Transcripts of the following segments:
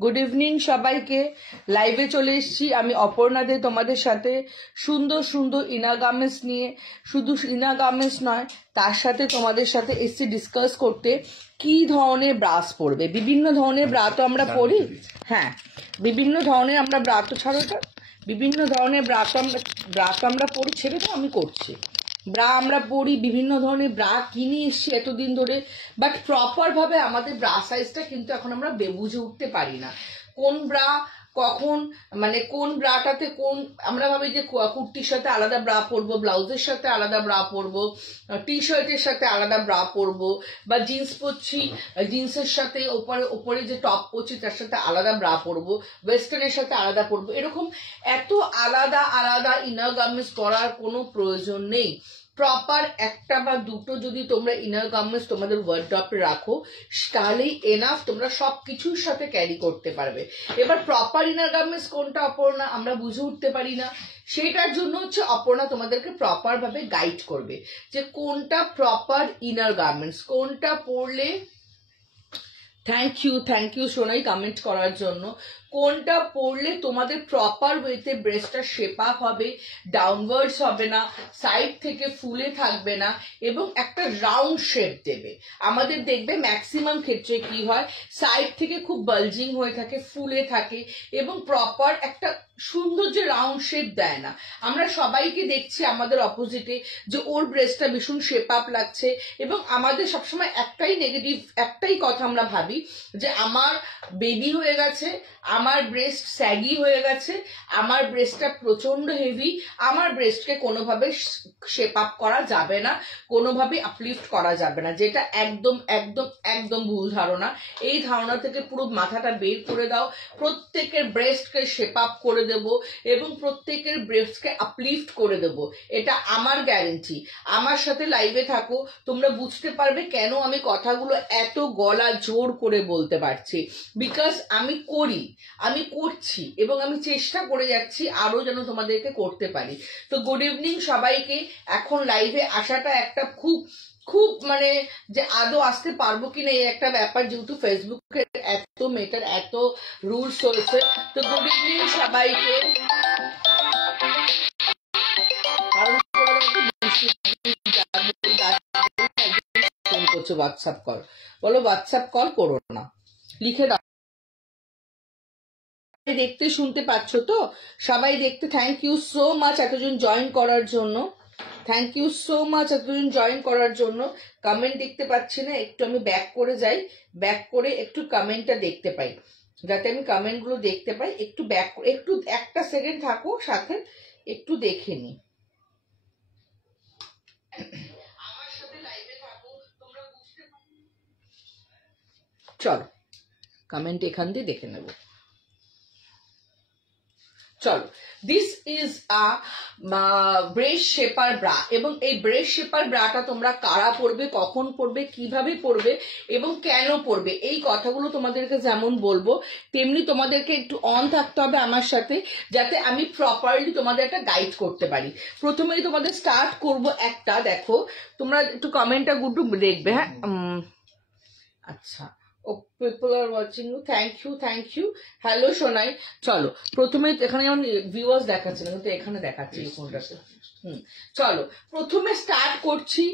Good evening সবাইকে। লাইভে চলে এসেছি আমি অপর্ণা দে তোমাদের সাথে সুন্দর সুন্দর ইনার গার্মেন্টস নিয়ে। শুধু ইনার গার্মেন্টস নয়, তার সাথে তোমাদের সাথে এসছি ডিসকাস করতে কি ধরনের ব্রাস পরবে। বিভিন্ন ধরনের ব্রা তো আমরা পরি, হ্যাঁ বিভিন্ন ধরনের আমরা ব্রা তো ছাড়ো, বিভিন্ন ধরনের ব্রা তো আমরা পরি, ছেড়ে তো আমি করছি ব্রা আমরা পরি, বিভিন্ন ধরনের ব্রা কিনে এসছি এতদিন ধরে, বাট প্রপার ভাবে আমাদের ব্রা সাইজটা কিন্তু এখন আমরা বুঝে উঠতে পারি না। কোন ব্রা কখন, মানে কোন ব্রাটাতে কোন, আমরা ভাবি যে কুর্তির সাথে আলাদা ব্রা পরবো, ব্লাউজের সাথে আলাদা ব্রা পরবো, টি শার্টের সাথে আলাদা ব্রা পরবো, বা জিন্স পরছি জিন্সের সাথে ওপরে যে টপ পরছি তার সাথে আলাদা ব্রা পরবো, ওয়েস্টার্নের সাথে আলাদা পরবো। এরকম এত আলাদা আলাদা ইনার গার্মেন্টস পরার কোনো প্রয়োজন নেই। প্রপার একটা বা দুটো যদি তোমরা ইনার গার্মেন্টস তোমাদের ওয়ার্ডরোবে রাখো, তাহলেই এনাফ, তোমরা সবকিছুর সাথে ক্যারি করতে পারবে। এবার প্রপার ইনার গার্মেন্টস কোনটা অপর্ণা আমরা বুঝে উঠতে পারি না, সেটার জন্য হচ্ছে অপর্ণা তোমাদেরকে প্রপার ভাবে গাইড করবে যে কোনটা প্রপার ইনার গার্মেন্টস, কোনটা পরলে। থ্যাংক ইউ সোনাই কমেন্ট করার জন্য। কোনটা পরলে তোমাদের প্রপার ওয়েতে ব্রেস্টটা শেপ আপ হবে, ডাউনওয়ার্ডস হবে না, সাইড থেকে ফুলে থাকবে না, এবং একটা রাউন্ড শেপ দেবে। আমাদের দেখবে ম্যাক্সিমাম ক্ষেত্রে কি হয়, সাইড থেকে খুব বালজিং হয়ে থাকে, ফুলে থাকে, এবং প্রপার একটা সুন্দর যে রাউন্ড শেপ দেয় না। আমরা সবাইকে দেখছি আমাদের অপোজিটে যে ওর ব্রেস্টটা ভীষণ শেপ আপ লাগছে, এবং আমাদের সবসময় একটাই কথা আমরা ভাবি যে আমার বেবি হয়ে গেছে, আমার ব্রেস্ট স্যাগি হয়ে গেছে, আমার ব্রেস্টটা প্রচন্ড হেভি, আমার ব্রেস্টকে কোনোভাবে শেপ আপ করা যাবে না, কোনোভাবে আপলিফট করা যাবে না, যেটা একদম একদম একদম ভুল ধারণা। এই ধারণা থেকে পুরো মাথাটা বের করে দাও। প্রত্যেকের ব্রেস্টকে শেপ আপ করে দেব এবং প্রত্যেকের ব্রেস্টকে আপলিফট করে দেব, এটা আমার গ্যারেন্টি। আমার সাথে লাইভে থাকো, তোমরা বুঝতে পারবে কেন আমি কথাগুলো এত গলা জোর করে বলতে পারছি। বিকজ আমি করছি এবং আমি চেষ্টা করে যাচ্ছি আরো যেন তোমাদেরকে করতে পারি। তো গুড ইভিনিং সবাইকে। এখন লাইভে আসাটা একটা খুব মানে যে আদৌ আসতে পারবো কিনা এই একটা ব্যাপার, যেহেতু ফেসবুকের এত মেটার এত রুলস হয়েছে। তো গুড ইভিনিং সবাইকে। ফোন করছো, হোয়াটসঅ্যাপ কল বলো, হোয়াটসঅ্যাপ কল করো না, লিখে দাও। দেখতে শুনতে পাচ্ছ তো সবাই দেখতে। থ্যাংক ইউ সো মাচ এতজন জয়েন করার জন্য, থ্যাংক ইউ সো মাচ এতজন জয়েন করার জন্য। কমেন্ট দেখতে পাচ্ছি না, একটু আমি ব্যাক করে যাই, ব্যাক করে একটু কমেন্টটা দেখতে পাই, যাতে আমি কমেন্টগুলো দেখতে পাই। একটু ব্যাক, একটু একটা সেকেন্ড থাকো সাথে, একটু দেখে নি। চলো কমেন্ট এখান দিয়ে দেখে নেব। চলো, this is a breast shaper bra, এবং এই ব্রেস্ট শেপার ব্রাটা তোমরা কারা পরবে, কখন পরবে, কিভাবে পরবে এবং কেন পরবে, এই কথাগুলো তোমাদেরকে যেমন বলবো তেমনি তোমাদেরকে একটু অন থাকতে হবে আমার সাথে, যাতে আমি প্রপারলি তোমাদের একটা গাইড করতে পারি। প্রথমেই তোমাদের স্টার্ট করব একটা, দেখো তোমরা একটু কমেন্টটা গুড্ডু দেখবে, হ্যাঁ আচ্ছা, people are watching you, thank you, hello Sonai. চলো প্রথমে এখানে যেমন ভিউয়ার্স দেখাচ্ছে না, কিন্তু এখানে দেখাচ্ছে এই ফোনটাতে। চলো প্রথমে স্টার্ট করছি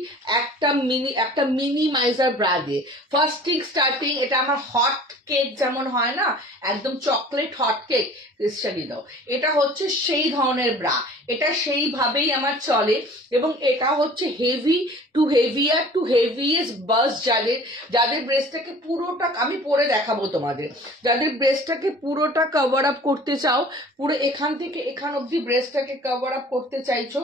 একটা মিনিমাইজার ব্রা দিয়ে। ফার্স্টিং স্টার্টিং, এটা আমার হট কেক যেমন হয় না, একদম চকলেট হট কেক স্টাডি দাও, এটা হচ্ছে সেই ধরনের ব্রা, এটা সেইভাবেই আমার চলে। এবং এটা হচ্ছে heavy to heavier to heaviest bust, যাদের ব্রেস্টটাকে পুরোটা আমি পরে দেখাবো তোমাদের, যাদের ব্রেস্টটাকে পুরোটা কভার আপ করতে চাও, পুরো এখান থেকে এখান অব্দি ব্রেস্টটাকে কভার আপ করতে চাইছো,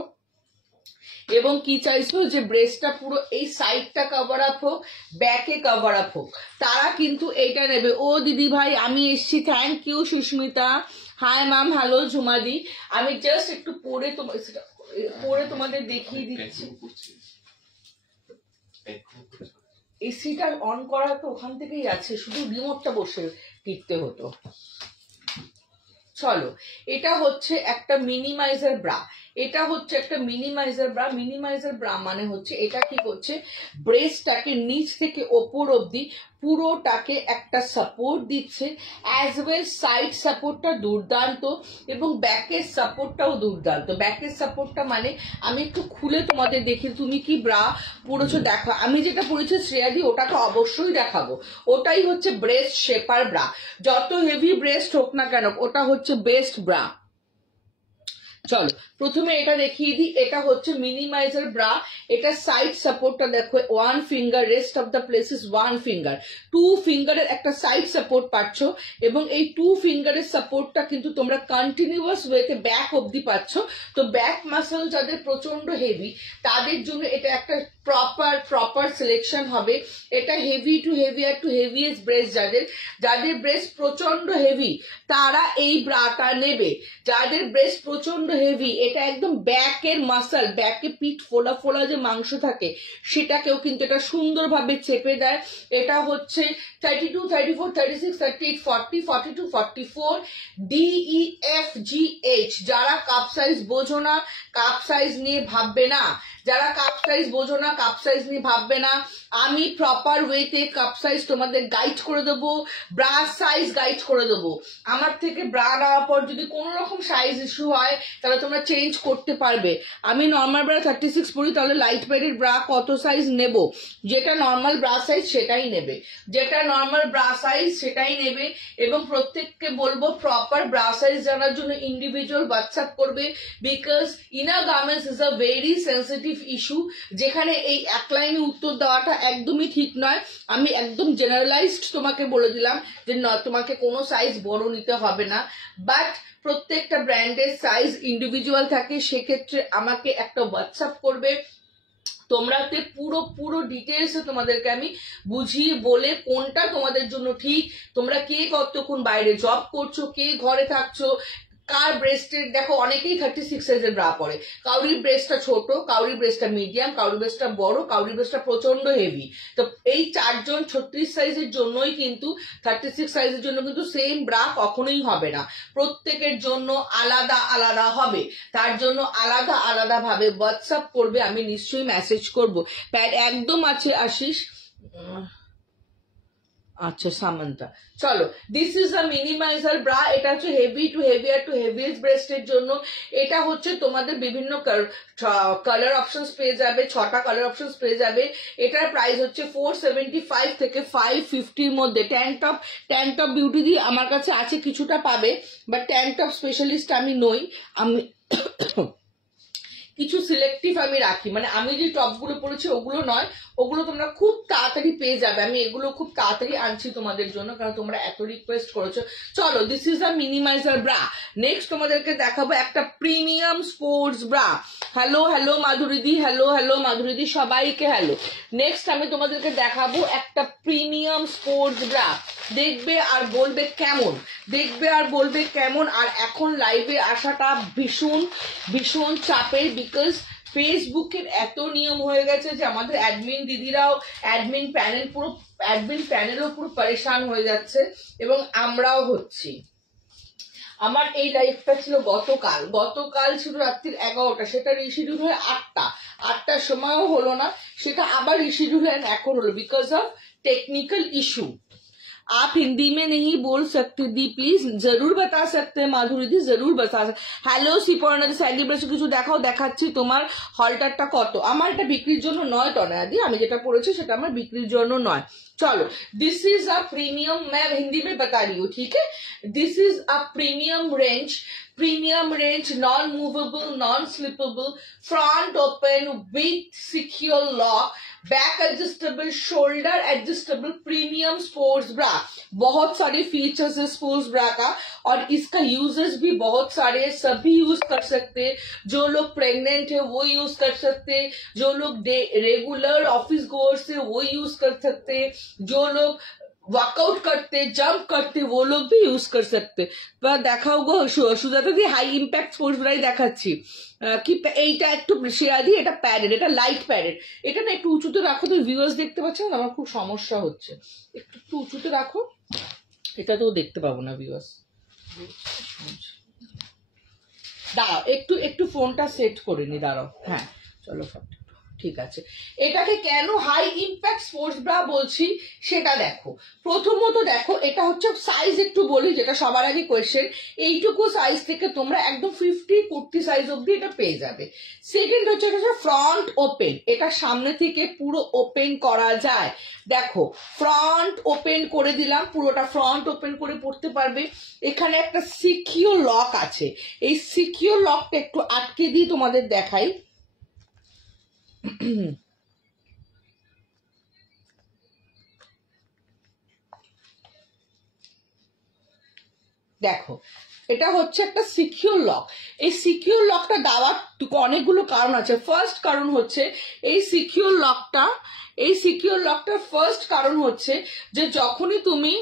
এবং কি চাইছো যে ব্রেস্টটা পুরো এই সাইডটা কভার আপ হোক, ব্যাকে কভার আপ হোক, তারা কিন্তু এইটা নেবে। ও দিদি ভাই আমি এসছি, thank you Susmita, hi ma'am, hello ঝুমাদি। আমি জাস্ট একটু পরে তোমাদের দেখিয়ে দিচ্ছি। এসিটা অন করা তো ওখান থেকেই আছে, শুধু রিমোটটা বসে টিপতে হতো। চলো, এটা হচ্ছে একটা মিনিমাইজার ব্রা। এটা হচ্ছে একটা মিনিমাইজার ব্রা। মিনিমাইজার ব্রা মানে হচ্ছে এটা কি করছে, ব্রেস্টটাকে নিচ থেকে ওপর অবধি পুরোটাকে একটা সাপোর্ট দিচ্ছে, অ্যাজ ওয়েল সাইড সাপোর্টটা দুর্দান্ত এবং ব্যাকের সাপোর্টটাও দুর্দান্ত। ব্যাকের সাপোর্টটা মানে আমি একটু খুলে তোমাদের দেখি, তুমি কি ব্রা পরেছো দেখো। আমি যেটা পরেছি শ্রেয়াদি ওটা তো অবশ্যই দেখাবো, ওটাই হচ্ছে ব্রেস্ট শেপার ব্রা। যত হেভি ব্রেস্ট হোক না কেন ওটা হচ্ছে বেস্ট ব্রা। চলো প্রথমে এটা দেখিয়ে দিই, এটা হচ্ছে মিনিমাইজার ব্রা। এটা সাইড সাপোর্টটা দেখো, 1 finger, rest of the places 1 finger, 2 ফিঙ্গারের একটা সাইড সাপোর্ট পাচ্ছ এবং এই 2 ফিঙ্গারের সাপোর্টটা কিন্তু তোমরা কন্টিনিউয়াস ওয়েতে ব্যাক অবধি পাচ্ছ। তো ব্যাক মাসল যাদের প্রচন্ড হেভি তাদের জন্য এটা একটা প্রপার সিলেকশন হবে। এটা heavy to heavier to heaviest breast, যাদের ব্রেস্ট প্রচন্ড হেভি তারা এই ব্রাটা নেবে। যাদের ব্রেস্ট প্রচন্ড হেভি, এটা একদম ব্যাকের মাসল, ব্যাকে পিঠ ফোলা ফোলা যে মাংস থাকে সেটাকেও কিন্তু এটা সুন্দরভাবে চেপে দেয়। এটা হচ্ছে 32, 34, 36, 38, 40, 42, 44 DEFGH। যারা কাপ সাইজ বোঝো না, কাপ সাইজ নিয়ে ভাববে না, যারা কাপ সাইজ বোঝো না, কাপ সাইজ নিয়ে ভাববে না, আমি প্রপার ওয়েতে কাপ সাইজ তোমাদের গাইড করে দেবো, ব্রা সাইজ গাইড করে দেবো। আমার থেকে ব্রা নেওয়ার পর যদি কোনো রকম সাইজ ইস্যু হয় তাহলে তোমরা চেঞ্জ করতে পারবে। আমি নর্মাল ব্রা 36 পরি, তাহলে লাইট ওয়েটের ব্রা কত সাইজ নেব, যেটা নর্মাল ব্রা সাইজ সেটাই নেবে, যেটা নর্মাল ব্রা সাইজ সেটাই নেবে। এবং প্রত্যেককে বলবো প্রপার ব্রা সাইজ জানার জন্য ইন্ডিভিজুয়াল হোয়াটসঅ্যাপ করবে, because inner garments is a very sensitive issue, যেখানে এই এক লাইনে উত্তর দেওয়াটা একদমই ঠিক নয়। আমি একদম জেনারেলাইজড তোমাকে বলে দিলাম যে তোমাকে কোনো সাইজ বড় নিতে হবে না, বাট প্রত্যেকটা ব্র্যান্ডের সাইজ ইন্ডিভিজুয়াল থাকে। সেক্ষেত্রে আমাকে একটা হোয়াটসঅ্যাপ করবে, তোমরাতে পুরো ডিটেলসে তোমাদেরকে আমি বুঝিয়ে বলে কোনটা তোমাদের জন্য ঠিক, তোমরা কে কতক্ষণ বাইরে জব করছো, কে ঘরে থাকছো, কার ব্রেস্টের দেখো অনেকেই 36 সাইজের ব্রা পরে, কাউরির ব্রেস্টটা ছোট, কাউরির ব্রেস্টটা মিডিয়াম, কাউরির ব্রেস্টটা বড়, কাউরির ব্রেস্টটা প্রচন্ড হেভি। তো এই 4 জন 36 সাইজের জন্যই কিন্তু 36 সাইজের জন্য কিন্তু সেম ব্রা কখনোই হবে না, প্রত্যেকের জন্য আলাদা আলাদা হবে। তার জন্য আলাদা আলাদা ভাবে হোয়াটসঅ্যাপ করবে, আমি নিশ্চয়ই মেসেজ করব। প্যাড একদম আছে আশিস, আচ্ছা সামান্তা। চলো, this is a minimizer bra. এটা হচ্ছে heavy to heavier to heaviest ব্রেস্টের জন্য। এটা হচ্ছে তোমাদের বিভিন্ন কালার অপশনস পেয়ে যাবে, 6টা কালার অপশনস পেয়ে যাবে। এটার প্রাইস হচ্ছে 475 থেকে 550 মধ্যে। ট্যান টপ বিউটি দিয়ে আমার কাছে আছে, কিছুটা পাবে, বাট ট্যান টপ স্পেশালিস্ট আমি নই, আমি কিছু সিলেক্টিভ আমি রাখি, মানে আমি যে টপগুলো পরেছি ওগুলো নয়, ওগুলো তোমরা খুব তাড়াতাড়ি পেয়ে যাবে। আমি এগুলো খুব তাড়াতাড়ি আনছি তোমাদের জন্য, কারণ তোমরা এত রিকোয়েস্ট করেছো। চলো, this is a minimizer bra. Next তোমাদেরকে দেখাবো একটা প্রিমিয়াম স্পোর্টস ব্রা। হ্যালো মাধুরীদি, হ্যালো মাধুরীদি, সবাইকে হ্যালো। নেক্সট আমি তোমাদেরকে দেখাবো একটা প্রিমিয়াম স্পোর্টস ব্রা। দেখবে আর বলবে কেমন, দেখবে আর বলবে কেমন। আর এখন লাইভে আসাটা ভীষণ চাপের, বিকজ ফেসবুকের এত নিয়ম হয়ে গেছে যে আমাদের অ্যাডমিন দিদিরাও, অ্যাডমিন প্যানেলও পুরো পরেশান হয়ে যাচ্ছে এবং আমরাও হচ্ছি। আমার এই লাইভটা ছিল গতকাল ছিল রাত্রির 11টা, সেটা রিশিডিউল হয়ে 8টার সময়ও হলো না, সেটা আবার রিশিডিউল হয়ে এখন হলো, বিকজ অফ টেকনিক্যাল ইস্যু। आप हिंदी में नहीं बोल सकते दी, प्लीज जरूर बता सकते हैं माधुरी दी, जरूर बता सकते। হ্যালো সিপর্ণা দি, সেলিব্রেশন কিছু দেখাও, দেখাচ্ছি। তোমার হলটারটা কত? আমার এটা বিক্রির জন্য নয় তনয়া দি, আমি যেটা পড়েছি সেটা আমার বিক্রির জন্য নয়। चलो, दिस इज अ प्रीमियम, मैं हिंदी में बता रही हूँ, ठीक है। This is a premium range, non movable, non slippable, front open with secure lock, back adjustable, shoulder adjustable, premium sports bra. बहुत सारे फीचर्स है स्पोर्ट्स ब्रा का, और इसका यूजेस भी बहुत सारे, सभी यूज कर सकते। जो लोग प्रेग्नेंट है वो यूज कर सकते, जो लोग रेगुलर ऑफिस गोअर्स है वो यूज कर सकते, जो लोग वर्कआउट करते, जंप करते, वो लोग भी यूज कर सकते। দেখাও গো সুজাতা দি, হাই ইম্প্যাক্ট স্পোর্টস ব্রাই দেখাচ্ছি। কি এইটা একটু শেয়ার দিই, এটা প্যাডেড, এটা লাইট প্যাডেড। এটা না একটু উঁচুতে রাখো, তো ভিউয়ার্স দেখতে পাচ্ছ না, আমার খুব সমস্যা হচ্ছে। একটু উঁচুতে রাখো, এটা তো দেখতে পাবো না ভিউয়ার্স। দাঁড়াও একটু একটু ফোনটা সেট করে নি, দাঁড়াও। হ্যাঁ চলো ঠিক আছে। এটাকে কেন হাই ইম্প্যাক্ট স্পোর্টস ব্রা বলছি সেটা দেখো। প্রথমত দেখো, এটা হচ্ছে সাইজ একটু বলি, যেটা সবার আগে কোয়েশ্চেন। এইটুকু সাইজ থেকে তোমরা একদম 50 কুর্তি সাইজ অব্দি এটা পেয়ে যাবে। সেকেন্ড হচ্ছে এটা ফ্রন্ট ওপেন, এটা সামনে থেকে পুরো ওপেন করা যায়। দেখো ফ্রন্ট ওপেন করে দিলাম, পুরোটা ফ্রন্ট ওপেন করে পড়তে পারবে। এখানে একটা সিকিউর লক আছে, এই সিকিউর লকটা একটু আটকে দিয়ে তোমাদের দেখাই। দেখো এটা হচ্ছে একটা সিকিউর লক। এই সিকিউর লকটা দেওয়ার অনেকগুলো কারণ আছে। ফার্স্ট কারণ হচ্ছে এই সিকিউর লকটার ফার্স্ট কারণ হচ্ছে যে যখনই তুমি,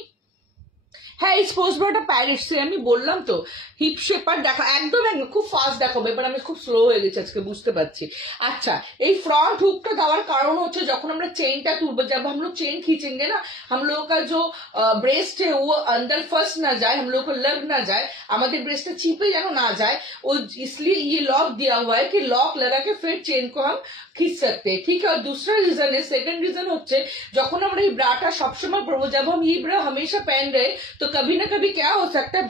হ্যাঁ এই স্পোর্টস ব্রাটা প্যারিস, আমি বললাম তো হিপ শেপার দেখো, একদম একদম খুব ফাস্ট দেখাবো, এবার আমি খুব স্লো হয়ে গেছি আজকে, বুঝতে পারছি। আচ্ছা, এই ফ্রন্ট হুকটা দেওয়ার কারণ হচ্ছে যখন আমরা চেনটা তুলবো, जब हम लोग चेन खींचेंगे ना, हम लोगों का जो ब्रेस्ट है वो अंदर फंस ना जाए, हम लोग को लग ना जाए, हमारे ब्रेस्ट चिपे যেন না যায়, और इसलिए ये लॉक दिया हुआ है कि लॉक लगा के फिर चेन को हम खींच सकते हैं, ठीक है। और दूसरा रीजन है, सेकंड रीजन হচ্ছে যখন আমরা এই ব্রাটা সবসময় পরবো, जब हम ये ब्रा हमेशा पहन रहे तो कभी ना कभी क्या हो सकता है,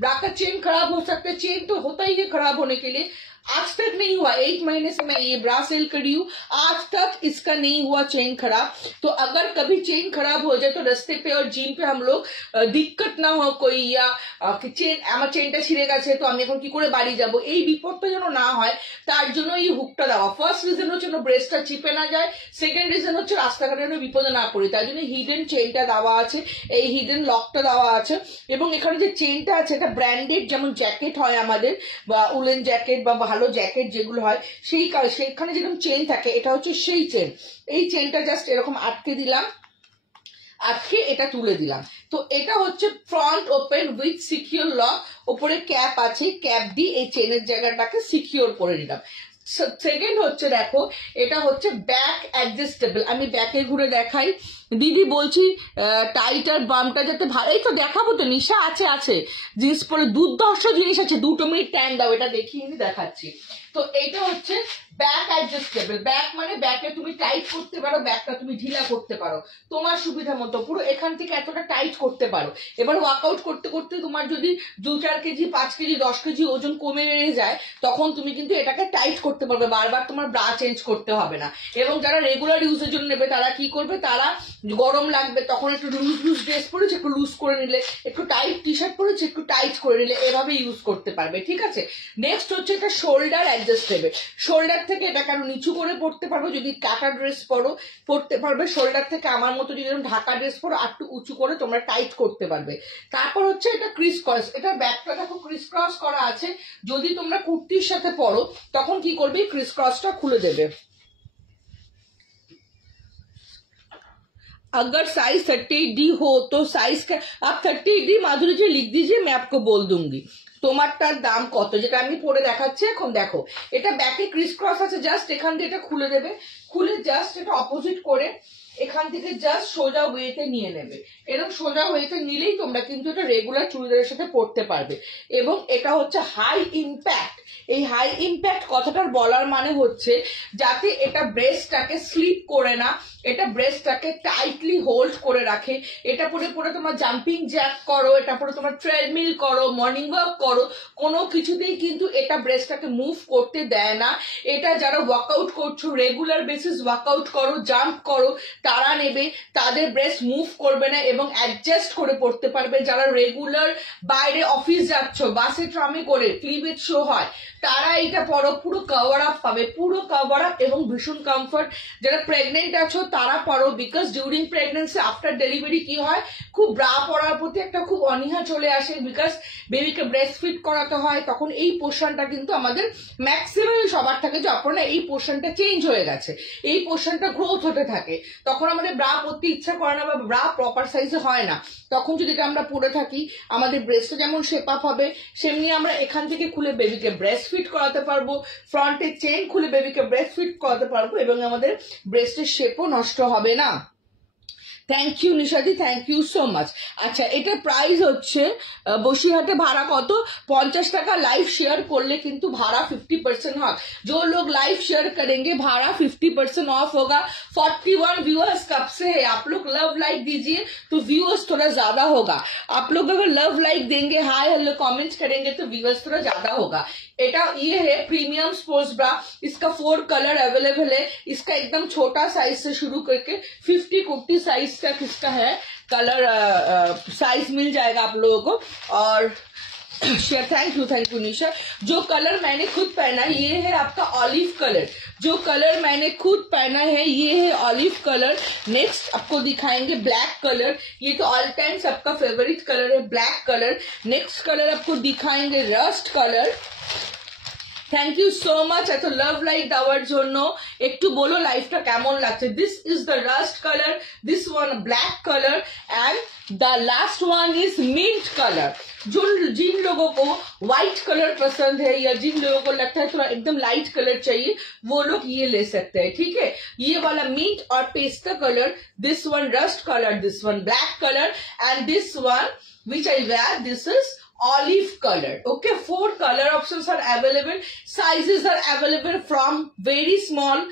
ब्रा का चेन खराब हो सकता है। चेन तो होता ही है खराब होने के लिए, आज तक नहीं हुआ, 8 महीने से मैं ये ब्रा सेल कर रही हूँ, आज तक इसका नहीं हुआ चेन खराब। तो अगर कभी चेन खराब हो जाए तो रास्ते पे और जिम पे हम लोग दिक्कत ना हो कोई, या चेन আমার চেনটা ছিঁড়ে গেছে তো আমি এখন কি করে বাড়ি যাব, এই বিপদটা যেন না হয় তার জন্য এই হুকটা দেওয়া। ফার্স্ট রিজন হচ্ছে ব্রেস্টটা চিপে না যায়, সেকেন্ড রিজন হচ্ছে রাস্তাঘাটে যেন বিপদে না পড়ি, তাই জন্য হিডেন চেনটা দেওয়া আছে, এই হিডেন লকটা দেওয়া আছে। এবং এখানে যে চেনটা আছে এটা ব্র্যান্ডেড, যেমন জ্যাকেট হয় আমাদের বা উলেন জ্যাকেট বা ভালো জ্যাকেট যেগুলো হয় সেইখানে যেরকম চেন থাকে, এটা হচ্ছে সেই চেন। এই চেনটা জাস্ট এরকম আটকে দিলাম, আটকে এটা তুলে দিলাম। তো এটা হচ্ছে front open with secure lock, উপরে ক্যাপ আছে, ক্যাপ দিয়ে এই চেনের জায়গাটাকে সিকিউর করে নিলাম। সেকেন্ড হচ্ছে দেখো, এটা হচ্ছে ব্যাক অ্যাডজাস্টেবল। আমি ব্যাকে ঘুরে দেখাই। দিদি বলছি টাইট আর বামটা যাতে ভালো, এই তো দেখাবো তো নিশা, আছে আছে জিনিস পরে দুর্ধর্ষ জিনিস আছে, 2 মিনিট টাইম দাও, এটা দেখিয়ে দেখাচ্ছি। তো এইটা হচ্ছে ব্যাক অ্যাডজাস্টেবল। ব্যাক মানে ব্যাকে তুমি টাইট করতে পারো, ব্যাকটা তুমি ঢিলা করতে পারো তোমার সুবিধা মতো, পুরো এখান থেকে এতটা টাইট করতে পারো। এবার ওয়ার্কআউট করতে করতে তোমার যদি 2-4 কেজি 5 কেজি 10 কেজি ওজন কমে যায়, তখন তুমি কিন্তু এটাকে টাইট করতে পারবে, বারবার তোমার ব্রা চেঞ্জ করতে হবে না। এবং যারা রেগুলার ইউজের জন্য নেবে তারা কি করবে, তারা গরম লাগবে তখন একটু লুজ ড্রেস পরেছে একটু লুজ করে নিলে, একটু টাইট টি শার্ট পরেছে একটু টাইট করে নিলে, এভাবে ইউজ করতে পারবে, ঠিক আছে। নেক্সট হচ্ছে এটা শোল্ডার অ্যাডজাস্টেবল। শোল্ডার থেকে এটা কেন নিচু করে পড়তে পারবো, যদি কাটা ড্রেস পড়তে পারবে। শোল্ডার থেকে আমার মতো যদি ঢাকা ড্রেস পরো আর একটু উঁচু করে তোমরা টাইট করতে পারবে। তারপর হচ্ছে এটা ক্রিস ক্রস, এটা ব্যাকটা দেখো ক্রিস ক্রস করা আছে, যদি তোমরা কুর্তির সাথে পরো তখন কি করবে, ক্রিস ক্রসটা খুলে দেবে। अगर साइज 30D हो तो साइज का आप 30D माधुरी जी लिख दीजिए, मैं आपको बोल दूंगी তোমারটার দাম কত, যেটা আমি পরে দেখাচ্ছি এখন। দেখো এটা ব্যাকে ক্রিস ক্রস আছে, জাস্ট এখান দিয়ে এটা খুলে দেবে, খুলে জাস্ট এটা অপোজিট করে এখান থেকে জাস্ট সোজা ওয়েতে নিয়ে নেবে। এরকম সোজা ওয়েতে নিলেই তোমরা কিন্তু এটা রেগুলার চুড়িদারের সাথে পরতে পারবে। এবং এটা হচ্ছে হাই ইম্প্যাক্ট। এই হাই ইম্প্যাক্ট কথাটার বলার মানে হচ্ছে যাতে এটা ব্রেস্টটাকে স্লিপ করে না, এটা ব্রেস্টটাকে টাইটলি হোল্ড করে রাখে। এটা পরে পরে তোমার জাম্পিং জ্যাক করো, এটা পরে তোমার ট্রেডমিল করো, মর্নিং ওয়াক করো, কোনো কিছুতেই কিন্তু এটা ব্রেস্টটাকে মুভ করতে দেয় না। এটা যারা ওয়ার্কআউট করছো, রেগুলার বেসিস ওয়ার্কআউট করো, জাম্প করো, তারা নেবে, তাদের ব্রেস্ট মুভ করবে না এবং অ্যাডজাস্ট করে পড়তে পারবে। যারা রেগুলার বাইরে অফিস যাচ্ছ, বাসে ট্রামে করে ক্লিভেজ শো হয়, তারা এটা পরো, পুরো কভার আপ পাবে, পুরো কভার আপ এবং ভীষণ কমফর্ট। যারা প্রেগনেন্ট আছো তারা পরো, because during pregnancy after delivery কি হয়, খুব ব্রা পরার প্রতি একটা খুব অনীহা চলে আসে, বিকজ বেবিকে ব্রেস্ট ফিড করাতে হয়, তখন এই পোর্শনটা কিন্তু আমাদের ম্যাক্সিমাম সবার থাকে, যখন না এই পোর্শনটা চেঞ্জ হয়ে গেছে, এই পোর্শনটা গ্রোথ হতে থাকে, তখন আমাদের ব্রা পরতে ইচ্ছা করে না বা ব্রা প্রপার সাইজে হয় না। তখন যদি আমরা পরে থাকি আমাদের ব্রেস্টে যেমন শেপ আপ হবে, সেমনি আমরা এখান থেকে খুলে বেবিকে ব্রেস্ট ফিট করাতে পারবো, ফ্রন্টে চেন খুলে বেবিকে ব্রেস্ট ফিট করাতে পারবো এবং আমাদের ব্রেস্টের শেপও নষ্ট হবে না। থ্যাংক ইউ নিশাদি, থ্যাংক ইউ সো মাচ। আচ্ছা, এটা প্রাইস হচ্ছে বসিরহাটে ভাড়া কত? 50 টাকা। लाइव शेयर করলে কিন্তু ভাড়া 50% হয়। जो लोग लाइव शेयर करेंगे भाड़ा 50% ऑफ होगा। 41 व्यूअर्स कब से है? आप लोग लव लाइक दीजिए तो व्यूअर्स थोड़ा ज्यादा होगा। आप लोग अगर लव लाइक देंगे, हाय हेलो कमेंट करेंगे तो व्यूअर्स थोड़ा ज्यादा होगा। एटा ये है प्रीमियम स्पोर्ट्स ब्रा। इसका 4 कलर अवेलेबल है। इसका एकदम छोटा साइज से शुरू करके 50-50 साइज तक इसका है कलर साइज मिल जाएगा आप लोगों को। और शेयर थैंक यू निशा। जो कलर मैंने खुद पहना है ये है आपका ऑलिव कलर। जो कलर मैंने खुद पहना है ये है ऑलिव कलर। नेक्स्ट आपको दिखाएंगे ब्लैक कलर। ये तो ऑल टाइम सबका फेवरेट कलर है, ब्लैक कलर। नेक्स्ट कलर आपको दिखाएंगे rust colour. Thank you so much. এত লাভ লাইক দেওয়ার জন্য একটু বলো লাইফটা কেমন লাগছে। This is the rust colour, this one black colour and the last one is mint colour. जिन लोगों को व्हाइट कलर पसंद है या जिन लोगों को लगता है थोड़ा एकदम लाइट कलर चाहिए वो लोग ये ले सकते हैं, ठीक है। ये वाला मिंट और पेस्ता colour, this one rust colour, this one black colour and this one which I wear, this is olive color. Okay, 4 color options are available. Sizes are available from very small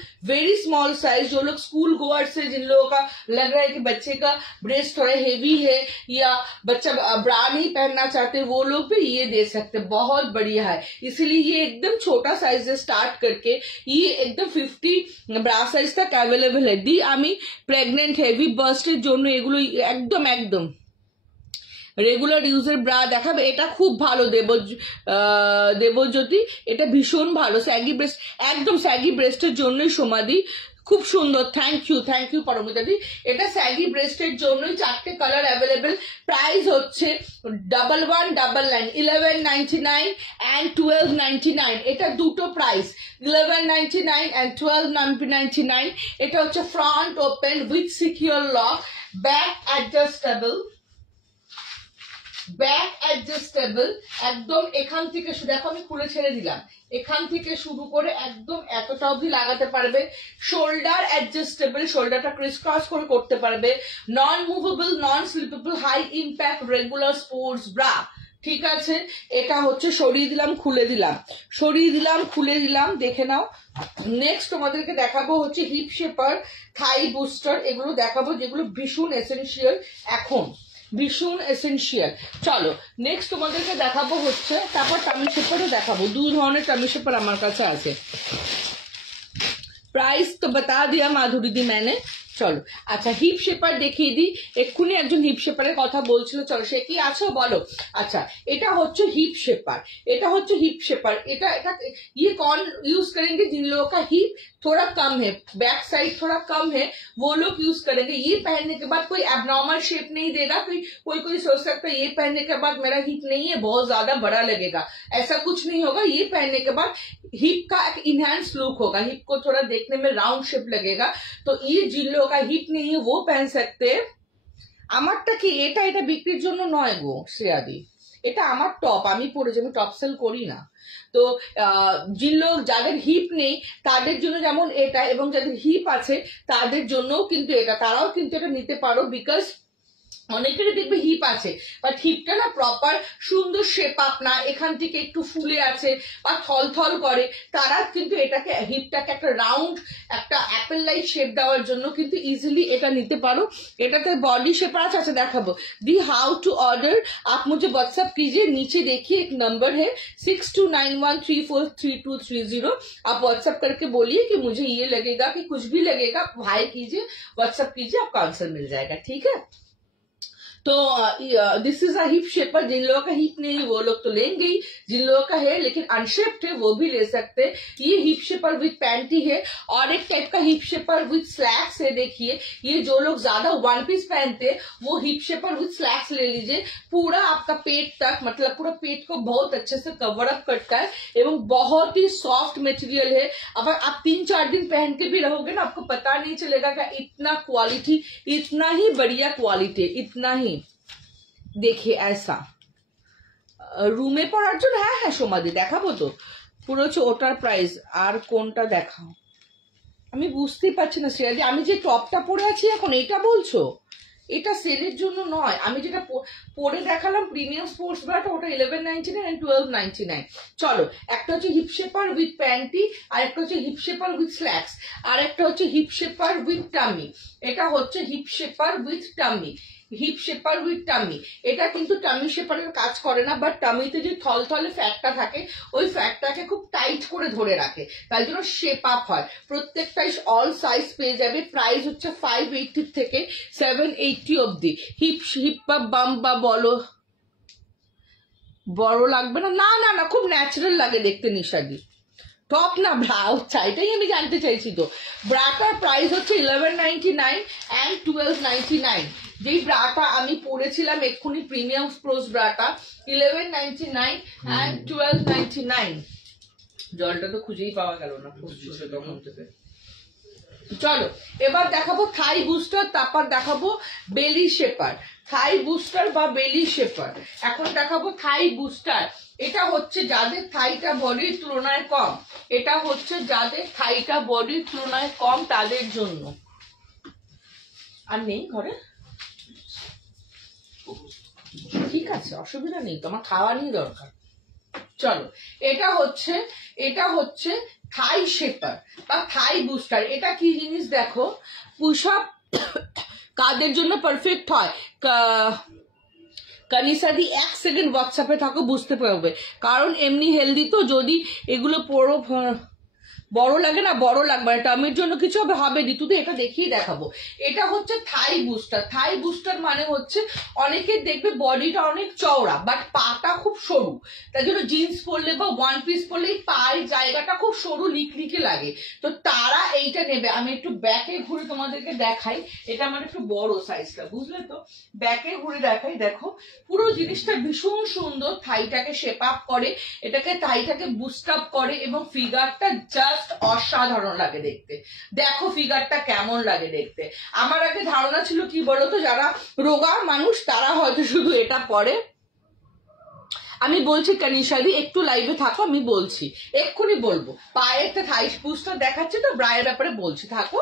size। जो लोग school गोअर से, जिन लोगों का लग रहा है कि बच्चे का ब्रेस्ट थोड़ा हेवी है या बच्चा ब्रा नहीं पहनना चाहते, वो लोग भी ये दे सकते, बहुत बढ़िया है। इसीलिए ये एकदम छोटा साइज से स्टार्ट करके ये एकदम 50 ब्रा साइज तक अवेलेबल है। दी आमी प्रेगनेंट हेवी बार्स्टेर জন্য এগুলো একদম রেগুলার ইউজের ব্রা দেখাবে। এটা খুব ভালো দেবজ্যোতি, এটা ভীষণ ভালো। স্যাগি ব্রেস্ট, একদম স্যাগি ব্রেস্টের জন্যই সমাধি, খুব সুন্দর। থ্যাংক ইউ পারমিতাদি। এটা স্যাগি ব্রেস্টের জন্যই 4টে কালার অ্যাভেলেবেল। প্রাইস হচ্ছে 1199, 1199 and 1299। এটা দুটো প্রাইস 1199 and 1299। এটা হচ্ছে front open with secure lock, back adjustable, back adjustable. একদম এখান থেকে দেখো আমি খুলে ছেড়ে দিলাম, এখান থেকে শুরু করে একদম এতটা অবধি লাগাতে পারবে। শোল্ডার অ্যাডজাস্টেবল, শোল্ডারটা ক্রিস ক্রস করে করতে পারবে। Non movable, non slippable, high impact regular sports bra, ঠিক আছে। এটা হচ্ছে সরিয়ে দিলাম খুলে দিলাম, সরিয়ে দিলাম খুলে দিলাম, দেখে নাও। নেক্সট তোমাদেরকে দেখাবো হচ্ছে হিপ শেপার, থাই বুস্টার। এগুলো দেখাবো যেগুলো ভীষণ এসেনশিয়াল এখন, ভীষণ এসেনশিয়াল। চলো নেক্সট তোমাদেরকে দেখাবো হচ্ছে, তারপর টামি শেপারও দেখাবো। 2 ধরনের টামি শেপার আমার কাছে আছে। প্রাইস তো बता दिया माधुरी दी मैंने। চলো আচ্ছা হিপ শেপার দেখিয়ে দিই। এক্ষুনি একজন হিপ শেপারের কথা বলছিল, চলো সে কি আছো বলো। আচ্ছা এটা হচ্ছে হিপ শেপার, এটা হচ্ছে হিপ শেপার। এটা ये कौन यूज करेंगे? जिन लोगों का हिप थोड़ा कम है, बैक साइड थोड़ा कम है, वो लोग यूज करेंगे। ये पहनने के बाद कोई एबनॉर्मल शेप नहीं देगा। कोई सोच सकता है ये पहनने के बाद मेरा हिप नहीं है, बहुत ज्यादा बड़ा लगेगा, ऐसा कुछ नहीं होगा। ये पहनने के बाद हिप का एक इनहैंस लुक होगा, हिप को थोड़ा देखने में राउंड शेप लगेगा। तो ये जिन लोगों का हिप नहीं है वो पहन सकते। আমারটা কি এটা বিক্রির জন্য নয় গো শ্রেয়াদি, এটা আমার টপ, আমি পরেছি, আমি টপ সেল করি না। তো जिन लोग যাদের হিপ নেই তাদের জন্য যেমন এটা, এবং যাদের হিপ আছে তাদের জন্যও কিন্তু এটা, তারাও কিন্তু এটা নিতে পারো। বিকজ অনেকেরই দেখবে হিপ আছে বাট হিপটা না প্রপার সুন্দর শেপ আপ না, এখান থেকে একটু ফুলে আছে বা থল করে, তারা কিন্তু এটাকে হিপটাকে একটা রাউন্ড একটা অ্যাপেল লাইক শেপ দেওয়ার জন্য কিন্তু ইজিলি এটা নিতে পারো। এটাতে বডি শেপার আছে, আচ্ছা দেখাবো। दी हाउ टू ऑर्डर आप मुझे व्हाट्सएप कीजिए, नीचे देखिए एक नंबर है 6291343230। आप व्हाट्सएप करके बोलिए कि मुझे ये लगेगा कि कुछ भी लगेगा, हाई कीजिए, व्हाट्सएप कीजिए, आपको आंसर मिल जाएगा, ठीक है। तो this is a hip shaper. जिन लोगों का हिप नहीं है वो लोग तो लेंगे ही, जिन लोगों का है लेकिन अनशेप्ड है वो भी ले सकते हैं। ये हिप शेपर विथ पैंटी है, और एक टाइप का हिप शेपर विथ स्लैक्स है। देखिए ये जो लोग ज्यादा 1 पीस पहनते हैं वो हिप शेपर विथ स्लैक्स ले लीजिए। पूरा आपका पेट तक, मतलब पूरा पेट को बहुत अच्छे से कवर अप करता है एवं बहुत ही सॉफ्ट मटेरियल है। अगर आप 3-4 दिन पहन के भी रहोगे ना, आपको पता नहीं चलेगा कि इतना क्वालिटी, इतना ही बढ़िया क्वालिटी, इतना ही। देखिए ऐसा রুমে পরার জন্য, হ্যাঁ সমাধি দেখাবো তো পুরো হচ্ছে ওটার প্রাইস। আর কোনটা দেখাও, আমি বুঝতেই পারছি না শ্রেয়া, আমি যে টপটা পরে আছি এখন এটা বলছো? এটা সেলের জন্য নয়, আমি যেটা পরে দেখালাম প্রিমিয়াম স্পোর্টস ব্রাটা, ওটা 1199 and 1299। চলো, একটা হচ্ছে হিপ শেপার উইথ প্যান্টি, আর একটা হচ্ছে হিপ শেপার উইথ স্ল্যাক্স, আর একটা হচ্ছে হিপ শেপার উইথ টামি। এটা হচ্ছে hip shaper with tummy, hip shaper with tummy. এটা কিন্তু টামি শেপারের কাজ করে না, বাট টামিতে যে থলথলে ফ্যাটটা থাকে ওই ফ্যাটটাকে খুব টাইট করে ধরে রাখে, তাই জন্য শেপ আপ হয়। প্রত্যেকটাই অল সাইজ পেয়ে যাবে। প্রাইস হচ্ছে 580 থেকে 780 অব্দি। হিপ বাম বা বলো, বড় লাগবে না? না না না, খুব ন্যাচারাল লাগে দেখতে নিশাদি। টপ না ব্রাউ, এটাই আমি জানতে চাইছি। তো ব্রাটার প্রাইস হচ্ছে 1199 and 1299। যেই ব্রাটা আমি পরেছিলাম এক্ষুনি প্রিমিয়াম স্পোর্টস ব্রাটা 1199 and 1299। জলটা তো খুঁজেই পাওয়া গেল না তখন থেকে। চলো এবার দেখাবো থাই বুস্টার, তারপর দেখাবো বেলি শেপার। থাই বুস্টার বা বেলি শেপার। এখন দেখাবো থাই বুস্টার। এটা হচ্ছে যাদের থাইটা বডির তুলনায় কম, এটা হচ্ছে যাদের থাইটা বডির তুলনায় কম তাদের জন্য। আর নেই ঘরে? ঠিক আছে, অসুবিধা নেই, তোমার খাওয়া নিয়ে দরকার। চলো, এটা হচ্ছে থাই শেপার বা থাই বুস্টার। এটা কি জিনিস দেখো, পুশ আপ কাদের জন্য পারফেক্ট হয়? কানিসাদি 1 সেকেন্ড হোয়াটসঅ্যাপে থাকো, বুঝতে পারবে। কারণ এমনি হেলদি তো, যদি এগুলো পুরো বড় লাগে না, বড় লাগবে, টামির জন্য কিছু হবে ঋতু তো এটা দেখিয়ে দেখাবো। এটা হচ্ছে থাই বুস্টার। থাই বুস্টার মানে হচ্ছে অনেকের দেখবে বডিটা অনেক চওড়া বাট পাটা খুব সরু, তাই জন্য জিন্স পরলে বা ওয়ান পিস পরলে পায়ের জায়গাটা খুব সরু লিকলিকে লাগে, তো তারা এইটা নেবে। আমি একটু ব্যাকে ঘুরে তোমাদেরকে দেখাই, এটা আমার একটু বড় সাইজটা, বুঝলে তো? ব্যাকে ঘুরে দেখাই, দেখো পুরো জিনিসটা ভীষণ সুন্দর, থাইটাকে শেপ আপ করে, এটাকে থাইটাকে বুস্ট আপ করে এবং ফিগারটা জাস্ট অসাধারণ লাগে দেখতে। দেখো ফিগারটা কেমন লাগে দেখতে। আমার আগে ধারণা ছিল কি বলতো, যারা রোগা মানুষ তারা হয়তো শুধু এটা পরে। আমি বলছি কানিশাদি একটু লাইভে থাকো, আমি বলছি, এক্ষুনি বলবো। পায়ে একটা থাই বুস্টার দেখাচ্ছে তো, ব্রায়ের ব্যাপারে বলছি, থাকো।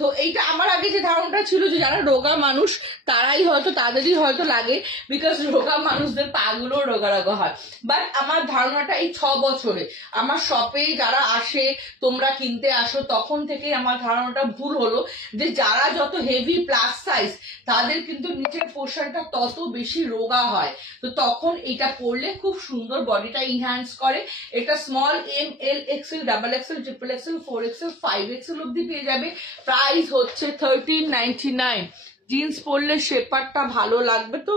তো এইটা আমার আগে যে ধারণাটা ছিল যে যারা রোগা মানুষ তারাই হয়তো, তাদেরই হয়তো লাগে, বিকজ রোগা মানুষদের পাগুলো রোগা রোগা হয়। বাট আমার ধারণাটা এই 6 বছরে আমার শপে যারা আসে, তোমরা কিনতে আসো, তখন থেকেই আমার ধারণাটা ভুল হলো যে যারা যত হেভি প্লাস সাইজ তাদের কিন্তু নিচের পোর্শনটা তত বেশি রোগা হয়। তো তখন এটা পরলে খুব সুন্দর বডিটা ইনহ্যান্স করে। এটা small, M, L, XL, double XL, triple XL, 4XL, 5XL অব্দি পেয়ে যাবে। প্রাইস হচ্ছে 1399। জিন্স পরলে শেপারটা ভালো লাগবে তো,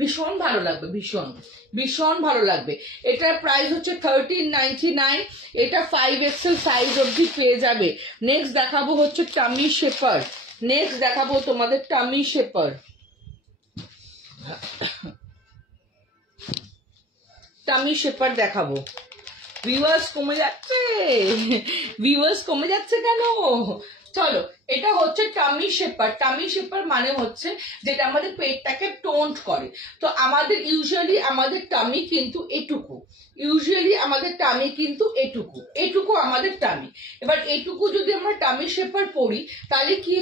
ভীষণ ভালো লাগবে, ভীষণ ভীষণ ভালো লাগবে। এটার প্রাইস হচ্ছে 1399। এটা 5XL সাইজ অব্দি পেয়ে যাবে। নেক্সট দেখাবো হচ্ছে টামি শেপার। নেক্সট দেখাবো তোমাদের টামি শেপার। টামি শেপার দেখাবো। ভিউয়ার্স কমে যাচ্ছে, ভিউয়ার্স কমে যাচ্ছে কেন? চলো, এটা হচ্ছে টামি শেপার। টামি শেপার মানে হচ্ছে যেটা আমাদের পেটটাকে টোন্ট করে। তো আমাদের ইউজুয়ালি আমাদের টামি কিন্তু এটুকু, ইউজুয়ালি আমাদের টামি কিন্তু এটুকু, এটুকু আমাদের টামি। এবার এটুকু যদি আমরা টামি শেপার পরি তাহলে কি,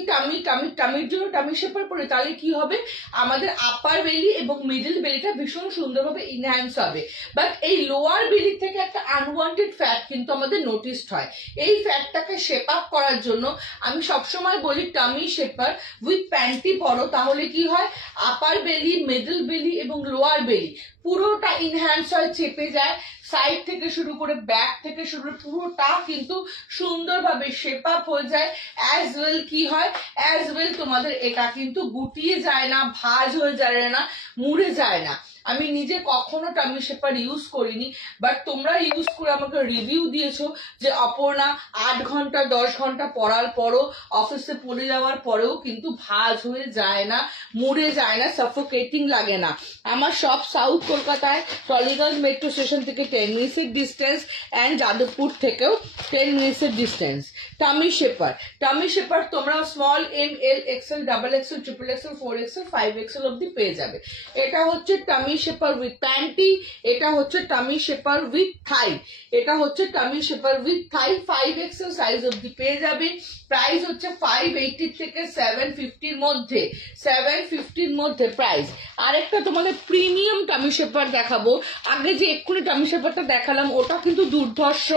টামির জন্য টামি শেপার পরি তাহলে কি হবে, আমাদের আপার বেলি এবং মিডল বেলিটা ভীষণ সুন্দরভাবে ইনহ্যান্স হবে। বাট এই লোয়ার বেলি থেকে একটা আনওয়ান্টেড ফ্যাট কিন্তু আমাদের নোটিসড হয়। এই ফ্যাটটাকে শেপ আপ করার জন্য আমি সবসময় বলি টামি শেপার উইথ প্যান্টি পরো, তাহলে কি হয়, আপার বেলি, মিডল বেলি এবং লোয়ার বেলি পুরোটা ইনহ্যান্স হয়, চেপে যায়। সাইড থেকে শুরু করে ব্যাক থেকে শুরু করে পুরোটা কিন্তু সুন্দরভাবে শেপ আপ হয়ে যায়। অ্যাজ ওয়েল কি হয়, অ্যাজ ওয়েল তোমাদের এটা কিন্তু গুটিয়ে যায় না, ভাঁজ হয়ে যায় না, মুড়ে যায় না। আমি নিজে কখনো টামি শেপার ইউজ করিনি, বাট তোমরা ইউজ করে আমাকে রিভিউ দিয়েছো যে অপর্ণা 8 ঘন্টা 10 ঘন্টা পরার পরও, অফিসে পরে যাওয়ার পরেও কিন্তু ভাঁজ হয়ে যায় না, মুড়ে যায় না, সাফোকেটিং লাগে না। আমার সব সাউথ কলকাতায় টলিগঞ্জ মেট্রো স্টেশন থেকে 10 মিনিটসের ডিস্টেন্স অ্যান্ড যাদবপুর থেকেও 10 মিনিটসের distance. Tummy shaper, tummy shaper তোমরা small M, L, XL, double XL, triple XL, 4XL, 5XL অব্দি পেয়ে যাবে। এটা হচ্ছে টামি শেপার উইথ প্যান্টি, এটা হচ্ছে টামি শেপার উইথ থাই, এটা হচ্ছে tummy shaper with thigh, 5XL size অব্দি পেয়ে যাবে। প্রাইস হচ্ছে 580 থেকে 750 মধ্যে, 750 মধ্যে প্রাইস। আরেকটা তোমাদের প্রিমিয়াম টামি শেপার দেখাবো। আগে যে এক্ষুনি টামি শেপারটা দেখালাম ওটা কিন্তু দুর্ধর্ষ,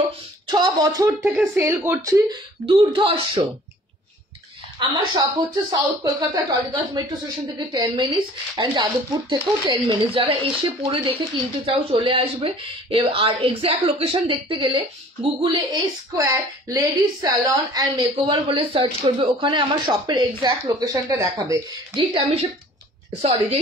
6 বছর থেকে সেল করছি, দুর্ধর্ষ। আমার শপ হচ্ছে south Kolkata Tollygunge metro station থেকে 10 মিনিটস অ্যান্ড যাদবপুর থেকেও 10 মিনিটস। যারা এসে পরে দেখে কিনতে চাও চলে আসবে। আর এক্স্যাক্ট লোকেশন দেখতে গেলে গুগলে A square ladies salon and makeover বলে সার্চ করবে, ওখানে আমার শপের এক্স্যাক্ট লোকেশনটা দেখাবে। যেই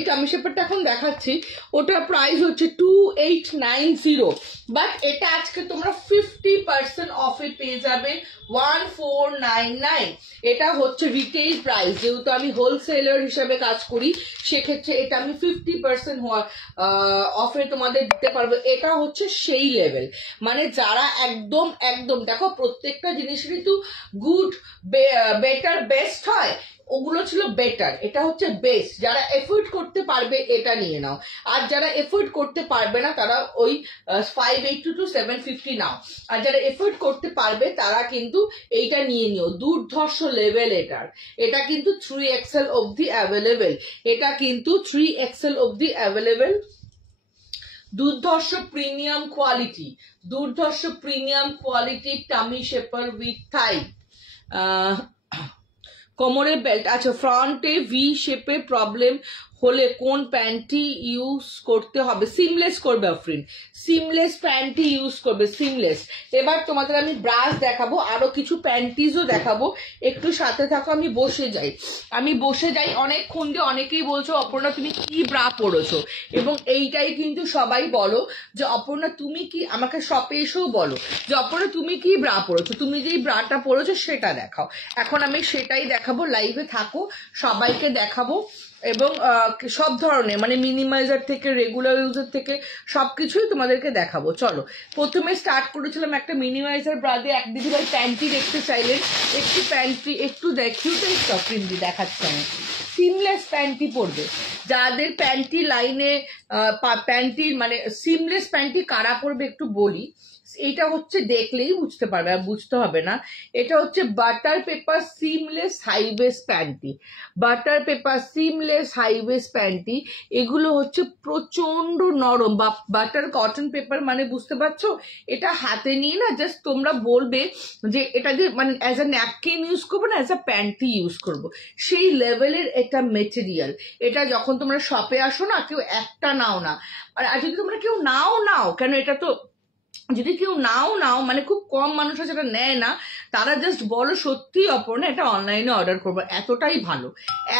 টামি শেপারটা এখন দেখাচ্ছি ওটার প্রাইস হচ্ছে 2890, বাট এটা আজকে তোমরা 50% অফে পেয়ে যাবে 1499। এটা হচ্ছে রিটেল প্রাইস, যেহেতু আমি হোলসেলার হিসেবে কাজ করি সেক্ষেত্রে এটা আমি 50% অফে তোমাদের দিতে পারবো। এটা হচ্ছে সেই লেভেল, মানে যারা একদম একদম দেখো প্রত্যেকটা জিনিসেরই তো গুড, বেটার, বেস্ট হয়, ওগুলো ছিল বেটার, এটা হচ্ছে বেস্ট। যারা এফোর্ড করতে পারবে এটা নিয়ে নাও, আর যারা এফোর্ড করতে পারবে না তারা ওই 580 to 750 নাও, আর যারা এফোর্ড করতে পারবে তারা কিন্তু এইটা নিয়ে নিও। দুর্ধর্ষ লেভেল এটার, এটা কিন্তু 3XL অবধি অ্যাভেলেবেল, এটা কিন্তু 3XL অবধি অ্যাভেলেবেল। দুর্ধর্ষ প্রিমিয়াম কোয়ালিটি, দুর্ধর্ষ premium quality tummy shaper with thigh. কোমরের বেল্ট, আচ্ছা ফ্রন্টে ভি শেপে প্রবলেম হলে কোন প্যান্টটি ইউজ করতে হবে? সিমলেস করবে আফরিন, সিমলেস প্যান্টটি ইউজ করবে, সিমলেস। এবার তোমাদের আমি ব্রাশ দেখাবো, আরো কিছু প্যান্টিজও দেখাবো, একটু সাথে থাকো। আমি বসে যাই অনেকক্ষণ দিয়ে। অনেকেই বলছো অপর্ণা তুমি কি ব্রা পড়েছো, এবং এইটাই কিন্তু সবাই বলো যে অপর্ণা তুমি কি, আমাকে শপে এসেও বলো যে অপর্ণা তুমি কি ব্রা পড়েছো, তুমি যেই ব্রাটা পড়েছো সেটা দেখাও। এখন আমি সেটাই দেখাবো, লাইভে থাকো, সবাইকে দেখাবো। এবং সব ধরনের মানে মিনিমাইজার থেকে রেগুলার ইউজের থেকে সবকিছুই তোমাদেরকে দেখাবো। চলো প্রথমে স্টার্ট করেছিলাম একটা মিনিমাইজার ব্রা দিয়ে। এক দিদিভাই প্যান্টি দেখতে চাইলেন, একটু প্যান্টি একটু দেখিও, তো স্টপিন্দি দেখাচ্ছি আমি। সিমলেস প্যান্টি পরবে যাদের প্যান্টি লাইনে, প্যান্টি মানে সিমলেস প্যান্টি কারা পরবে একটু বলি। এটা হচ্ছে দেখলেই বুঝতে পারবে, আর বুঝতে হবে না। এটা হচ্ছে butter paper seamless highways panty, butter paper seamless highways panty. এগুলো হচ্ছে প্রচন্ড নরম, বা বাটার কটন পেপার মানে বুঝতে পারছো। এটা হাতে নিয়ে না জাস্ট তোমরা বলবে যে এটা যে মানে অ্যাজ আ ন্যাপকিন ইউজ করবো না অ্যাজ আ প্যান্টি ইউজ করবো, সেই লেভেলের এটা মেটেরিয়াল। এটা যখন তোমরা শপে আসো না, কেউ একটা নাও না, আর যদি তোমরা কেউ নাও কেন, এটা তো যদি কেউ নাও মানে খুব কম মানুষ আছে যেটা নেয় না, তারা জাস্ট বলো সত্যি অপর্ণা এটা অনলাইনে অর্ডার করবো, এতটাই ভালো,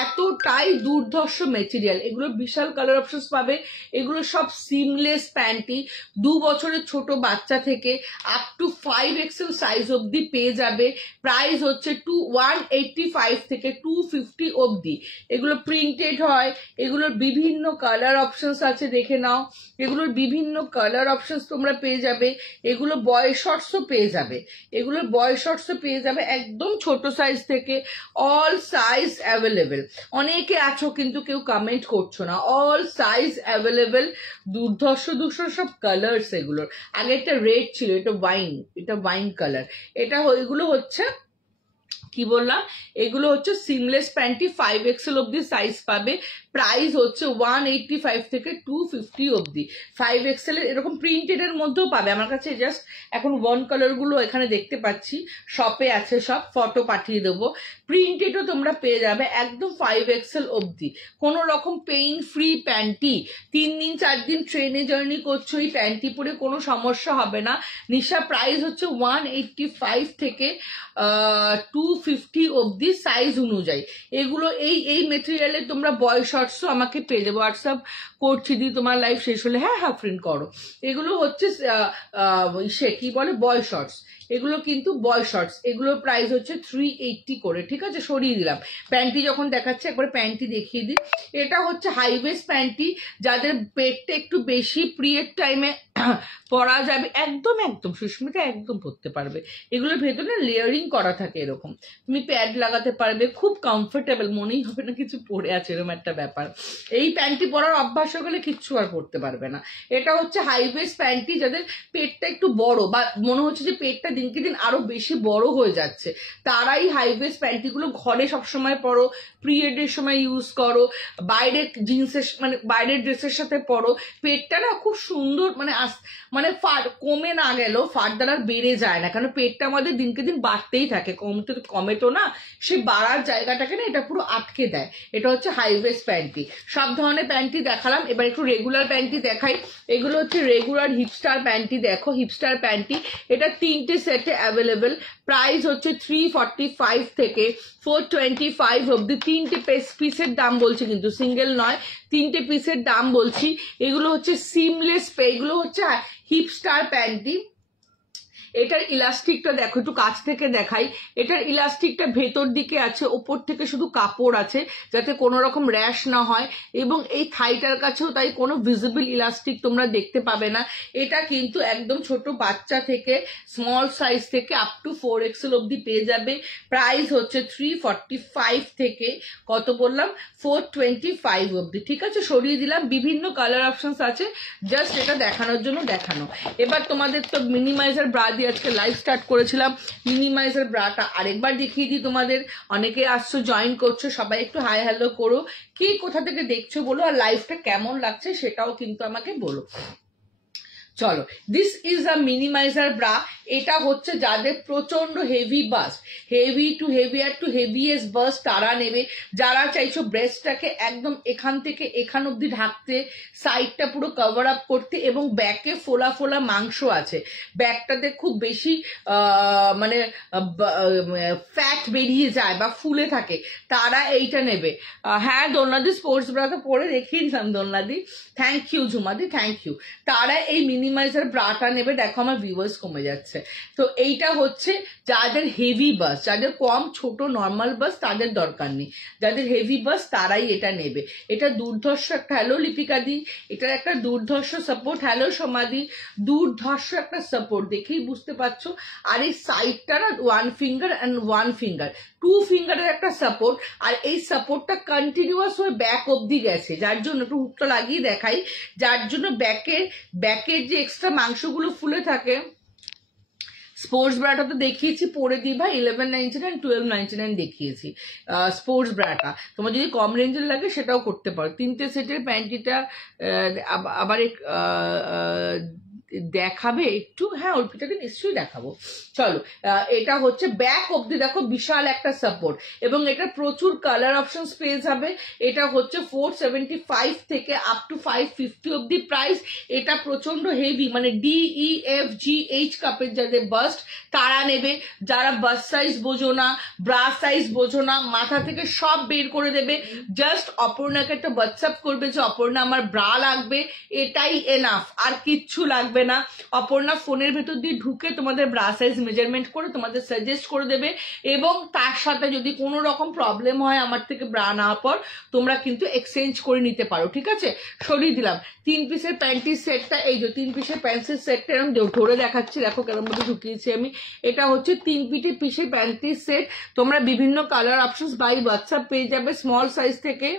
এতটাই দুর্ধর্ষ মেটেরিয়াল। এগুলো বিশাল কালার অপশনস পাবে। এগুলো সব সিমলেস প্যান্টি, 2 বছরের ছোট বাচ্চা থেকে আপ টু 5XL সাইজ অবধি পেয়ে যাবে। প্রাইস হচ্ছে 185 থেকে 250 অবধি। এগুলো প্রিন্টেড হয়, এগুলোর বিভিন্ন কালার অপশনস আছে, দেখে নাও। এগুলোর বিভিন্ন কালার অপশনস তোমরা পেয়ে যাবে। এগুলো বয় শর্টসও পেয়ে যাবে, এগুলোর বয় শর্টসও পেয়ে যাবে, একদম ছোট সাইজ থেকে অল সাইজ অ্যাভেলেবেল। অনেকে আছো কিন্তু কেউ কমেন্ট করছো না, অল সাইজ অ্যাভেলেবেল। দুর্ধর্ষ সব কালার্স এগুলোর। আগে একটা রেড ছিল, এটা ওয়াইন কালার। এগুলো হচ্ছে কি বললাম, এগুলো হচ্ছে সিমলেস প্যান্টি, 5XL অব্দি সাইজ পাবে। প্রাইস হচ্ছে 185 থেকে 250 অব্দি। 5XL এর এরকম প্রিন্টেড এর মধ্যেও পাবে আমার কাছে। জাস্ট এখন ওয়ান কালার গুলো এখানে দেখতে পাচ্ছি, শপে আছে সব, ফটো পাঠিয়ে দেবো। প্রিন্টেডও তোমরা পেয়ে যাবে একদম 5XL অব্দি। কোনো রকম পেইন ফ্রি প্যান্টি, 3 দিন 4 দিন ট্রেনে জার্নি করছো, এই প্যান্টি পরে কোনো সমস্যা হবে না। নিশা প্রাইস হচ্ছে 185 থেকে 250 অব্দি সাইজ অনুযায়ী। এগুলো এই মেটেরিয়ালে তোমরা বয় শর্টসও আমাকে পেয়ে যাবো। হোয়াটসঅ্যাপ করছি দি, তোমার লাইভ শেষ হলে হ্যাঁ ফ্রেন্ড করো। এগুলো হচ্ছে সে কি বলে বয় শর্টস। এগুলো কিন্তু বয় শর্টস, এগুলোর প্রাইস হচ্ছে 380 করে, ঠিক আছে। সরিয়ে দিলাম, প্যান্টি যখন দেখাচ্ছে একবার প্যান্টি দেখিয়ে দিই। এটা হচ্ছে হাই ওয়েস্ট প্যান্টি, যাদের পেটটা একটু বেশি পিরিয়ড টাইমে পরা যাবে, একদম একদম সুস্মিতা একদম পরতে পারবে। এগুলোর ভেতরে লেয়ারিং করা থাকে, এরকম তুমি প্যাড লাগাতে পারবে, খুব কমফোর্টেবল, মনেই হবে না কিছু পরে আছে, এরকম একটা ব্যাপার। এই প্যান্টি পরার অভ্যাস হয়ে গেলে কিচ্ছু আর পরতে পারবে না। এটা হচ্ছে হাই ওয়েস্ট প্যান্টি, যাদের পেটটা একটু বড় বা মনে হচ্ছে যে পেটটা দিনকে দিন আরো বেশি বড় হয়ে যাচ্ছে, তারাই হাই ওয়েস্ট প্যান্টিগুলো ঘরে সবসময় পরো, পিরিয়ডের সময় ইউজ করো, বাইরের জিন্সের মানে বাইরের ড্রেসের সাথে পরো। পেটটা না খুব সুন্দর, মানে কমে না গেলেও ফার্দার আর বেড়ে যায় না, কারণ পেটটা আমাদের দিনকে দিন বাড়তেই থাকে, কমে তো না, সে বাড়ার জায়গাটাকে না এটা পুরো আটকে দেয়। এটা হচ্ছে হাই ওয়েস্ট প্যান্টি। সব ধরনের প্যান্টি দেখালাম, এবার একটু রেগুলার প্যান্টি দেখাই। এগুলো হচ্ছে রেগুলার হিপস্টার প্যান্টি, দেখো হিপস্টার প্যান্টি, এটা 3টে সেটে অ্যাভেলেবেল। প্রাইস হচ্ছে 345 থেকে 425 অব্দি। 3টে পিসের দাম বলছি, কিন্তু সিঙ্গেল নয়, 3টে পিসের দাম বলছি। এগুলো হচ্ছে সিমলেস, এগুলো হচ্ছে হিপস্টার প্যান্টি। এটার ইলাস্টিকটা দেখো, একটু কাছ থেকে দেখাই। এটার ইলাস্টিকটা ভেতর দিকে আছে, ওপর থেকে শুধু কাপড় আছে যাতে কোনো রকম র্যাশ না হয়, এবং এই থাইটার কাছেও তাই কোনো ভিজিবল ইলাস্টিক তোমরা দেখতে পাবে না। এটা কিন্তু একদম ছোট বাচ্চা থেকে স্মল সাইজ থেকে আপ টু 4XL অব্দি পেয়ে যাবে। প্রাইস হচ্ছে 345 থেকে কত বললাম 425 অব্দি, ঠিক আছে। সরিয়ে দিলাম, বিভিন্ন কালার অপশনস আছে, জাস্ট এটা দেখানোর জন্য দেখানো। এবার তোমাদের তো মিনিমাইজার ব্রা দিয়ে আজকে লাইভ স্টার্ট করেছিলাম, মিনিমাইজার ব্রাটা আরেকবার দেখিয়ে দিই তোমাদের। অনেকে আসছো, জয়েন করছো, সবাই একটু হাই হ্যালো করো, কে কোথা থেকে দেখছো বলো, আর লাইভটা কেমন লাগছে সেটাও কিন্তু আমাকে বলো। চলো, this is a minimizer bra. এটা হচ্ছে যাদের প্রচন্ড heavy bust, heavy to heavier to heaviest bust তারা নেবে। যারা চাইছো ব্রেস্টটাকে একদম এখান থেকে এখান অব্দি ঢাকতে, সাইডটা পুরো কভার আপ করতে, এবং ব্যাকে ফোলা ফোলা মাংস আছে, ব্যাকটাতে খুব বেশি মানে ফ্যাট বেরিয়ে যায় বা ফুলে থাকে, তারা এইটা নেবে। হ্যাঁ দোলনাদি স্পোর্টস ব্রা তো পরে দেখিয়েছিলাম দোলনাদি, থ্যাংক ইউ ঝুমাদি, থ্যাংক ইউ। তারা এই মিনিমাইজার ব্রাটা নেবে। দেখো আমার ভিউয়ার্স কমে যাচ্ছে। তো এইটা হচ্ছে যাদের হেভি বাস, যাদের কম ছোট নর্মাল বাস তাদের দরকার নেই, যাদের হেভি বাস তারাই এটা নেবে। এটা দুর্ধর্ষ একটা, হ্যালো লিপিকা দি, এটার একটা দুর্ধর্ষ সাপোর্ট, হ্যালো সমাধি, দুর্ধর্ষ একটা সাপোর্ট, দেখেই বুঝতে পারছো। আর এই সাইডটা না 1 ফিঙ্গার অ্যান্ড 1 ফিঙ্গার, 2 ফিঙ্গারের একটা সাপোর্ট, আর এই সাপোর্টটা কন্টিনিউয়াস হয়ে ব্যাক অব্দি গেছে, যার জন্য একটু হুকটা লাগিয়ে দেখাই, যার জন্য ব্যাকের যে এক্সট্রা মাংসগুলো ফুলে থাকে। স্পোর্টস ব্রাটা তো দেখিয়েছি, পরে দিই ভাই, 1199 1299 দেখিয়েছি স্পোর্টস ব্রাটা। তোমার যদি কম রেঞ্জের লাগে সেটাও করতে পারো। 3টে সেটের প্যান্টিটা আবার দেখাবে একটু, হ্যাঁ অল্পিটাকে নিশ্চয়ই দেখাবো। চলো, এটা হচ্ছে ব্যাক অব্দি, দেখো বিশাল একটা সাপোর্ট, এবং এটা প্রচুর কালার অপশনস পেয়ে যাবে। এটা হচ্ছে 475 থেকে আপ টু 550 অব্দি প্রাইস। এটা প্রচন্ড হেভি, মানে DEFGH কাপের যাদের বাস্ট তারা নেবে। যারা বাস্ট সাইজ বোঝো না, ব্রা সাইজ বোঝো না, মাথা থেকে সব বের করে দেবে, জাস্ট অপর্ণাকে একটা হোয়াটসঅ্যাপ করবে যে অপর্ণা আমার ব্রা লাগবে, এটাই এনাফ, আর কিচ্ছু লাগবে না। অপর্ণা ফোনের ভেতর দিয়ে ঢুকে তোমাদের ব্রা সাইজ মেজারমেন্ট করে তোমাদের সাজেস্ট করে দেবে, এবং তার সাথে যদি কোনো রকম প্রবলেম হয় আমার থেকে ব্রা নেওয়ার পর, তোমরা কিন্তু এক্সচেঞ্জ করে নিতে পারো, ঠিক আছে। সরিয়ে দিলাম 3 পিসের প্যান্টির সেটটা, এই যে 3 পিসের প্যান্টের সেটটা এরকম ধরে দেখাচ্ছি, দেখো কেরম মধ্যে ঢুকিয়েছি আমি। এটা হচ্ছে 3 পিসের প্যান্টির সেট, তোমরা বিভিন্ন কালার অপশনস বাই হোয়াটসঅ্যাপ পেয়ে যাবে, স্মল সাইজ থেকে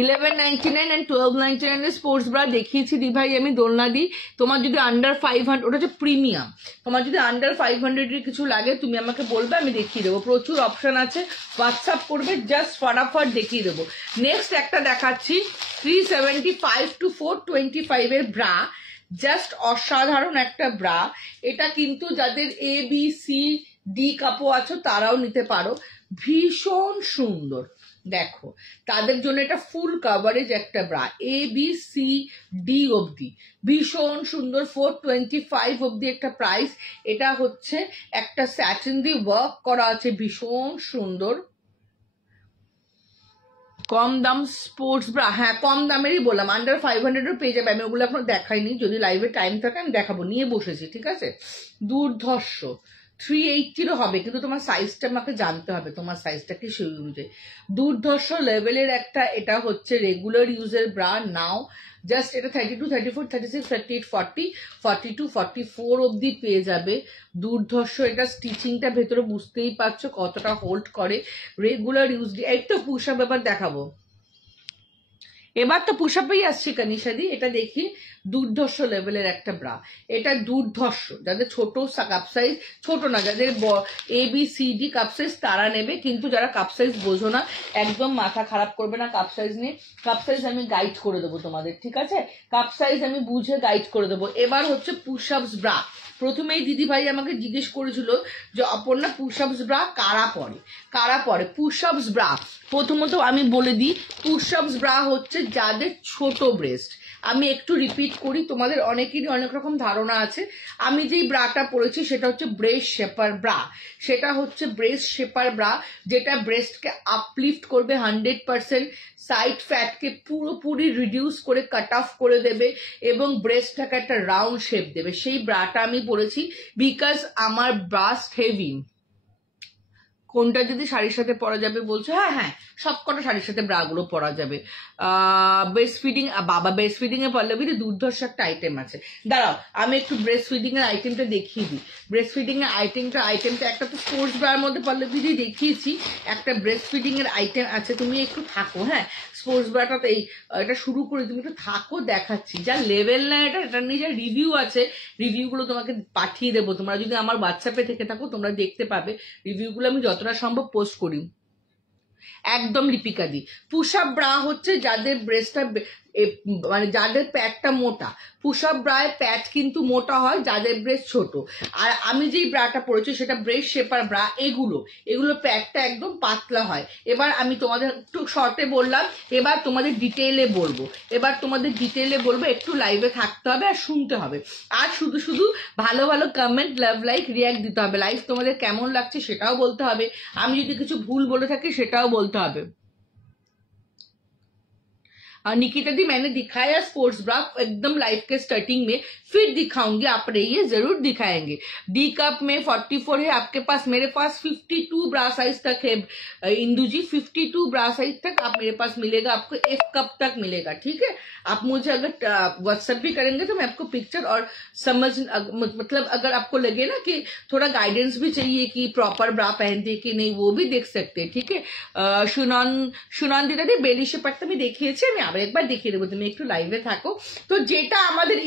1199 and 1299 এর স্পোর্টস ব্রা দেখিয়েছি দি ভাই আমি, দোলনা দি। তোমার যদি আন্ডার 500, ওটা হচ্ছে প্রিমিয়াম, তোমার যদি আন্ডার 500 এর কিছু লাগে তুমি আমাকে বলবে, আমি দেখিয়ে দেবো। প্রচুর অপশন আছে, হোয়াটসঅ্যাপ করবে, জাস্ট ফটাফট দেখিয়ে দেবো। নেক্সট একটা দেখাচ্ছি 375 to 425 এর ব্রা, জাস্ট অসাধারণ একটা ব্রা। এটা কিন্তু যাদের ABCD কাপও আছো তারাও নিতে পারো, ভীষণ সুন্দর। দেখো তাদের জন্য এটা ফুল কাভারেজ একটা ব্রা, ABCD অব্দি, ভীষণ সুন্দর। 425 অব্দি একটা প্রাইস। এটা হচ্ছে একটা স্যাটিন দিয়ে ওয়ার্ক করা আছে, ভীষণ সুন্দর। কম দাম স্পোর্টস ব্রা, হ্যাঁ কম দামেরই বললাম, আন্ডার 500 পেয়ে যাবে। আমি ওগুলো এখনো দেখাইনি, যদি লাইভে টাইম থাকে আমি দেখাবো, নিয়ে বসেছি, ঠিক আছে। দুর্ধর্ষ 380 হবে, কিন্তু তোমার সাইজটা আমাকে জানতে হবে, তোমার সাইজটা কি সেই অনুযায়ী। দুর্ধর্ষ লেভেলের একটা, এটা হচ্ছে রেগুলার ইউজের ব্রা নাও। জাস্ট এটা 32, 34, 36, 38, 40, 42, 44 অব্দি পেয়ে যাবে। দুর্ধর্ষ, এটা স্টিচিংটা ভেতরে বুঝতেই পারছো কতটা হোল্ড করে, রেগুলার ইউজ। একটা পুশ আপ ব্যাপার দেখাবো, এবার তো পুশ আপেই আসছি কানিশাদি। এটা দেখি, দুর্ধর্ষ লেভেলের একটা ব্রা, এটা দুর্ধর্ষ। যাদের ছোট কাপ সাইজ, ছোট না, যাদের ABCD কাপ সাইজ তারা নেবে, কিন্তু যারা কাপ সাইজ বোঝো না একদম মাথা খারাপ করবে না কাপ সাইজ নিয়ে। কাপ সাইজ আমি গাইড করে দেবো তোমাদের, ঠিক আছে, কাপ সাইজ আমি বুঝে গাইড করে দেবো। এবার হচ্ছে পুশ আপস ব্রা। প্রথমেই দিদি ভাই আমাকে জিজ্ঞেস করেছিল যে অপর্ণা পুশ আপস ব্রা কারা পরে, কারা পরে পুশ আপস ব্রা। প্রথমত আমি বলে দিই, পুশ আপস ব্রা হচ্ছে যাদের ছোট ব্রেস্ট। আমি একটু রিপিট করি, তোমাদের অনেকেরই অনেক রকম ধারণা আছে। আমি যেই ব্রাটা পরেছি সেটা হচ্ছে ব্রেস্ট শেপার ব্রা। সেটা হচ্ছে ব্রেস্ট শেপার ব্রা, যেটা ব্রেস্টকে আপলিফট করবে 100%, সাইড ফ্যাটকে পুরোপুরি রিডিউস করে কাট অফ করে দেবে এবং ব্রেস্টটাকে একটা রাউন্ড শেপ দেবে। সেই ব্রাটা আমি পরেছি বিকজ আমার ব্রাস্ট হেভি। কোনটা যদি শাড়ির সাথে পরা যাবে বলছো? হ্যাঁ হ্যাঁ, সবকটা শাড়ির সাথে ব্রাগুলো পরা যাবে। ব্রেস্ট ফিডিং, বাবা ব্রেস্ট ফিডিং এ পল্লবীতে দুর্ধর্ষ একটা আইটেম আছে, দাঁড়াও আমি একটু ব্রেস্ট ফিডিং এর আইটেমটা দেখিয়ে দিই। ব্রেস্ট ফিডিং এর আইটেমটা একটা তো স্পোর্টস ব্রার মধ্যে পল্লবীতে দেখিয়েছি, একটা ব্রেস্ট ফিডিং এর আইটেম আছে। তুমি একটু থাকো, হ্যাঁ স্পোর্টস ব্রাটা এটা শুরু করে তুমি একটু থাকো, দেখাচ্ছি। যা লেভেল না এটা নিয়ে যা রিভিউ আছে, রিভিউগুলো তোমাকে পাঠিয়ে দেবো। তোমরা যদি আমার হোয়াটসঅ্যাপে থেকে থাকো তোমরা দেখতে পাবে রিভিউগুলো, আমি যতটা সম্ভব পোস্ট করি। একদম লিপিকা দি। পুশ আপ ব্রা হচ্ছে যাদের ব্রেস্টটা মানে যাদের প্যাটটা মোটা, পুশ আপ ব্রায় প্যাট কিন্তু মোটা হয়, যাদের ব্রেস্ট ছোট। আর আমি যেই ব্রাটা পরেছি সেটা ব্রেস্ট শেপার ব্রা। এগুলো প্যাটটা একদম পাতলা হয়। এবার আমি তোমাদের একটু শর্টে বললাম, এবার তোমাদের ডিটেইলে বলবো, একটু লাইভে থাকতে হবে আর শুনতে হবে, আর শুধু শুধু ভালো ভালো কমেন্ট, লাভ, লাইক, রিয়াক্ট দিতে হবে। লাইভ তোমাদের কেমন লাগছে সেটাও বলতে হবে, আমি যদি কিছু ভুল বলে থাকি সেটাও বলতে হবে। निकिता दी मैंने दिखाया स्पोर्ट्स ब्रा एकदम लाइफ के स्टार्टिंग में, फिर दिखाऊंगी, आप रहिए जरूर दिखाएंगे। डी कप में 44 है आपके पास, मेरे पास 52 ब्रा साइज तक है इंदु जी, 52 ब्रा साइज तक आप मेरे पास मिलेगा, आपको F कप तक मिलेगा, ठीक है। आप मुझे अगर व्हाट्सएप भी करेंगे तो मैं आपको पिक्चर और समझ, मतलब अगर आपको लगे ना कि थोड़ा गाइडेंस भी चाहिए कि प्रॉपर ब्रा पहनते कि नहीं, वो भी देख सकते हैं, ठीक है। সুনন দিদি বেলি শেপারটা আমি দেখিয়েছি, আমি আবার একবার দেখিয়ে দেবো, তুমি একটু লাইভে থাকো। তো যেটা আমাদের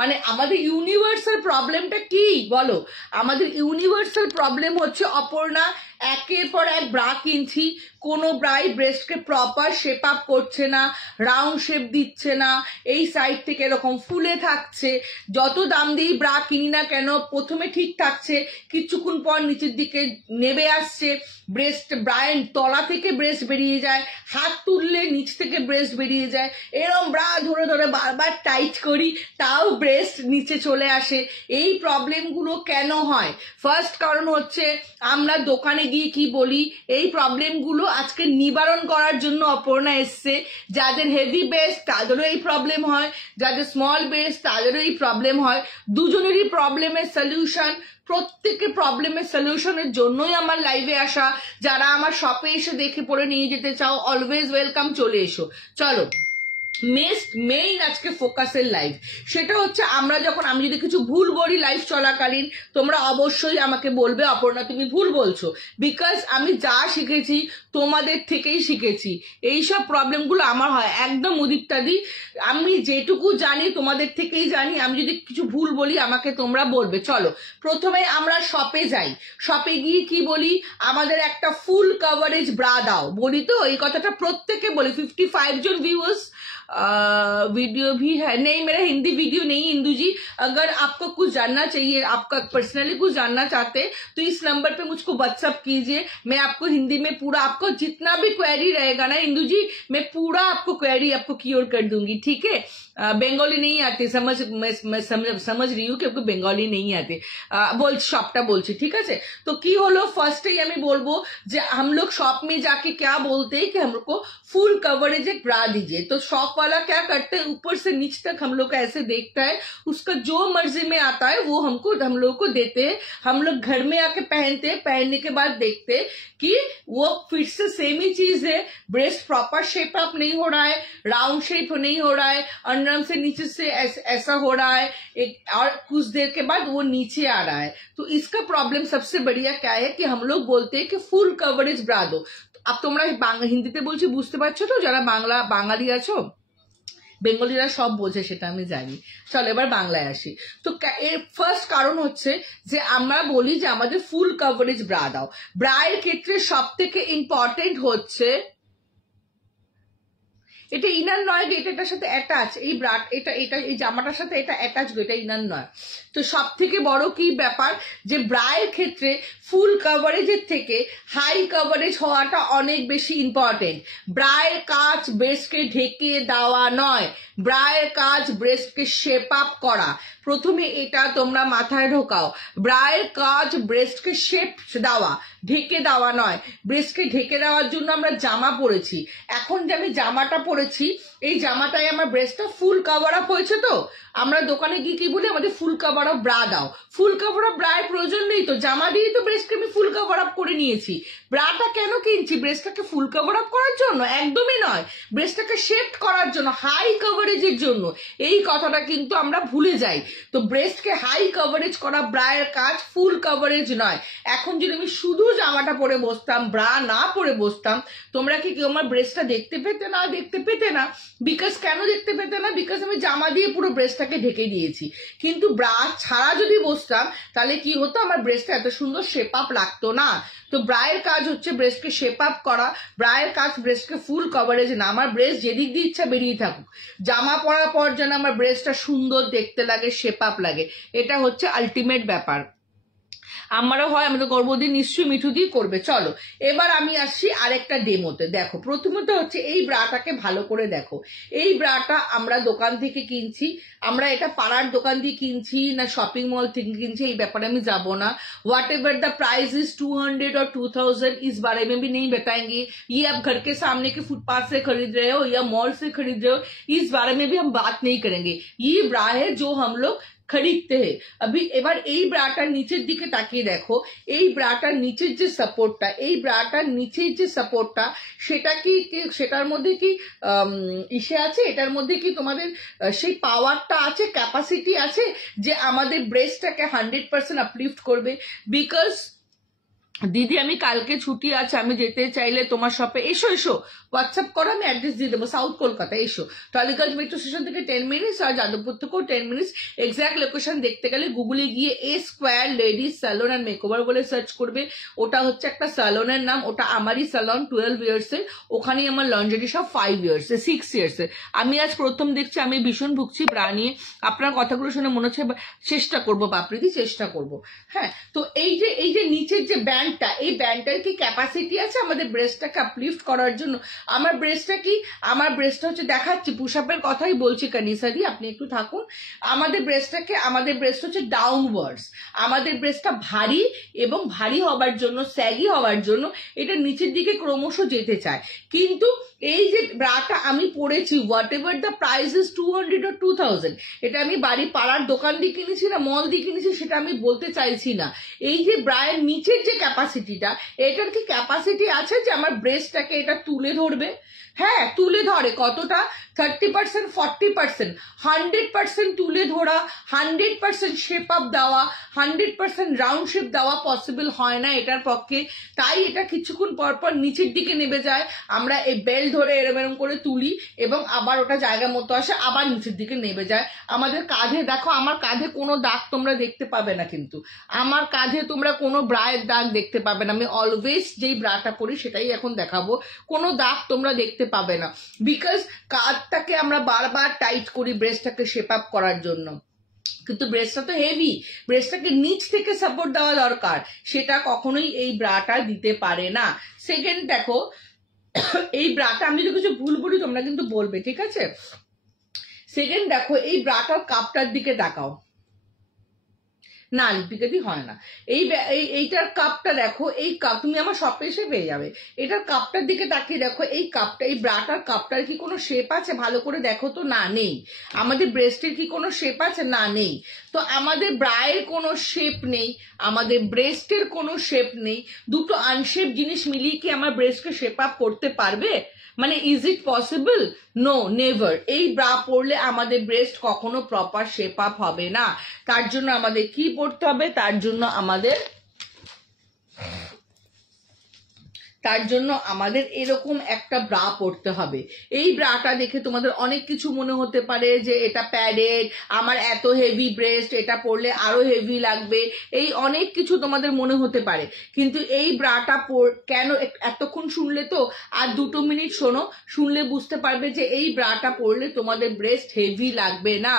মানে আমাদের ইউনিভার্সাল প্রবলেমটা কি বলো? আমাদের ইউনিভার্সাল প্রবলেম হচ্ছে অপর্ণা একের পর এক ব্রা কিনছি, কোনো ব্রাই ব্রেস্টকে প্রপার শেপ আপ করছে না, রাউন্ড শেপ দিচ্ছে না, এই সাইড থেকে এরকম ফুলে থাকছে। যত দাম দিয়ে ব্রা কিনি না কেন প্রথমে ঠিক থাকছে, কিছুক্ষণ পর নিচের দিকে নেমে আসছে, ব্রেস্ট ব্রায়ের তলা থেকে ব্রেস্ট বেরিয়ে যায়, হাত তুললে নিচ থেকে ব্রেস্ট বেরিয়ে যায়, এরকম ব্রা ধরে ধরে বারবার টাইট করি তাও ব্রেস্ট নিচে চলে আসে। এই প্রবলেমগুলো কেন হয়? ফার্স্ট কারণ হচ্ছে আমরা দোকানে গিয়ে কি বলি, এই প্রবলেমগুলো আজকে নিবারণ করার জন্য অপর্ণা এসছে। যাদের হেভি বেস্ট তাদেরও এই প্রবলেম হয়, যাদের স্মল বেস্ট তাদেরও এই প্রবলেম হয়, দুজনেরই প্রবলেমের সলিউশন, প্রত্যেকের প্রবলেমের সলিউশনের জন্যই আমার লাইভে আসা। যারা আমার শপে এসে দেখে পড়ে নিয়ে যেতে চাও অলওয়েজ ওয়েলকাম, চলে এসো। চলো মেইন আজকে ফোকাসের লাইভ, সেটা হচ্ছে আমরা যখন, আমি যদি কিছু ভুল বলি লাইভ চলাকালীন তোমরা অবশ্যই আমাকে বলবে অপর্ণা তুমি ভুল বলছো, বিকজ আমি যা শিখেছি তোমাদের থেকেই শিখেছি। এইসব প্রবলেমগুলো আমার হয় একদম উদীপ্তাদি, আমি যেটুকু জানি তোমাদের থেকেই জানি, আমি যদি কিছু ভুল বলি আমাকে তোমরা বলবে। চলো প্রথমে আমরা শপে যাই, শপে গিয়ে কি বলি, আমাদের একটা ফুল কভারেজ ব্রা দাও, বলি তো এই কথাটা প্রত্যেকে বলি। 55 জন ভিউয়ার্স, वीडियो भी है नहीं, मेरा हिंदी वीडियो नहीं इंदु जी। अगर आपको कुछ जानना चाहिए, आपका पर्सनली कुछ जानना चाहते तो इस नंबर पे मुझको व्हाट्सअप कीजिए, मैं आपको हिंदी में पूरा, आपको जितना भी क्वेरी रहेगा ना इंदु जी, मैं पूरा आपको क्वेरी आपको क्लियर कर दूंगी, ठीक है। বেঙ্গলি नहीं आते, समझ रही हूँ क्योंकि বেঙ্গলি नहीं आते, সবটা বলছি ঠিক আছে। তো কি হলো, ফার্স্টেই আমি বলবো যে हम लोग शॉप में जाके क्या बोलते हैं कि हम लोग को फुल कवरेज एक ब्रा दीजिए। तो शॉप वाला क्या करते हैं, ऊपर से नीचे तक हम लोग ऐसे देखता है, उसका जो मर्जी में आता है वो हम लोग को देते हैं। हम लोग घर में आके पहनते हैं, पहनने के बाद देखते हैं कि वो फिर से सेम ही चीज है, ब्रेस्ट प्रॉपर शेप अप नहीं हो रहा है, राउंड शेप नहीं हो रहा है, अंडरआर्म से नीचे से ऐसा हो रहा है, एक और कुछ देर के बाद वो नीचे आ रहा है। तो इसका प्रॉब्लम सबसे बढ़िया क्या है कि हम लोग बोलते हैं कि फुल कवरेज ब्रा दो। अब তোমরা হিন্দিতে বলছি বুঝতে পারছো তো, যারা বাঙালি আছো, বেঙ্গলিরা সব বোঝে সেটা আমি জানি। চলো এবার বাংলায় আসি। তো এর ফার্স্ট কারণ হচ্ছে যে আমরা বলি যে আমাদের ফুল কভারেজ ব্রা দাও। ব্রা এর ক্ষেত্রে সব থেকে ইম্পর্টেন্ট হচ্ছে, এটা ইনার নয়, এটার সাথে অ্যাটাচ, এই ব্রা এটা এই জামাটার সাথে এটা অ্যাটাচ গো, এটা ইনার নয়। তো সব থেকে বড় কি ব্যাপার যে ব্রা এর ক্ষেত্রে ফুল কভারেজের থেকে হাই কভারেজ হওয়াটা অনেক বেশি ইম্পর্টেন্ট। ব্রা এর কাজ ব্রেস্টকে ঢেকে দেওয়া নয়, ব্রা এর কাজ ব্রেস্টকে শেপ আপ করা। প্রথমে এটা তোমরা মাথায় ঢোকাও, ব্রা এর কাজ ব্রেস্টকে শেপ দেওয়া, ঢেকে দেওয়া নয়। ব্রেস্টকে ঢেকে দেওয়ার জন্য আমরা জামা পরেছি, এখন যে আমি জামাটা পরেছি এই জামাটায় আমার ব্রেস্টটা ফুল কভার আপ হয়েছে। তো আমরা দোকানে গিয়ে কি বলি, আমাদের ফুল কভার আপ ব্রা দাও। ফুল কভার আপ ব্রা এর প্রয়োজন নেই, তো জামা দিয়ে তো ব্রেস্টকে আমি ফুল কভার আপ করে নিয়েছি। ব্রাটা কেন কিনছি, ব্রেস্টটাকে ফুল কভার আপ করার জন্য? একদমই নয়, ব্রেস্টটাকে শেপ করার জন্য, হাই কভারেজের জন্য। এই কথাটা কিন্তু আমরা ভুলে যাই। তো ব্রেস্টকে হাই কভারেজ করা ব্রা এর কাজ, ফুল কভারেজ নয়। এখন যদি আমি শুধু জামাটা পরে বসতাম, ব্রা না পরে বসতাম, তোমরা কি কেউ আমার ব্রেস্টটা দেখতে পেতে না? দেখতে পেতে না। বিকজ কেন দেখতে পেতে না? বিকজ আমি জামা দিয়ে পুরো ব্রেস্টটাকে ঢেকে দিয়েছি। কিন্তু ব্রা ছাড়া যদি বসতাম তাহলে কি হতো, আমার ব্রেস্টটা এত সুন্দর শেপ আপ লাগতো না। তো ব্রা এর কাজ হচ্ছে ব্রেস্টকে শেপ আপ করা, ব্রা এর কাজ ব্রেস্টকে ফুল কভারেজ না। আমার ব্রেস্ট যেদিক দিয়ে ইচ্ছা বেরিয়ে থাকুক, জামা পরার পর যেন আমার ব্রেস্টটা সুন্দর দেখতে লাগে, শেপ আপ লাগে। এটা হচ্ছে আলটিমেট ব্যাপার। আমারও হয়, আমি তো গর্বদিন নিশ্চয়ই মিঠু দিয়ে করবে। চলো এবার আমি আসছি আরেকটা ডেমোতে। দেখো প্রথমত হচ্ছে এই ব্রাটাকে ভালো করে দেখো। এই ব্রাটা আমরা দোকান থেকে কিনছি, আমরা এটা পাড়ার দোকান দিয়ে কিনছি না শপিং মল থেকে কিনছি এই ব্যাপারে আমি যাব না। What ever the price is 200 और 2000 इस बारे में भी नहीं बताएंगे। ये आप घर के सामने के फुटपाथ से खरीद रहे हो या मॉल से खरीद रहे हो, इस बारे में भी हम बात नहीं करेंगे। ये ब्रा है जो हम लोग खरीदते हैं। अभी এবার এই ব্রাটার নিচের দিকে তাকিয়ে দেখো, এই ব্রাটার নিচের যে সাপোর্টটা, এই ব্রাটার নিচের যে সাপোর্টটা, সেটা কি সেটার মধ্যে কি ইসে আছে, এটার মধ্যে কি তোমাদের সেই পাওয়ারটা আছে, ক্যাপাসিটি আছে যে আমাদের ব্রেস্টটাকে 100% আপলিফট করবে? বিকজ দিদি আমি কালকে ছুটি আছে, আমি যেতে চাইলে তোমার শপে এসো, হোয়াটসঅ্যাপ করো, আমি অ্যাড্রেস দিয়ে দেবো, সাউথ কলকাতা এসো। টালিগঞ্জ মেট্রো স্টেশন থেকে 10 মিনিটস আর যাদবপুর থেকেও 10 মিনিটস। এক্স্যাক্ট লোকেশন দেখতে গেলে গুগলে গিয়ে A square ladies salon and makeover বলে সার্চ করবে। ওটা হচ্ছে একটা স্যালনের নাম, ওটা আমারই স্যালন, 12 ইয়ার্সের। ওখানেই আমার লন্ড্রি শপ 5 ইয়ার্সের, 6 ইয়ার্সের। আমি আজ প্রথম দেখছি, আমি ভীষণ ভুগছি ব্রা নিয়ে। আপনার কথাগুলো শুনে মনে হচ্ছে চেষ্টা করবো বাপরিদি, চেষ্টা করবো। হ্যাঁ, তো এই যে নিচের যে ব্যান্ডটা, এই ব্যান্ডটার কি ক্যাপাসিটি আছে আমাদের ব্রেস্টটাকে আপলিফট করার জন্য? আমার ব্রেস্টটা কি, আমার ব্রেস্টটা হচ্ছে দেখাচ্ছি, পুশ আপের কথাই বলছি কানিসাদি, আপনি একটু থাকুন। আমাদের ব্রেস্ট হচ্ছে ডাউনওয়ার্ডস। আমাদের ব্রেস্টটা ভারী, এবং ভারী হবার জন্য, স্যাগি হবার জন্য এটা নিচের দিকে ক্রমশ যেতে চায়। কিন্তু এই যে ব্রাটা আমি পরেছি, what ever the price is 200 or 2000, এটা আমি বাড়ি পাড়ার দোকান দিয়ে কিনেছি না মল দিয়ে কিনেছি সেটা আমি বলতে চাইছি না। এই যে ব্রায়ের নিচের যে ক্যাপাসিটিটা, এটার কি ক্যাপাসিটি আছে যে আমার ব্রেস্টটাকে এটা তুলে ধরবে? হ্যাঁ, তুলে ধরে। কতটা? 30%, 40%, 100% তুলে ধরা, 100% শেপ আপ দেওয়া, 100% রাউন্ড শেপ দেওয়া পসিবল হয় না এটার পক্ষে। তাই এটা কিছুক্ষণ পর পর নিচের দিকে নেমে যায়, আমরা এই বেল্ট ধরে এরম করে তুলি এবং আবার ওটা জায়গা মতো আসে, আবার নিচের দিকে নেমে যায়। আমাদের কাঁধে দেখো, আমার কাঁধে কোনো দাগ তোমরা দেখতে পাবে না, কিন্তু আমার কাঁধে তোমরা কোনো ব্রায়ের দাগ দেখতে পাবে না। আমি অলওয়েজ যেই ব্রাটা পরি সেটাই এখন দেখাবো, কোনো দাগ তোমরা দেখতে পাবে না। বিকজ কাঁধটাকে আমরা বারবার টাইট করি ব্রেস্টটাকে শেপ আপ করার জন্য, কিন্তু ব্রেস্টটা তো হেভি, ব্রেস্টটাকে নিচ থেকে সাপোর্ট দেওয়া দরকার, সেটা কখনোই এই ব্রাটা দিতে পারে না। সেকেন্ড দেখো, এই ব্রাটা আমি যদি কিছু ভুল বলি তোমরা কিন্তু বলবে, ঠিক আছে? সেকেন্ড দেখো এই ব্রাটার কাপটার দিকে তাকাও, না লিপিকাদি হয় না, এইটার কাপটা দেখো, এই কাপ তুমি আমার শপে এসে পেয়ে যাবে। এটার কাপটার দিকে তাকিয়ে দেখো, এই কাপটা, এই ব্রাটার কাপটার কি কোনো শেপ আছে? ভালো করে দেখো তো, না নেই। আমাদের ব্রেস্টের কি কোনো শেপ আছে? না নেই। তো আমাদের ব্রায়ের কোনো শেপ নেই, আমাদের ব্রেস্টের কোনো শেপ নেই, দুটো আনশেপ জিনিস মিলিয়ে কি আমার ব্রেস্টকে শেপ আপ করতে পারবে? মানে is it possible? No, never. এই ব্রা পরলে আমাদের ব্রেস্ট কখনো প্রপার শেপ আপ হবে না। তার জন্য আমাদের কি পড়তে হবে? তার জন্য আমাদের এরকম একটা ব্রা পরতে হবে। এই ব্রাটা দেখে তোমাদের অনেক কিছু মনে হতে পারে যে এটা প্যাডেড, আমার এত হেভি ব্রেস্ট, এটা পরলে আরো হেভি লাগবে, এই অনেক কিছু তোমাদের মনে হতে পারে। কিন্তু এই ব্রাটা কেন, এতক্ষণ শুনলে তো, আর 2 মিনিট শোনো, শুনলে বুঝতে পারবে যে এই ব্রাটা পরলে তোমাদের ব্রেস্ট হেভি লাগবে না।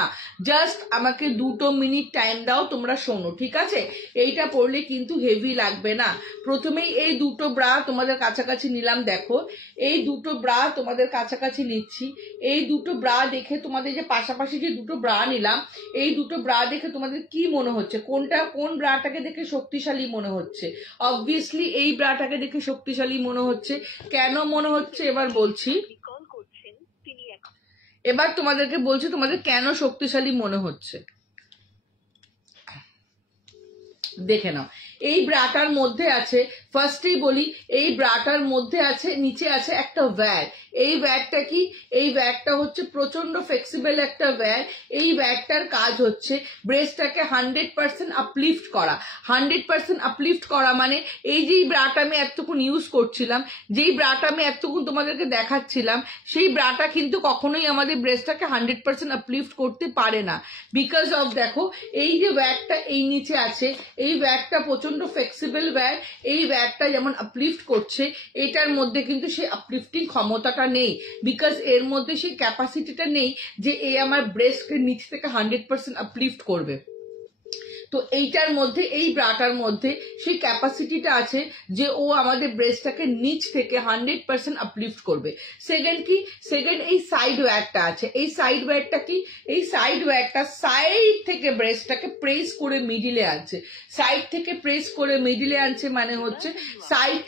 জাস্ট আমাকে 2 মিনিট টাইম দাও, তোমরা শোনো, ঠিক আছে? এইটা পরলে কিন্তু হেভি লাগবে না। প্রথমেই এই দুটো ব্রা তোমাদের কাছাকাছি নিলাম, দেখো এই দুটো ব্রা তোমাদের কাছাকাছি নিচ্ছি। এই দুটো ব্রা দেখে তোমাদের, যে পাশাপাশি যে দুটো ব্রা নিলাম, এই দুটো ব্রা দেখে তোমাদের কি মনে হচ্ছে? কোন ব্রাটাকে দেখে শক্তিশালী মনে হচ্ছে? অবভিয়াসলি এই ব্রাটাকে দেখে শক্তিশালী মনে হচ্ছে। কেন মনে হচ্ছে এবার বলছি, এবার তোমাদেরকে বলছি তোমাদের কেন শক্তিশালী মনে হচ্ছে। দেখে নাও, এই ব্রাটার মধ্যে আছে, ফার্স্টেই বলি, এই ব্রাটার মধ্যে আছে, নিচে আছে একটা ওয়্যার। এই ওয়্যারটা কি? এই ওয়্যারটা হচ্ছে প্রচন্ড ফ্লেক্সিবল একটা ওয়্যার। এই ওয়্যারটার কাজ হচ্ছে ব্রেস্টটাকে 100% আপলিফট করা। 100% আপলিফট করা মানে এই যে ব্রাটা আমি এতক্ষণ ইউজ করছিলাম, যেই ব্রাটা আমি এতক্ষণ তোমাদেরকে দেখাচ্ছিলাম, সেই ব্রাটা কিন্তু কখনোই আমাদের ব্রেস্টটাকে 100% আপলিফট করতে পারে না। বিকজ অফ, দেখো এই যে ওয়্যারটা এই নিচে আছে, এই ওয়্যারটা প্রচন্ড ফ্লেক্সিবল ওয়্যার। এই ওয়্যারটা যেমন আপলিফট করছে, এটার মধ্যে কিন্তু সেই আপলিফটিং ক্ষমতাটা নেই। বিকজ এর মধ্যে সেই ক্যাপাসিটিটা নেই যে এ আমার ব্রেস্টকে নিচ থেকে 100% আপলিফট করবে। তো এইটার মধ্যে, এই ব্রাটার মধ্যে সেই ক্যাপাসিটিটা আছে যে ও আমাদের ব্রেস্টটাকে নিচ থেকে 100% আপলিফট করবে। সেকেন্ড কি? সেকেন্ড এই সাইড ওয়্যারটা আছে। এই সাইড ওয়্যারটা কি? এই সাইড ওয়্যারটা সাইড থেকে ব্রেস্টটাকে প্রেস করে মিডিলে আনছে। সাইড থেকে প্রেস করে মিডিলে আনছে মানে হচ্ছে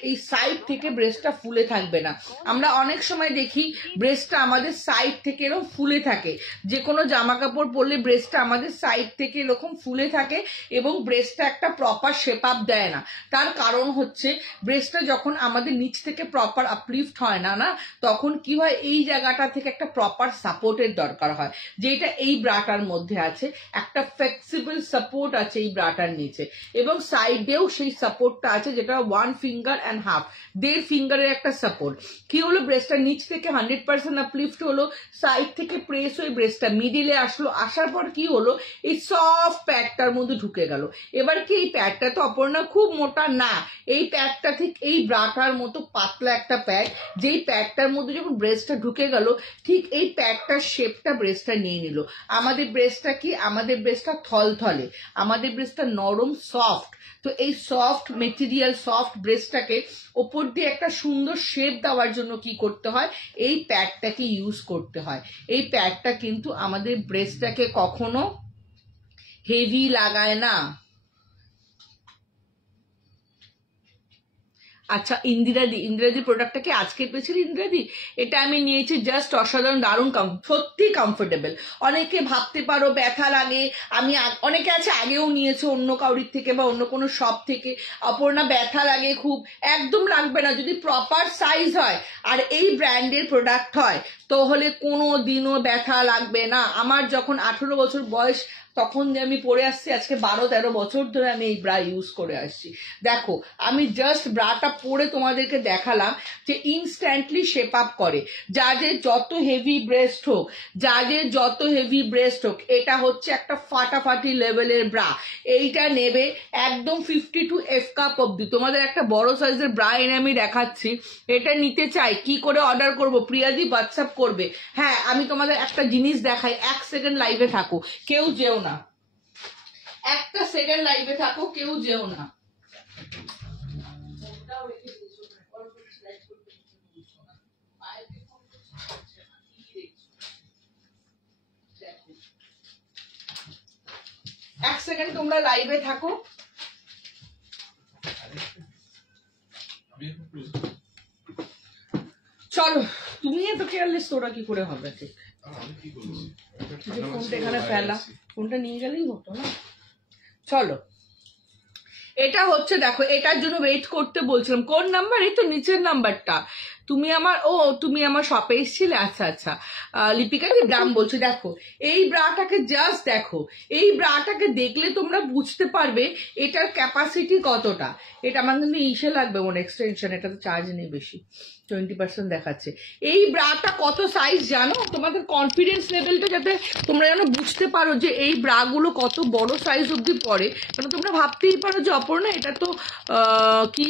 এই সাইড থেকে ব্রেস্টটা ফুলে থাকবে না। আমরা অনেক সময় দেখি ব্রেস্টটা আমাদের সাইড থেকে এরকম ফুলে থাকে, যে কোনো জামা কাপড় পরলে ব্রেস্টটা আমাদের সাইড থেকে এরকম ফুলে থাকে এবং ব্রেস্টটা একটা প্রপার শেপ আপ দেয় না। তার কারণ হচ্ছে ব্রেস্টটা যখন আমাদের নিচ থেকে প্রপার আপলিফট হয় না, তখন কি হয়, এই জায়গাটা থেকে একটা প্রপার সাপোর্টের দরকার হয়, যেটা এই ব্রাটার মধ্যে আছে। একটা ফ্লেক্সিবল সাপোর্ট আছে এই ব্রাটার নিচে, এবং সাইডেও সেই সাপোর্টটা আছে, যেটা 1.5 ফিঙ্গার, 1.5 ফিঙ্গারের একটা সাপোর্ট। কি হলো, ব্রেস্টটা নিচ থেকে 100% আপলিফট হলো, সাইড থেকে প্রেস হয়ে ব্রেস্টটা মিডিলে আসলো, আসার পর কি হলো, এই সফট প্যাডটার মধ্যে ঢুকে গেল। এবার কি এই প্যাডটা তো অপর্ণা খুব মোটা না, এই প্যাডটা ঠিক এই ব্রাটার মতো পাতলা একটা প্যাড, যেই প্যাডটার মধ্যে যখন ব্রেস্টটা ঢুকে গেল, ঠিক এই প্যাডটার শেপটা ব্রেস্টটা নিয়ে নিল। আমাদের ব্রেস্টটা কি? আমাদের ব্রেস্টটা থলথলে, আমাদের ব্রেস্টটা নরম, সফট। তো এই সফট মেটেরিয়াল, সফট ব্রেস্টটাকে ওপর দিয়ে একটা সুন্দর শেপ দেওয়ার জন্য কি করতে হয়, এই প্যাডটাকে ইউজ করতে হয়। এই প্যাডটা কিন্তু আমাদের ব্রেস্টটাকে কখনো হেভি লাগায় না। আচ্ছা, ইন্দিরাদি প্রোডাক্টটা কি আজকে পেয়েছিল? ইন্দিরাদি, এটা আমি নিয়েছি, জাস্ট অসাধারণ, দারুণ, সত্যি কমফোর্টেবল। অনেকে ভাবতে পারো ব্যথা লাগে, আমি অনেকে আছে আগেও নিয়েছে অন্য কাউরির থেকে বা অন্য কোনো শপ থেকে, অপর্ণা ব্যথা লাগে খুব। একদম লাগবে না, যদি প্রপার সাইজ হয় আর এই ব্র্যান্ডের প্রোডাক্ট হয়, তাহলে কোনো দিনও ব্যথা লাগবে না। আমার যখন 18 বছর বয়স, তখন যে আমি পরে আসছি, আজকে 12-13 বছর ধরে আমি এই ব্রা ইউজ করে আসছি। দেখো, আমি জাস্ট ব্রাটা পরে তোমাদেরকে দেখালাম যে ইনস্ট্যান্টলি শেপ আপ করে। যাদের যত হেভি ব্রেস্ট হোক, এটা হচ্ছে একটা ফাটাফাটি লেভেলের ব্রা। এইটা নেবে একদম 52 F কাপ অব্দি। তোমাদের একটা বড় সাইজের ব্রা এনে আমি দেখাচ্ছি। এটা নিতে চাই, কি করে অর্ডার করব? প্রিয়াদি হোয়াটসঅ্যাপ করবে। হ্যাঁ, আমি তোমাদের একটা জিনিস দেখাই, 1 সেকেন্ড লাইভে থাকো, কেউ যেও না, 1 সেকেন্ড লাইভে থাকো, কেউ যেও না। এক সেকেন্ড তোমরা লাইভে থাকো। চলো, তুমি এত কেয়ারলেস, তোরা কি করে হবে? ঠিক ফোনটা এখানে ফেলা, ফোনটা নিয়ে গেলেই হতো না। চলো, এটা হচ্ছে দেখো, এটার জন্য ওয়েট করতে বলছিলাম। কোন নাম্বার? এই তো নিচের নাম্বারটা। তুমি আমার শপে এসেছিলে? আচ্ছা আচ্ছা, লিপিকাকে দাম বলছি। দেখো এই ব্রাটাকে জাস্ট দেখো, এই ব্রাটাকে দেখলে তোমরা বুঝতে পারবে এটার ক্যাপাসিটি কতটা। এটা আমার কিন্তু ইসে লাগবে মনে এক্সটেনশন, এটা তো চার্জ নেই বেশি, 20% দেখাচ্ছে। এই ব্রাটা কত সাইজ জানো? তোমাদের কনফিডেন্স লেভেলটা যাতে তোমরা যেন বুঝতে পারো যে এই ব্রাগুলো কত বড় সাইজ অব্দি পড়ে। কারণ তোমরা ভাবতেই পারো যে অপর্ণা এটা তো কি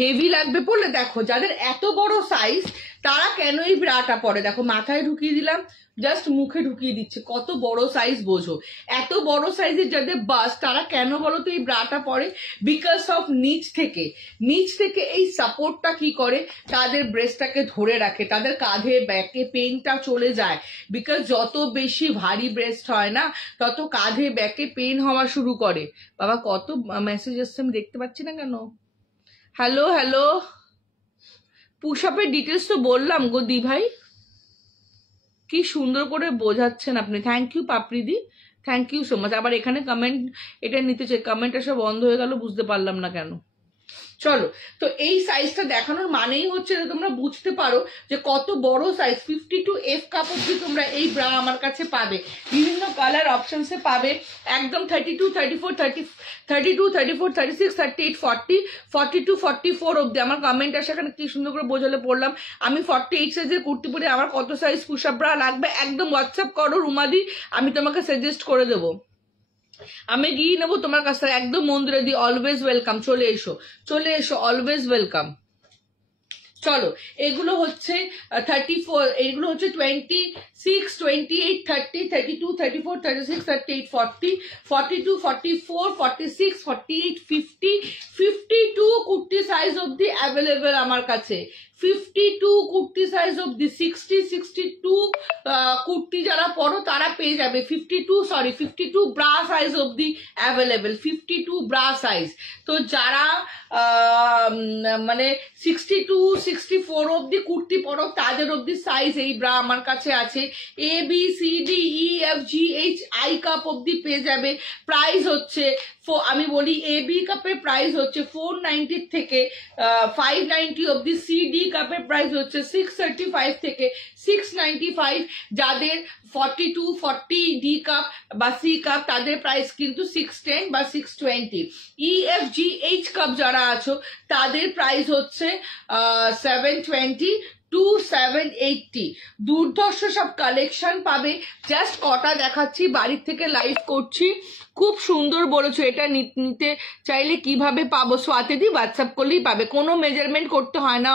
হেভি লাগবে পড়লে। দেখো যাদের এত বড় সাইজ তারা কেন এই ব্রাটা পরে, দেখো মাথায় ঢুকিয়ে দিলাম, জাস্ট মুখে ঢুকিয়ে দিচ্ছে, কত বড় সাইজ বোঝো। এত বড় সাইজের যাদের বাস তারা কেন বলো তো এই ব্রাটা পরে? বিকজ অফ নিচ থেকে এই সাপোর্টটা কি করে, তাদের ব্রেস্টটাকে ধরে রাখে, তাদের কাঁধে ব্যাকে পেনটা চলে যায়। বিকজ যত বেশি ভারী ব্রেস্ট হয় না, তত কাঁধে ব্যাকে পেন হওয়া শুরু করে। বাবা কত মেসেজ আসছে আমি দেখতে পাচ্ছি না কেন। হ্যালো হ্যালো, পুশ আপের ডিটেলস তো বললাম গো দি ভাই, কি সুন্দর করে বোঝাচ্ছেন আপনি। থ্যাংক ইউ পাপড়িদি, থ্যাংক ইউ সো মাচ। আবার এখানে কমেন্ট এটা নিতে চাই, কমেন্ট আসা বন্ধ হয়ে গেল, বুঝতে পারলাম না কেন। চলো, তো এই সাইজটা দেখানোর মানেই হচ্ছে যে তোমরা বুঝতে পারো যে কত বড় সাইজ। 52F কাপ অব্দি তোমরা এই ব্রা আমার কাছে পাবে, বিভিন্ন কালার অপশনসে পাবে। একদম 32, 34, 32, 34, 36, 38, 40, 42, 44 অব্দি। আমার কমেন্ট আসে এখানে কি সুন্দর করে বোঝালে পড়লাম। আমি 48 সাইজের কুর্তি পরে আমার কত সাইজ পুশ আপ ব্রা লাগবে একদম হোয়াটসঅ্যাপ করো রুমাদি, আমি তোমাকে সাজেস্ট করে দেবো। আমি গিয়ে নেবো তোমার কাছ থেকে একদম মন্দিরে দি। অলওয়েজ ওয়েলকাম, চলে এসো অলওয়েজ ওয়েলকাম। চলো, এগুলো হচ্ছে 34, এগুলো হচ্ছে 26, 28, 30, 32, 34, 36, 38, 40, 42, 44, 46, 48, 50, 52 কুর্তি সাইজ অব্দি অ্যাভেলেবেল আমার কাছে। 52 কুর্তি সাইজ অব্দি, 60, 62 কুর্তি যারা পরো তারা পেয়ে যাবে। 52 ব্রা সাইজ অব্দি অ্যাভেলেবেল, 52 ব্রা সাইজ। তো যারা মানে 62, 64 অব্দি কুর্তি পরো তাদের অব্দি সাইজ এই ব্রা আমার কাছে আছে। ABCDEFGHI কাপ অব্দি পেয়ে যাবে। প্রাইস হচ্ছে, আমি বলি AB কাপের প্রাইস হচ্ছে 490 থেকে 590 অব্দি। CD কাপের প্রাইস হচ্ছে 635 থেকে 695। যাদের 42, 40D কাপ বা C কাপ তাদের প্রাইস কিন্তু 610 বা 620। EFGH কাপ যারা আছো তাদের প্রাইস হচ্ছে 720 to 780। দুর্ধর্ষ সব কালেকশন পাবে। জাস্ট কটা দেখাচ্ছি, বাড়ির থেকে লাইভ করছি। খুব সুন্দর বলেছো। এটা নিতে চাইলে কিভাবে পাবো? স্বাতিদি হোয়াটসঅ্যাপ করলেই পাবে, কোনো মেজারমেন্ট করতে হয় না।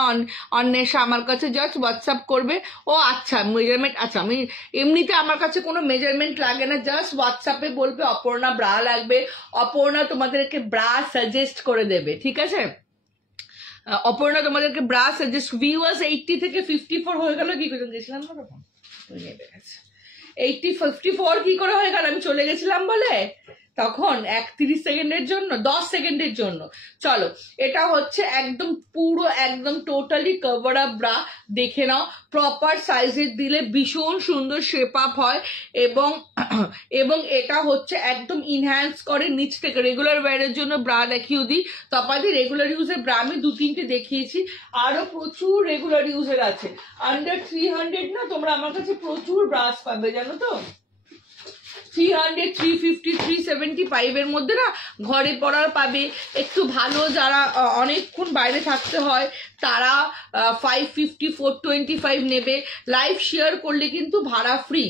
অন্বেষা আমার কাছে জাস্ট হোয়াটসঅ্যাপ করবে। ও আচ্ছা, মেজারমেন্ট, আচ্ছা আমি এমনিতে আমার কাছে কোনো মেজারমেন্ট লাগে না, জাস্ট হোয়াটসঅ্যাপে বলবে অপর্ণা ব্রা লাগবে, অপর্ণা তোমাদেরকে ব্রা সাজেস্ট করে দেবে, ঠিক আছে? অপর্ণা তোমাদেরকে ব্রা সাজেস্ট। ভিউয়ার্স 80 থেকে 54 হয়ে গেল, কি করে গেছিলাম না তখন 80, 54 কি করে হয়ে গেল? আমি চলে গেছিলাম বলে তখন 30 সেকেন্ডের জন্য, 10 সেকেন্ডের জন্য। চলো, এটা হচ্ছে একদম পুরো একদম টোটালি কভার আপ ব্রা। দেখে নাও, প্রপার সাইজের দিলে ভীষণ সুন্দর শেপ আপ হয় এবং এটা হচ্ছে একদম ইনহ্যান্স করে নিচ থেকে। রেগুলার ওয়্যারের জন্য ব্রা দেখিয়ে দিই, তারপরে রেগুলার ইউজের ব্রা আমি 2-3টে দেখিয়েছি, আরো প্রচুর রেগুলার ইউজের আছে। আন্ডার 300 না, তোমরা আমার কাছে প্রচুর ব্রাশ পাবে জানো তো। 300, 350, 375 এর মধ্যে না ঘরে পরার পাবে। একটু ভালো যারা অনেকক্ষণ বাইরে থাকতে হয় তারা 550, 425 নেবে। লাইভ শেয়ার করলে কিন্তু ভাড়া ফ্রি,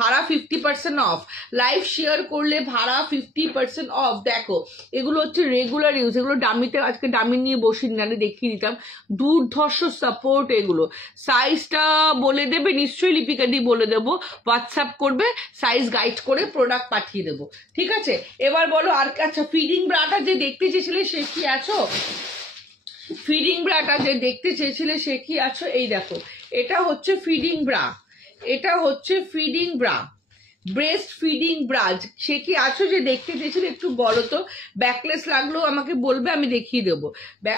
ভাড়া 50% অফ। লাইভ শেয়ার করলে ভাড়া 50% অফ। দেখো এগুলো হচ্ছে রেগুলার ইউজ, এগুলো ডামিতে, আজকে ডামি নিয়ে বসিনি, নাহলে দেখিয়ে দিতাম। দুর্ধর্ষ সাপোর্ট এগুলো। সাইজটা বলে দেবে নিশ্চয়ই, লিপিকাদি বলে দেবো, হোয়াটসঅ্যাপ করবে, সাইজ গাইড করে প্রোডাক্ট পাঠিয়ে দেবো, ঠিক আছে? এবার বলো আর। আচ্ছা, ফিডিং ব্রাটা যে দেখতে চেয়েছিলে সে কি আছো? ফিডিং ব্রাটা যে দেখতে চেয়েছিলে সে কি আছো? এই দেখো, এটা হচ্ছে ফিডিং ব্রা, এটা হচ্ছে feeding bra. Breast feeding bra. সে কি আছো যে দেখতে চেয়েছিল? একটু বলো তো, ব্যাকলেস লাগলেও আমাকে বলবে, আমি দেখিয়ে দেবো।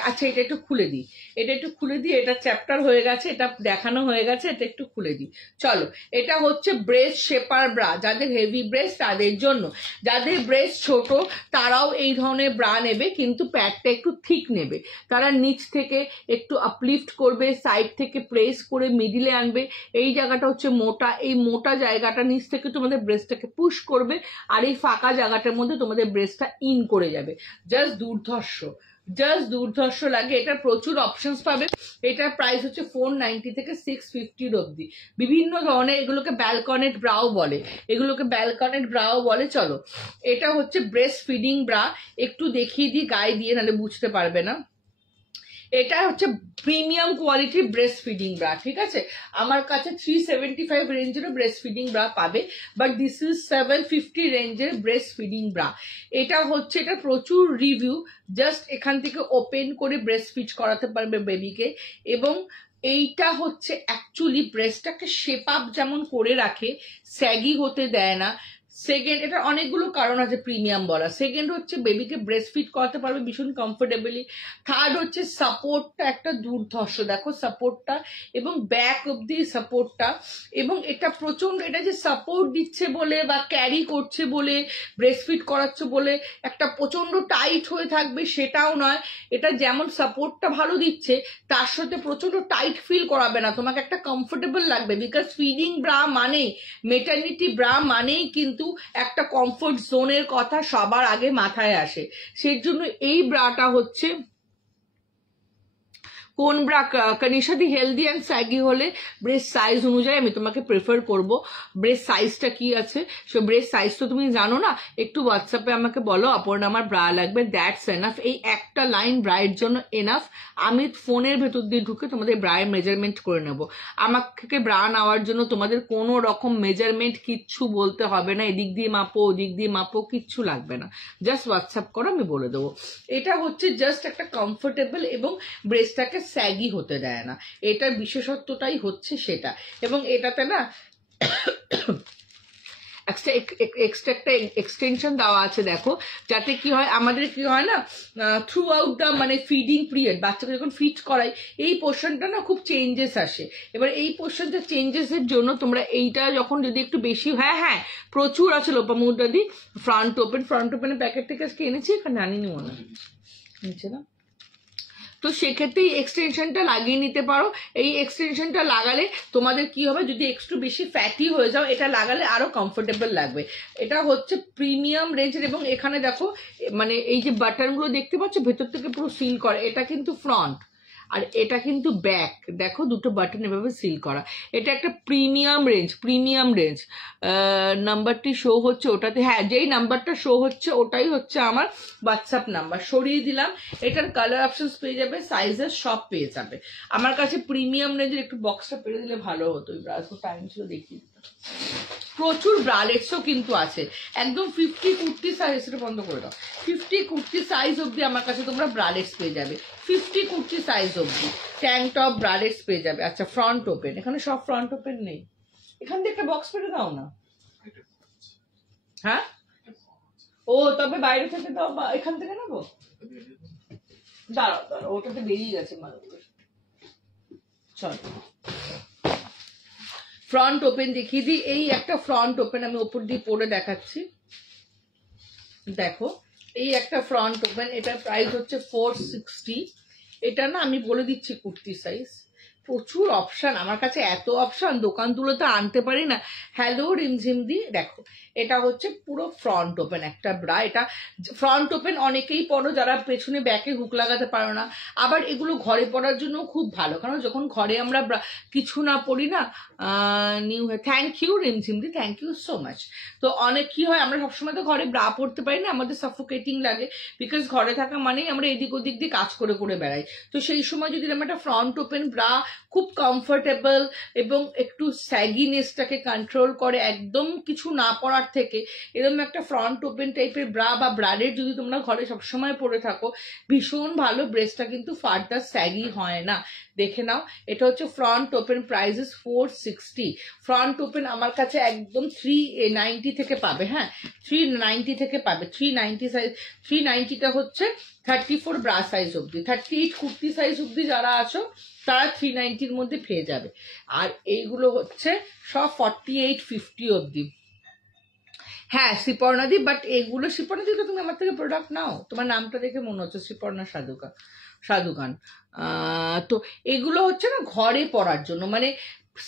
আচ্ছা এটা একটু খুলে দিই, এটা একটু খুলে দিই, এটা চ্যাপ্টার হয়ে গেছে, এটা দেখানো হয়ে গেছে, এটা একটু খুলে দিই। চলো, এটা হচ্ছে ব্রেস্ট শেপার ব্রা, যাদের হেভি ব্রেস্ট তাদের জন্য। যাদের ব্রেস্ট ছোট তারাও এই ধরনের ব্রা নেবে, কিন্তু প্যাডটা একটু থিক নেবে। তারা নিচ থেকে একটু আপলিফট করবে, সাইড থেকে প্রেস করে মিডিলে আনবে। এই জায়গাটা হচ্ছে মোটা, এই মোটা জায়গাটা নিচ থেকে তোমাদের ব্রেস্টটাকে পুশ করবে, আর এই ফাঁকা জায়গাটার মধ্যে তোমাদের ব্রেস্টটা ইন করে যাবে। জাস্ট দুর্ধর্ষ লাগে। এটা প্রচুর অপশনস পাবে। এটার প্রাইস হচ্ছে 490 থেকে 650 অব্দি। বিভিন্ন ধরনের, এগুলোকে ব্যালকনেট ব্রাও বলে, চলো এটা হচ্ছে ব্রেস্ট ফিডিং ব্রা। একটু দেখিয়ে দিই গায়ে দিয়ে, নাহলে বুঝতে পারবে না। এটা হচ্ছে প্রিমিয়াম কোয়ালিটির ব্রেস্ট ফিডিং ব্রা, ঠিক আছে? আমার কাছে 375 রেঞ্জেরও ব্রেস্ট ফিডিং ব্রা পাবে, বাট দিস ইজ 750 রেঞ্জের ব্রেস্ট ফিডিং ব্রা। এটা হচ্ছে, এটা প্রচুর রিভিউ, জাস্ট এখান থেকে ওপেন করে ব্রেস্ট ফিড করাতে পারবে বেবিকে। এবং এইটা হচ্ছে অ্যাকচুয়ালি ব্রেস্টটাকে শেপ আপ যেমন করে রাখে, স্যাগি হতে দেয় না। সেকেন্ড, এটা অনেকগুলো কারণ আছে প্রিমিয়াম বলা। সেকেন্ড হচ্ছে বেবিকে ব্রেস্ট ফিড করাতে পারবে ভীষণ কমফোর্টেবলি। থার্ড হচ্ছে সাপোর্টটা একটা দুর্ধর্ষ, দেখো সাপোর্টটা, এবং ব্যাক অব্দি সাপোর্টটা। এবং এটা প্রচন্ড, এটা যে সাপোর্ট দিচ্ছে বলে বা ক্যারি করছে বলে, ব্রেস্ট ফিড করাচ্ছে বলে একটা প্রচন্ড টাইট হয়ে থাকবে সেটাও নয়। এটা যেমন সাপোর্টটা ভালো দিচ্ছে, তার সাথে প্রচন্ড টাইট ফিল করাবে না, তোমাকে একটা কমফোর্টেবল লাগবে। বিকজ ফিডিং ব্রা মানেই, মেটার্নিটি ব্রা মানেই কিন্তু একটা কমফোর্ট জোনের কথা সবার আগে মাথায় আসে। সেই জন্য এই ব্রাটা হচ্ছে, কোন ব্রা কনিষ্ঠাদি হেলদি অ্যান্ড স্যাগি হলে ব্রেস্ট সাইজ অনুযায়ী আমি তোমাকে প্রেফার করব। ব্রেস্ট সাইজটা কি আছে, সে ব্রেস্ট সাইজ তো তুমি জানো না, একটু হোয়াটসঅ্যাপে আমাকে বলো অপর্ণা আমার ব্রা লাগবে, দ্যাটস এনাফ। এই একটা লাইন ব্রায়ের জন্য এনাফ। আমি ফোনের ভেতর দিয়ে ঢুকে তোমাদের ব্রায়ের মেজারমেন্ট করে নেব। আমাকে ব্রা নেওয়ার জন্য তোমাদের কোনো রকম মেজারমেন্ট কিচ্ছু বলতে হবে না, এদিক দিয়ে মাপো ওদিক দিয়ে মাপো, কিচ্ছু লাগবে না, জাস্ট হোয়াটসঅ্যাপ করো, আমি বলে দেবো। এটা হচ্ছে জাস্ট একটা কমফোর্টেবল এবং ব্রেস্টটাকে স্যাগি হতে দেয় না, এটার বিশেষত্বটাই হচ্ছে সেটা। এবং এটাতে না এক্সট্রা এক্সটেনশন দেওয়া আছে, দেখো, যাতে কি হয়, আমাদের কি হয় না, থ্রু আউট দ্য মানে ফিডিং পিরিয়ড বাচ্চাকে যখন ফিড করাই এই পোর্শনটা না খুব চেঞ্জেস আসে। এবার এই পোর্শনটা চেঞ্জেসের জন্য তোমরা এইটা যখন যদি একটু বেশি, হ্যাঁ প্রচুর আছে লোপামুদ্রাদি ফ্রন্ট ওপেনের প্যাকেট থেকে আজকে এনেছি, এখানে আনিনি মনে নিচে না। তো সেক্ষেত্রে এই এক্সটেনশনটা লাগিয়ে নিতে পারো। এই এক্সটেনশনটা লাগালে তোমাদের কি হবে, যদি একটু বেশি ফ্যাটি হয়ে যাও, এটা লাগালে আরো কমফোর্টেবল লাগবে। এটা হচ্ছে প্রিমিয়াম রেঞ্জের। এবং এখানে দেখো, মানে এই যে বাটনগুলো দেখতে পাচ্ছ ভেতর থেকে পুরো সিল করা, এটা কিন্তু ফ্রন্ট আর এটা কিন্তু ব্যাক, দেখো দুটো বাটন এভাবে সিল করা। এটা একটা প্রিমিয়াম রেঞ্জ। নাম্বারটি শো হচ্ছে ওটাতে, হ্যাঁ যেই নাম্বারটা শো হচ্ছে ওটাই হচ্ছে আমার হোয়াটসঅ্যাপ নাম্বার, সরিয়ে দিলাম। এটার কালার অপশনস পেয়ে যাবে, সাইজের সব পেয়ে যাবে। আমার কাছে প্রিমিয়াম রেঞ্জের একটু বক্সটা পেরে দিলে ভালো হতো, টাইম ছিল দেখিয়ে। প্রচুর ব্রালেটসও কিন্তু আছে, একদম 50 কুর্তি সাইজ, এটা বন্ধ করে দাও, 50 কুর্তি সাইজ অব্দি আমার কাছে তোমরা ব্রালেটস পেয়ে যাবে, 50 কুর্তি সাইজ অব্দি ট্যাঙ্ক টপ ব্রালেটস পেয়ে যাবে। আচ্ছা ফ্রন্ট ওপেন, এখানে সব ফ্রন্ট ওপেন নেই, এখান থেকে একটা বক্স পেরে দাও না। হ্যাঁ ও তবে বাইরে থেকে দাও বা এখান থেকে নেবো, দাঁড়াও ওটাতে বেরিয়ে গেছে মানুষ। চল ফ্রন্ট ওপেন দেখিয়ে দিই। এই একটা ফ্রন্ট ওপেন আমি ওপর দিয়ে পরে দেখাচ্ছি, দেখো এই একটা ফ্রন্ট ওপেন, এটার প্রাইস হচ্ছে 460। এটা না আমি বলে দিচ্ছি কুর্তি সাইজ, প্রচুর অপশন আমার কাছে, এত অপশন দোকান তুলে তো আনতে পারি না। হ্যালো রিমঝিম দি, দেখো এটা হচ্ছে পুরো ফ্রন্ট ওপেন একটা ব্রা। এটা ফ্রন্ট ওপেন অনেকেই পরো যারা পেছনে ব্যাকে হুক লাগাতে পারো না, আবার এগুলো ঘরে পরার জন্য খুব ভালো, কারণ যখন ঘরে আমরা কিছু না পরি না, নিউ থ্যাংক ইউ রিমঝিম দি, থ্যাংক ইউ সো মাচ। তো অনেক কি হয়, আমরা সবসময় তো ঘরে ব্রা পরতে পারি না, আমাদের সাফোকেটিং লাগে, বিকজ ঘরে থাকা মানেই আমরা এদিক ওদিক দিয়ে কাজ করে করে বেড়াই। তো সেই সময় যদি আমরা একটা ফ্রন্ট ওপেন ব্রা খুব কমফোর্টেবল এবং একটু স্যাগিনেসটাকে কন্ট্রোল করে, একদম কিছু না পরার থেকে এরকম একটা ফ্রন্ট ওপেন টাইপের ব্রা বা ব্রাডের যদি তোমরা ঘরে সবসময় পরে থাকো, ভীষণ ভালো, ব্রেস্টটা কিন্তু ফার্দার স্যাগি হয় না। দেখে নাও, এটা হচ্ছে front open, prices 460। Front open আমার কাছে একদম 390 থেকে পাবে, হ্যাঁ 390 থেকে পাবে। 390 সাইজ, 390টা হচ্ছে 34 ব্রা সাইজ অব্দি, 38 কুর্তি সাইজ অব্দি যারা আছো তারা 390-র মধ্যে পেয়ে যাবে। আর এইগুলো হচ্ছে সব 48-50 অব্দি। হ্যাঁ শ্রীপর্ণাদি, বাট এগুলো শ্রীপর্ণাদি তো তুমি আমার থেকে প্রোডাক্ট নাও, তোমার নামটা দেখে মনে হচ্ছে শ্রীপর্ণা সাধুকান। তো এগুলো হচ্ছে না ঘরে পরার জন্য, মানে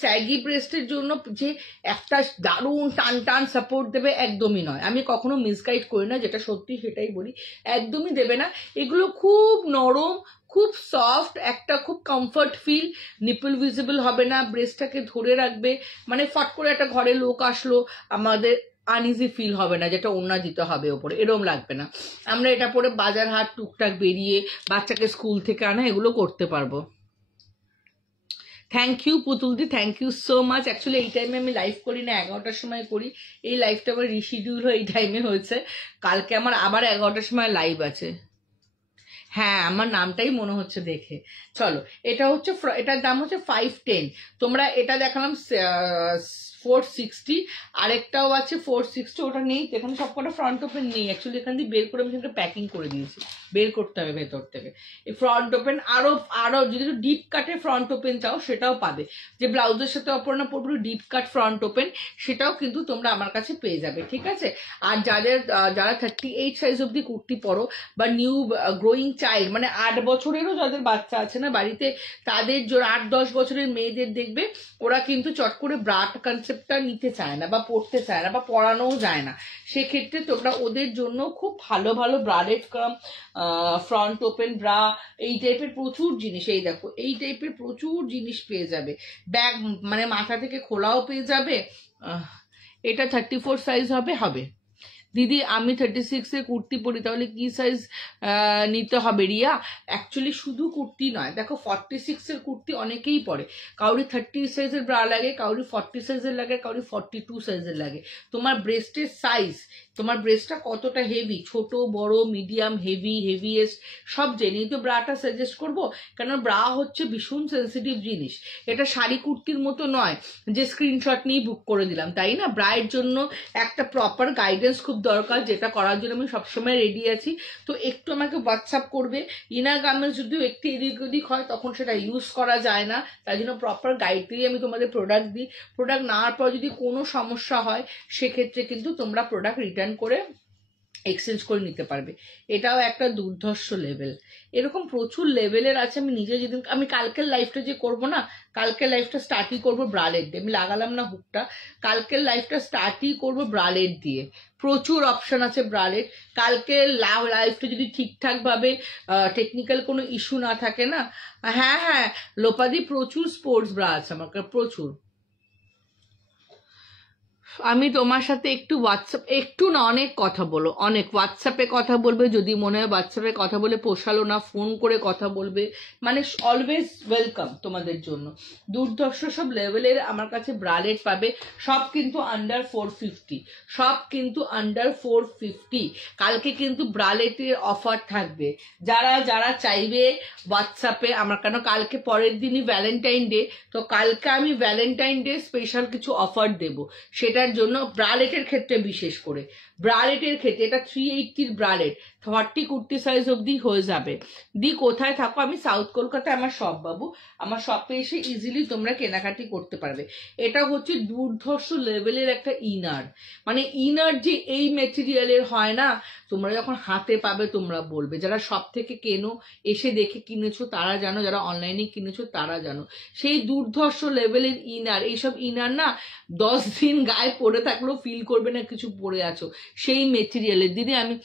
স্যাগি ব্রেস্টের জন্য যে একটা দারুণ টান টান সাপোর্ট দেবে একদমই নয়। আমি কখনো মিসগাইড করি না, যেটা সত্যি সেটাই বলি, একদমই দেবে না। এগুলো খুব নরম, খুব সফট, একটা খুব কমফর্ট ফিল, নিপল ভিজিবল হবে না, ব্রেস্টটাকে ধরে রাখবে, মানে ফট করে একটা ঘরে লোক আসলো আমাদের আনইজি ফিল হবে না, যেটা ওড়না দিতে হবে ওপরে, এরম লাগবে না। আমরা এটা পরে বাজার হাট টুকটাক বেরিয়ে বাচ্চাকে স্কুল থেকে আনা এগুলো করতে পারবো। থ্যাংক ইউ পুতুলদি, thank you so much. Actually এই টাইমে আমি লাইভ করি না, 11টার সময় করি। এই লাইভটা আবার রিশিডিউল হয়ে এই টাইমে হয়েছে, কালকে আমার আবার 11টার সময় লাইভ আছে। হ্যাঁ আমার নামটাই মনে হচ্ছে দেখে। চলো, এটা হচ্ছে, এটার দাম হচ্ছে 510। তোমরা এটা দেখালাম 460, আরেকটাও আছে 460, ওটা নেই এখানে, সবকটা ফ্রন্ট ওপেন নেই অ্যাকচুয়ালি, এখান দিয়ে বের করে আমি সেটা প্যাকিং করে দিয়েছি, বের করতে হবে ভেতর থেকে। এই ফ্রন্ট ওপেন আরো যদি ডিপ কাটের ফ্রন্ট ওপেন চাও সেটাও পাবে, যে ব্লাউজের সাথে অপর্ণা পরবে ডিপ কাট ফ্রন্ট ওপেন, সেটাও কিন্তু তোমরা আমার কাছে পেয়ে যাবে, ঠিক আছে। আর যারা 38 সাইজ অব্দি কুর্তি পরো বা নিউ গ্রোয়িং চাইল্ড, মানে 8 বছরেরও যাদের বাচ্চা আছে না বাড়িতে, তাদের 8-10 বছরের মেয়েদের দেখবে ওরা কিন্তু চট করে ব্রাট কনসেপ্টটা নিতে চায় না বা পড়তে চায় না বা পড়ানোও যায় না, সেক্ষেত্রে তোমরা ওদের জন্য খুব ভালো ভালো ব্রাডেড কাম ফ্রন্ট ওপেন ব্রা এই টাইপের প্রচুর জিনিস, এই দেখো এই টাইপের প্রচুর জিনিস পেয়ে যাবে। ব্যাগ মানে মাথা থেকে খোলাও পেয়ে যাবে। এটা 34 সাইজ হবে। দিদি আমি 36-এর কুর্তি পরি, তাহলে কি সাইজ নিতে হবে রিয়া? অ্যাকচুয়ালি শুধু কুর্তি নয়, দেখো 46-এর কুর্তি অনেকেই পরে, কাউরি 30 সাইজের ব্রা লাগে, কাউরি 40 সাইজের লাগে, কাউরি 42 সাইজের লাগে। তোমার ব্রেস্টের সাইজ, তোমার ব্রেস্টটা কতটা হেভি, ছোট বড় মিডিয়াম হেভিয়েস্ট সব জেনেই তো ব্রাটা সাজেস্ট করবো, কেন ব্রা হচ্ছে ভীষণ সেন্সিটিভ জিনিস। এটা শাড়ি কুর্তির মতো নয় যে স্ক্রিনশট নিয়ে বুক করে দিলাম, তাই না? ব্রায়ের জন্য একটা প্রপার গাইডেন্স খুব দরকার, যেটা করার জন্য আমি সবসময় রেডি আছি। তো একটু আমাকে হোয়াটসঅ্যাপ করবে, ইনার গার্মেন্টস যদিও একটু এদিক ওদিক হয় তখন সেটা ইউজ করা যায় না, তাই জন্য প্রপার গাইড দিয়ে আমি তোমাদের প্রোডাক্ট দিই। প্রোডাক্ট নেওয়ার পর যদি কোনো সমস্যা হয় সেক্ষেত্রে কিন্তু তোমরা প্রোডাক্ট রিটার্ন করে এক্সচেঞ্জ করে নিতে পারবে। এটাও একটা দুর্ধর্ষ লেভেল, এরকম প্রচুর লেভেলের আছে। আমি নিজে যেদিন, আমি কালকের লাইফটা যে করবো না, কালকের লাইফটা স্টার্টই করবো ব্রালেট দিয়ে, আমি লাগালাম না হুকটা, কালকের লাইফটা স্টার্টই করবো ব্রালেট দিয়ে। প্রচুর অপশন আছে ব্রালেট। কালকে লাইফটা যদি ঠিকঠাক ভাবে টেকনিক্যাল কোনো ইস্যু না থাকে না, হ্যাঁ লোপাদি প্রচুর স্পোর্টস ব্রা আছে আমার কাছে, প্রচুর। আমি তোমার সাথে একটু না অনেক কথা বলো, অনেক হোয়াটসঅ্যাপে কথা বলবে, যদি মনে হয় হোয়াটসঅ্যাপে কথা বলে পোষালো না ফোন করে কথা বলবে, মানে অলওয়েজ ওয়েলকাম তোমাদের জন্য। দুর্ধর্ষ সব লেভেলের আমার কাছে ব্রালেট পাবে, সব কিন্তু আন্ডার 450, সব কিন্তু আন্ডার 450। কালকে কিন্তু ব্রালেটের অফার থাকবে, যারা চাইবে হোয়াটসঅ্যাপে আমার, কেন কালকে পরের দিনই ভ্যালেন্টাইন ডে, তো কালকে আমি ভ্যালেন্টাইন ডে স্পেশাল কিছু অফার দেবো, সেটার জন্য ব্রালেটের ক্ষেত্রে বিশেষ করে, ব্রালেটের ক্ষেত্রে এটা 380-র ব্রালেট 40 কুর্তি সাইজ অব্দি হয়ে যাবে। দি কোথায় থাকো? আমি সাউথ কলকাতায় আমার শপ বাবু, আমার শপে এসে ইজিলি তোমরা কেনাকাটি করতে পারবে। এটা হচ্ছে দুর্ধর্ষ লেভেলের একটা ইনার, মানে ইনার যে এই মেটেরিয়ালের হয় না, তোমরা যখন হাতে পাবে তোমরা বলবে, যারা শপ থেকে কেনো এসে দেখে কিনেছো তারা জানো, যারা অনলাইনে কিনেছো তারা জানো, সেই দুর্ধর্ষ লেভেলের ইনার। এইসব ইনার না 10 দিন গায়ে পরে থাকলেও ফিল করবে না কিছু পরে আছো, সেই মেটেরিয়ালের। দিদি আমি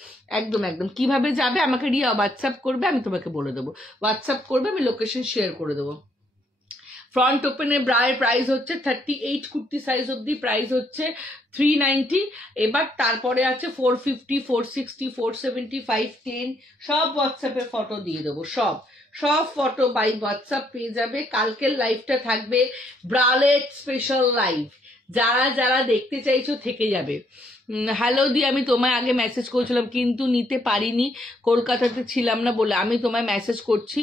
একদম কিভাবে যাবে আমাকে রিয়া হোয়াটসঅ্যাপ করবে, আমি তোমাকে বলে দেবো, হোয়াটসঅ্যাপ করবে, আমি লোকেশন শেয়ার করে দেবো। ফ্রন্ট ওপেনের ব্রায়ের প্রাইস হচ্ছে 38 কুর্তি সাইজ অব্দি প্রাইস হচ্ছে 390। এবার তারপরে আছে 450, 460, 470, 510, সব হোয়াটসঅ্যাপের ফটো দিয়ে দেবো, সব সব ফটো বাই হোয়াটসঅ্যাপ পেয়ে যাবে। কালকের লাইভটা থাকবে ব্রালেট স্পেশাল লাইভ, যারা যারা দেখতে চাইছো থেকে যাবে। হ্যালো দি, আমি তোমায় আগে মেসেজ করেছিলাম কিন্তু নিতে পারিনি, কলকাতাতে ছিলাম না বলে। আমি তোমায় মেসেজ করছি,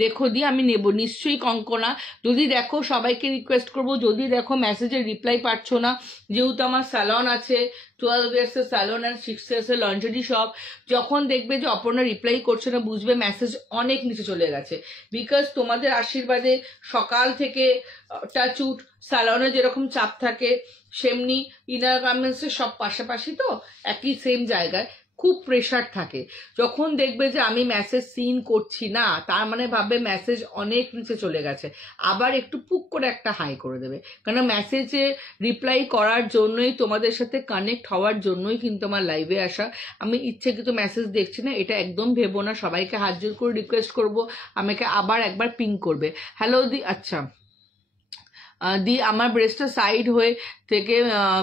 দেখো দি আমি নেব নিশ্চয়ই কঙ্কনা। যদি দেখো, সবাইকে রিকোয়েস্ট করবো, যদি দেখো মেসেজের রিপ্লাই পাচ্ছ না, যেহেতু আমার স্যালন আছে, 12 ইয়ার্সের স্যালন আর 6 ইয়ার্সের লন্ড্রি শপ, যখন দেখবে যে অপর্ণা রিপ্লাই করছে না, বুঝবে মেসেজ অনেক নিচে চলে গেছে। বিকজ তোমাদের আশীর্বাদে সকাল থেকে টাচউড স্যালনে যেরকম চাপ থাকে, সেমনি ইনার গার্মেন্টসের সব পাশাপাশি, তো একই সেম জায়গায় খুব প্রেশার থাকে। যখন দেখবে যে আমি মেসেজ সিন করছি না, তার মানে ভাববে মেসেজ অনেক নিচে চলে গেছে, আবার একটু পুক করে একটা হাই করে দেবে। কারণ মেসেজে রিপ্লাই করার জন্যই, তোমাদের সাথে কানেক্ট হওয়ার জন্যই কিন্তু আমার লাইভে আসা। আমি ইচ্ছাকৃত মেসেজ দেখছি না, এটা একদম ভেবো না। সবাইকে হাত জোর করে রিকোয়েস্ট করবো, আমাকে আবার একবার পিং করবে। হ্যালো দি, আচ্ছা দি, আমার ব্রেস্টটা সাইড হয়ে থেকে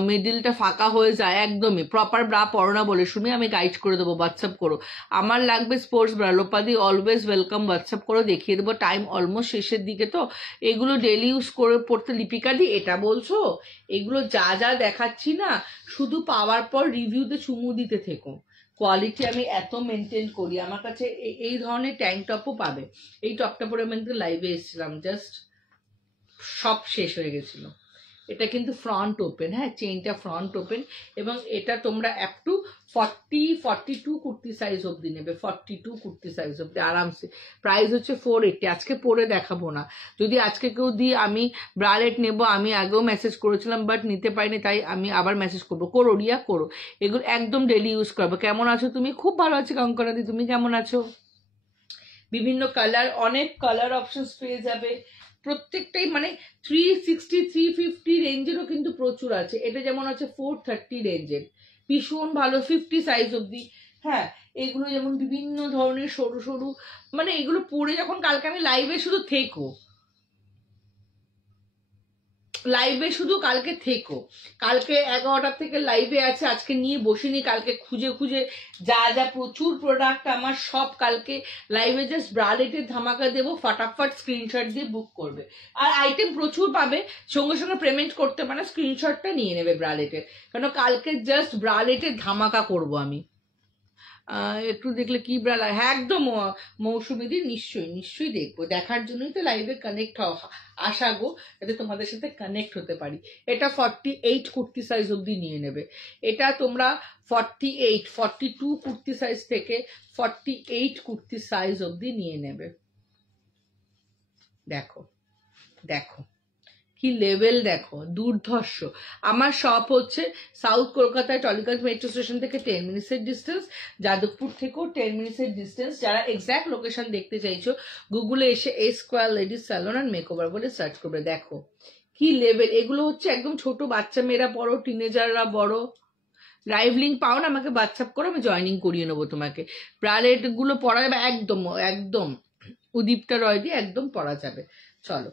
মিডিলটা ফাঁকা হয়ে যায়, একদমই প্রপার ব্রা পরো না বলে শুনি, আমি গাইড করে দেবো, হোয়াটসঅ্যাপ করো। আমার লাগবে স্পোর্টস ব্রা, লোপাদি অলওয়েজ ওয়েলকাম, হোয়াটসঅ্যাপ করো, দেখিয়ে দেবো। টাইম অলমোস্ট শেষের দিকে, তো এগুলো ডেলি ইউজ করে পড়তে। লিপিকা দি, এটা বলছো? এগুলো যা যা দেখাচ্ছি না, শুধু পাওয়ার পর রিভিউতে চুমু দিতে থেকো। কোয়ালিটি আমি এত মেনটেন করি। আমার কাছে এই ধরনের ট্যাঙ্ক টপও পাবে। এই টপটা পরে আমি লাইভে এসেছিলাম, জাস্ট সব শেষ হয়ে গেছিল। এটা কিন্তু ফ্রন্ট ওপেন, হ্যাঁ, চেইনটা ফ্রন্ট ওপেন, এবং এটা তোমরা আপ টু 42 কুর্তি সাইজ অব্দি নেবে, 42 কুর্তি সাইজ অব্দি আরামসে। প্রাইস হচ্ছে 480। আজকে পরে দেখাবো না, যদি আজকে কেউ দিই আমি ব্রালেট নেব। আমি আগেও মেসেজ করেছিলাম, বাট নিতে পারিনি, তাই আমি আবার মেসেজ করবো। করো রিয়া, করো। এগুলো একদম ডেলি ইউজ করবো। কেমন আছো তুমি? খুব ভালো আছি কঙ্কনা দি, তুমি কেমন আছো? বিভিন্ন কালার, অনেক কালার অপশনস পেয়ে যাবে। প্রত্যেকটাই মানে 360 350 রেঞ্জেরও কিন্তু প্রচুর আছে। এটা যেমন আছে 430 রেঞ্জের, ভীষণ ভালো, 50 সাইজ অব্দি। হ্যাঁ, এগুলো যেমন বিভিন্ন ধরনের সরু সরু, মানে এগুলো পরে যখন কালকে আমি লাইভে শুধু কালকে থেকো, কালকে 11টার থেকে লাইভে আছে। আজকে নিয়ে বসিনি, কালকে খুঁজে খুঁজে যা যা প্রচুর প্রোডাক্ট আমার, সব কালকে লাইভে জাস্ট ব্রালেটের ধামাকা দেবো। ফাটাফাট স্ক্রিনশট দিয়ে বুক করবে, আর আইটেম প্রচুর পাবে। সঙ্গে সঙ্গে পেমেন্ট করতে পারে, স্ক্রিনশটটা নিয়ে নেবে ব্রালেটের, কারণ কালকে জাস্ট ব্রালেটের ধামাকা করব আমি। একটু দেখলে কি ব্রা, হ্যাঁ একদম মৌসুমীদি, নিশ্চয়ই দেখবো। দেখার জন্যই তো লাইভে কানেক্ট আসা গো, যাতে তোমাদের সাথে কানেক্ট হতে পারি। এটা 48 কুর্তি সাইজ অব্দি নিয়ে নেবে। এটা তোমরা 42 কুর্তি সাইজ থেকে 48 কুর্তি সাইজ অব্দি নিয়ে নেবে। দেখো দেখো কি লেভেল, দেখো দুর্ধর্ষ। আমার শপ হচ্ছে সাউথ কলকাতায় টলিগঞ্জ মেট্রো স্টেশন থেকে 10 মিনিটসের ডিস্টেন্স, যাদবপুর থেকেও 10 মিনিটসের ডিস্টেন্স। যারা এক্স্যাক্ট লোকেশন দেখতে চাইছো, গুগলে এসে A square ladies salon and makeover বলে সার্চ করবে। দেখো কি লেভেল, এগুলো হচ্ছে একদম ছোট বাচ্চা মেয়েরা বড়, টিনেজাররা বড়। লাইভ লিঙ্ক পাও না, আমাকে হোয়াটসঅ্যাপ করো, আমি জয়নিং করিয়ে নেবো তোমাকে। ব্রালেট গুলো পরা যাবে একদম একদম উদীপ্তা রয় দিয়ে একদম পরা যাবে। চলো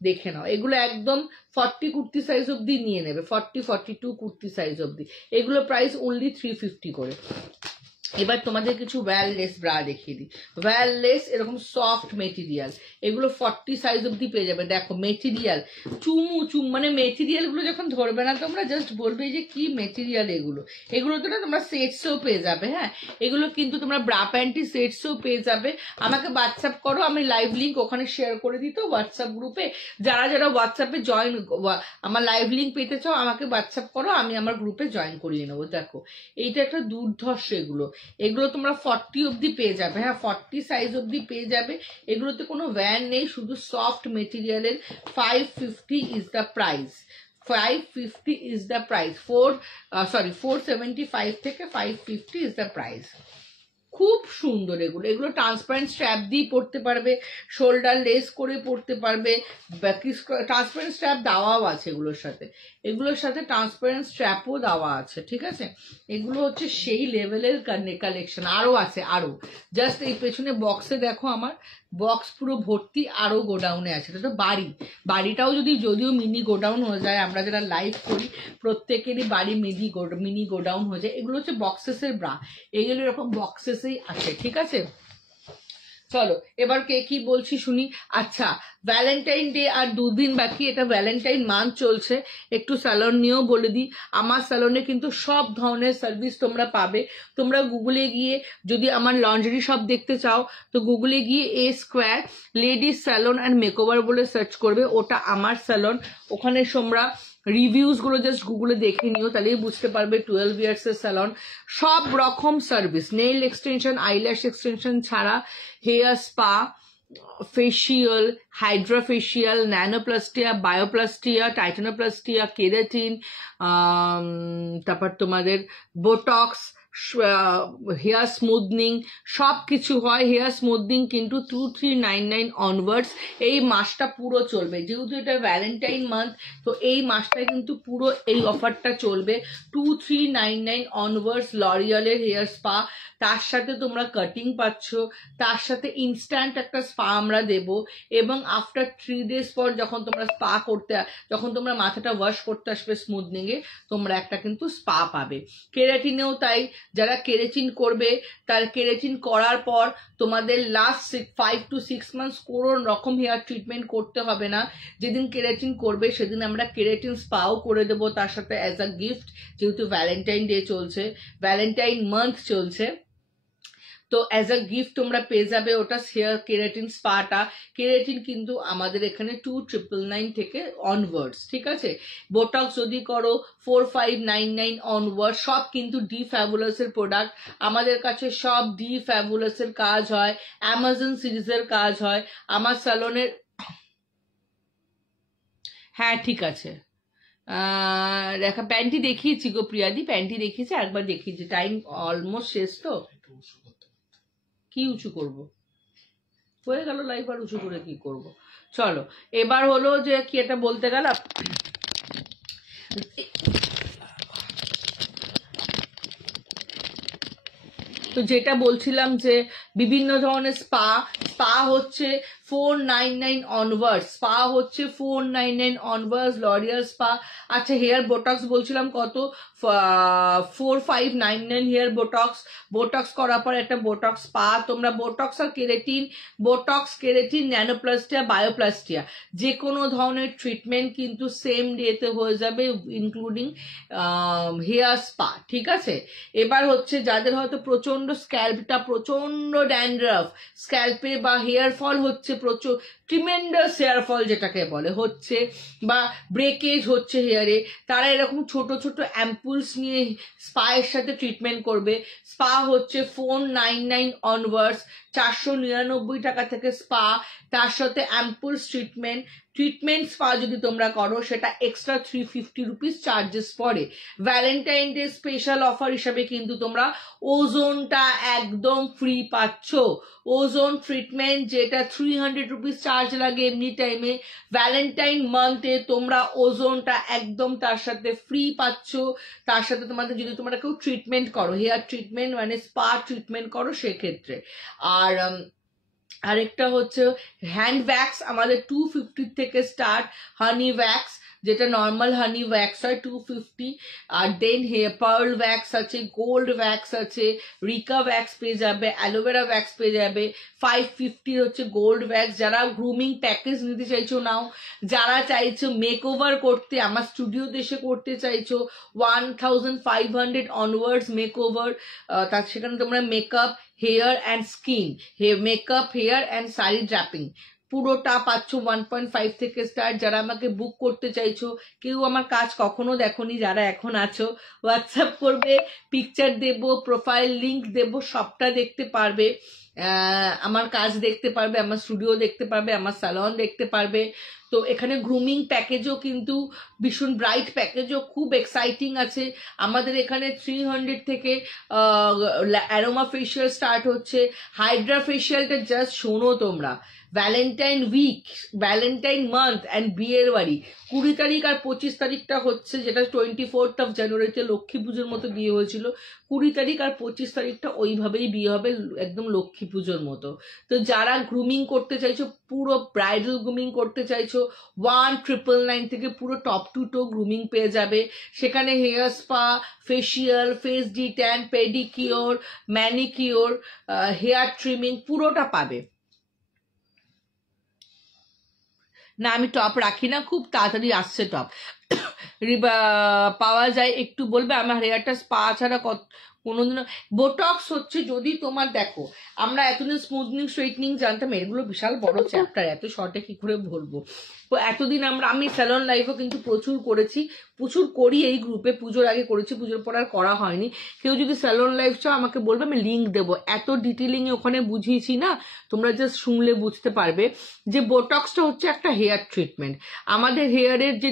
দেখে নাও, এগুলো একদম 40 কুর্তি সাইজ অব্দি নিয়ে নেবে, 42 কুর্তি সাইজ অব্দি। এগুলো প্রাইস অনলি 350 করে। এবার তোমাদের কিছু ওয়্যারলেস ব্রা দেখিয়ে দিই। ওয়্যারলেস এরকম সফট মেটেরিয়াল, এগুলো 40 সাইজ অব্দি পেয়ে যাবে। দেখো মেটেরিয়াল মানে মেটেরিয়াল গুলো যখন ধরবে না তোমরা, জাস্ট বলবে যে কি মেটেরিয়াল এগুলো। এগুলো তো না তোমরা সেটসও পেয়ে যাবে। হ্যাঁ, এগুলো কিন্তু তোমরা ব্রা প্যান্টি সেটসও পেয়ে যাবে। আমাকে হোয়াটসঅ্যাপ করো, আমি লাইভ লিঙ্ক ওখানে শেয়ার করে দিত হোয়াটসঅ্যাপ গ্রুপে। যারা যারা হোয়াটসঅ্যাপে জয়েন, আমার লাইভ লিঙ্ক পেতে চাও, আমাকে হোয়াটসঅ্যাপ করো, আমি আমার গ্রুপে জয়েন করিয়ে নেবো। দেখো এইটা একটা দুর্ধর্ষ। এগুলো তোমরা 40 অব্দি পেয়ে যাবে। হ্যাঁ, 40 সাইজ অব্দি পেয়ে যাবে। এগুলোতে কোনো ভ্যান নেই, শুধু সফট মেটেরিয়ালের। 550 is the price, 550 is the price. 475 থেকে 550 ইজ দ্য প্রাইস। খুব সুন্দর এগুলো। এগুলো ট্রান্সপারেন্ট স্ট্র্যাপ দিয়ে পরতে পারবে, শোল্ডার লেস করে পরতে পারবে। ট্রান্সপারেন্ট স্ট্র্যাপ দেওয়াও আছে এগুলোর সাথে, এগুলোর সাথে ট্রান্সপারেন্ট স্ট্র্যাপও দেওয়া আছে। ঠিক আছে, এগুলো হচ্ছে সেই লেভেলের কালেকশন। আরও আছে, আরও জাস্ট এই পেছনে বক্সে দেখো, আমার বক্স পুরো ভর্তি, আরও গোডাউনে আছে। এটা তো বাড়িটাও যদিও মিনি গোডাউন হয়ে যায়, আমরা যারা লাইভ করি প্রত্যেকেরই বাড়ি মিনি গোডাউন হয়ে যায়। এগুলো হচ্ছে বক্সেসের ব্রা, এগুলো এরকম বক্সেসেই আছে। ঠিক আছে, চলো এবার কে কি বলছি শুনি। আচ্ছা, ভ্যালেন্টাইন ডে আর 2 দিন বাকি, এটা ভ্যালেন্টাইন মান্থ চলছে। একটু স্যালন নিয়েও বলে দিই, আমার স্যালনে কিন্তু সব ধরনের সার্ভিস তোমরা পাবে। তোমরা গুগলে গিয়ে যদি আমার লন্ড্রি শপ দেখতে চাও তো গুগলে গিয়ে A square ladies salon and makeover বলে সার্চ করবে, ওটা আমার স্যালন। ওখানে তোমরা রিভিউজ গুলো জাস্ট গুগলে দেখে নিও, তাহলেই বুঝতে পারবে 12 ইয়ার্স এর স্যালন। সব রকম service, nail extension, eyelash extension ছাড়া hair spa, facial, hydrafacial, nanoplastia, bioplastia, titanoplastia, keratin, তারপর তোমাদের বোটক্স, হেয়ার স্মুথনিং, সব কিছু হয়। হেয়ার স্মুথনিং কিন্তু 2399 অনওয়ার্ডস এই মাসটা পুরো চলবে, যেহেতু এটা ভ্যালেন্টাইন মান্থ, তো এই মাসটা কিন্তু পুরো এই অফারটা চলবে। 2399 অনওয়ার্ডস লরিয়ালের হেয়ার স্পা, তার সাথে তোমরা কাটিং পাচ্ছ, তার সাথে ইনস্ট্যান্ট একটা স্পা আমরা দেব, এবং আফটার 3 days পর যখন তোমরা স্পা করতে, যখন তোমরা মাথাটা ওয়াশ করতে আসবে স্মুথনিং এ, তোমরা একটা কিন্তু স্পা পাবে। কেরাটিনেও তাই, যারা কেরাটিন করবে তার কেরাটিন করার পর তোমাদের লাস্ট 5 to 6 months কোনো রকম হেয়ার ট্রিটমেন্ট করতে হবে না। যেদিন কেরাটিন করবে সেদিন আমরা কেরাটিন স্পাও করে দেবো তার সাথে অ্যাজ আ গিফট, যেহেতু ভ্যালেন্টাইন ডে চলছে, ভ্যালেন্টাইন মান্থ চলছে, তো অ্যাজ আ গিফট তোমরা পেয়ে যাবে ওটা হেয়ার কেরাটিন স্পাটা। কেরাটিন কিন্তু আমাদের এখানে 2999 থেকে অনওয়ার্ডস, ঠিক আছে। বোটক্স যদি করো 4599 অনওয়ার্ড, সব কিন্তু ডি ফ্যাবুলাস এর প্রোডাক্ট। আমাদের কাছে সব ডি ফ্যাবুলাস এর কাজ হয়, অ্যামাজন সিরিজের কাজ হয় আমার স্যালনের। হ্যাঁ ঠিক আছে, দেখা প্যান্টি দেখিয়েছি গো প্রিয়াদি, প্যান্টি দেখিয়েছি, একবার দেখিয়েছি, টাইম অলমোস্ট শেষ তো। কি উঁচু করব, হয়ে গেল লাইভ, আর উঁচু করে কি করব। চলো এবার হলো যে কি এটা বলতে গেলাম, তো যেটা বলছিলাম যে বিভিন্ন ধরনের স্পা, স্পা হচ্ছে 499 অনওয়ার্ডস, স্পা হচ্ছে 499 অনওয়ার্ডস লরিয়াল স্পা। আচ্ছা হেয়ার বোটক্স বলছিলাম কত, 4599 হেয়ার বোটক্স। বোটক্স করার পর একটা বোটক্স স্পা, তোমরা বোটক্স আর কেরাটিন, বোটক্স কেরাটিন ন্যানোপ্লাস্টিয়া বায়োপ্লাস্টিয়া যে কোনো ধরনের ট্রিটমেন্ট কিন্তু সেম ডেতে হয়ে যাবে, ইনক্লুডিং হেয়ার স্পা, ঠিক আছে। এবার হচ্ছে যাদের হয়তো প্রচন্ড স্ক্যাল্পটা, প্রচন্ড ড্যান্ড্রাফ স্ক্যাল্পে বা হেয়ার ফল হচ্ছে, প্রচুর ট্রিমেন্ডাস হেয়ার ফল যেটাকে বলে হচ্ছে, বা ব্রেকেজ হচ্ছে হেয়ারে, তারা এরকম ছোট ছোট অ্যাম্পুলস নিয়ে স্পায়ের সাথে ট্রিটমেন্ট করবে। স্পা হচ্ছে 499 অনওয়ার্ডস, 499 টাকা থেকে স্পা, তার সাথে অ্যাম্পুলস ট্রিটমেন্ট। ট্রিটমেন্ট স্পা যদি তোমরা করো সেটা এক্সট্রা 350 রুপিস চার্জেস পড়ে। ভ্যালেন্টাইন ডে স্পেশাল অফার হিসাবে কিন্তু তোমরা ওজোনটা একদম ফ্রি পাচ্ছ। ওজোন ট্রিটমেন্ট যেটা 300 রুপিস চার্জ লাগে এমনি টাইমে, ভ্যালেন্টাইন মান্থে তোমরা ওজোনটা একদম তার সাথে ফ্রি পাচ্ছ। তার সাথে তোমাদের যদি তোমরা কেউ ট্রিটমেন্ট করো, হেয়ার ট্রিটমেন্ট মানে স্পা ট্রিটমেন্ট করো সেক্ষেত্রে। আর আরেকটা হচ্ছে হ্যান্ড ওয়্যাক্স, আমাদের 250 থেকে স্টার্ট। হানি ওয়্যাক্স, যেটা নর্মাল হানি ওয়্যাক্স হয় 250, আর দেন হেয়ার পার্ল ওয়্যাক্স আছে, গোল্ড ওয়্যাক্স আছে, রিকা ওয়্যাক্স পেয়ে যাবে, অ্যালোভেরা ওয়্যাক্স পেয়ে যাবে। 550 হচ্ছে গোল্ড ওয়্যাক্স। যারা গ্রুমিং প্যাকেজ নিতে চাইছো নাও, যারা চাইছো মেক ওভার করতে আমার স্টুডিওতে এসে করতে চাইছো 1500 অনওয়ার্ডস মেক ওভার, তার সেখানে তোমরা makeup, hair and skin, makeup, hair and sari draping পুরোটা পাচ্ছ 1.5 থেকে স্টার্ট। যারা আমাকে বুক করতে চাইছো, কেউ আমার কাজ কখনো দেখোনি, যারা এখন আছো হোয়াটসঅ্যাপ করবে, পিকচার দেব, প্রোফাইল লিংক দেব, সবটা দেখতে পারবে, আমার কাজ দেখতে পারবে, আমার স্টুডিও দেখতে পারবে, আমার স্যালন দেখতে পারবে। তো এখানে গ্রুমিং প্যাকেজও কিন্তু ভীষণ ব্রাইট প্যাকেজও খুব এক্সাইটিং আছে। আমাদের এখানে 300 থেকে অ্যারোমা ফেশিয়াল স্টার্ট হচ্ছে। হাইড্রা ফেশিয়ালটা জাস্ট শোনো তোমরা, Valentine week, Valentine month and বিয়ের বাড়ি 20 তারিখ আর 25 তারিখটা হচ্ছে, যেটা 24th of জানুয়ারিতে লক্ষ্মী পুজোর মতো বিয়ে হয়েছিল, 20 তারিখ আর 25 তারিখটা ওইভাবেই বিয়ে হবে, একদম লক্ষ্মী পুজোর মতো। তো যারা গ্রুমিং করতে চাইছো, পুরো ব্রাইডাল গ্রুমিং করতে চাইছো, 1999 থেকে পুরো টপ টু টো গ্রুমিং পেয়ে যাবে। সেখানে hair spa, facial, face detan, pedicure, manicure, hair trimming পুরোটা পাবে। না আমি টপ রাখি না, খুব তাড়াতাড়ি আসছে টপ পাওয়া যায়, একটু বলবে আমার হেয়ারটা স্পা ছাড়া কোনোদিন। বোটক্স হচ্ছে যদি তোমার দেখো, আমরা এতদিন স্মুথনিং স্ট্রেটনিং জানতাম, এগুলো বিশাল বড় চ্যাপ্টার, এত শর্টে কি করে বলবো। তো এতদিন আমি স্যালন লাইফও কিন্তু প্রচুর করেছি, প্রচুর করি এই গ্রুপে, পুজোর আগে করেছি, পুজোর পর আর করা হয়নি। কেউ যদি স্যালন লাইফ চাও আমাকে বলবে, আমি লিঙ্ক দেবো, এত ডিটেলিং ওখানে বুঝিয়েছি না, তোমরা জাস্ট শুনলে বুঝতে পারবে যে বোটক্সটা হচ্ছে একটা হেয়ার ট্রিটমেন্ট। আমাদের হেয়ারের যে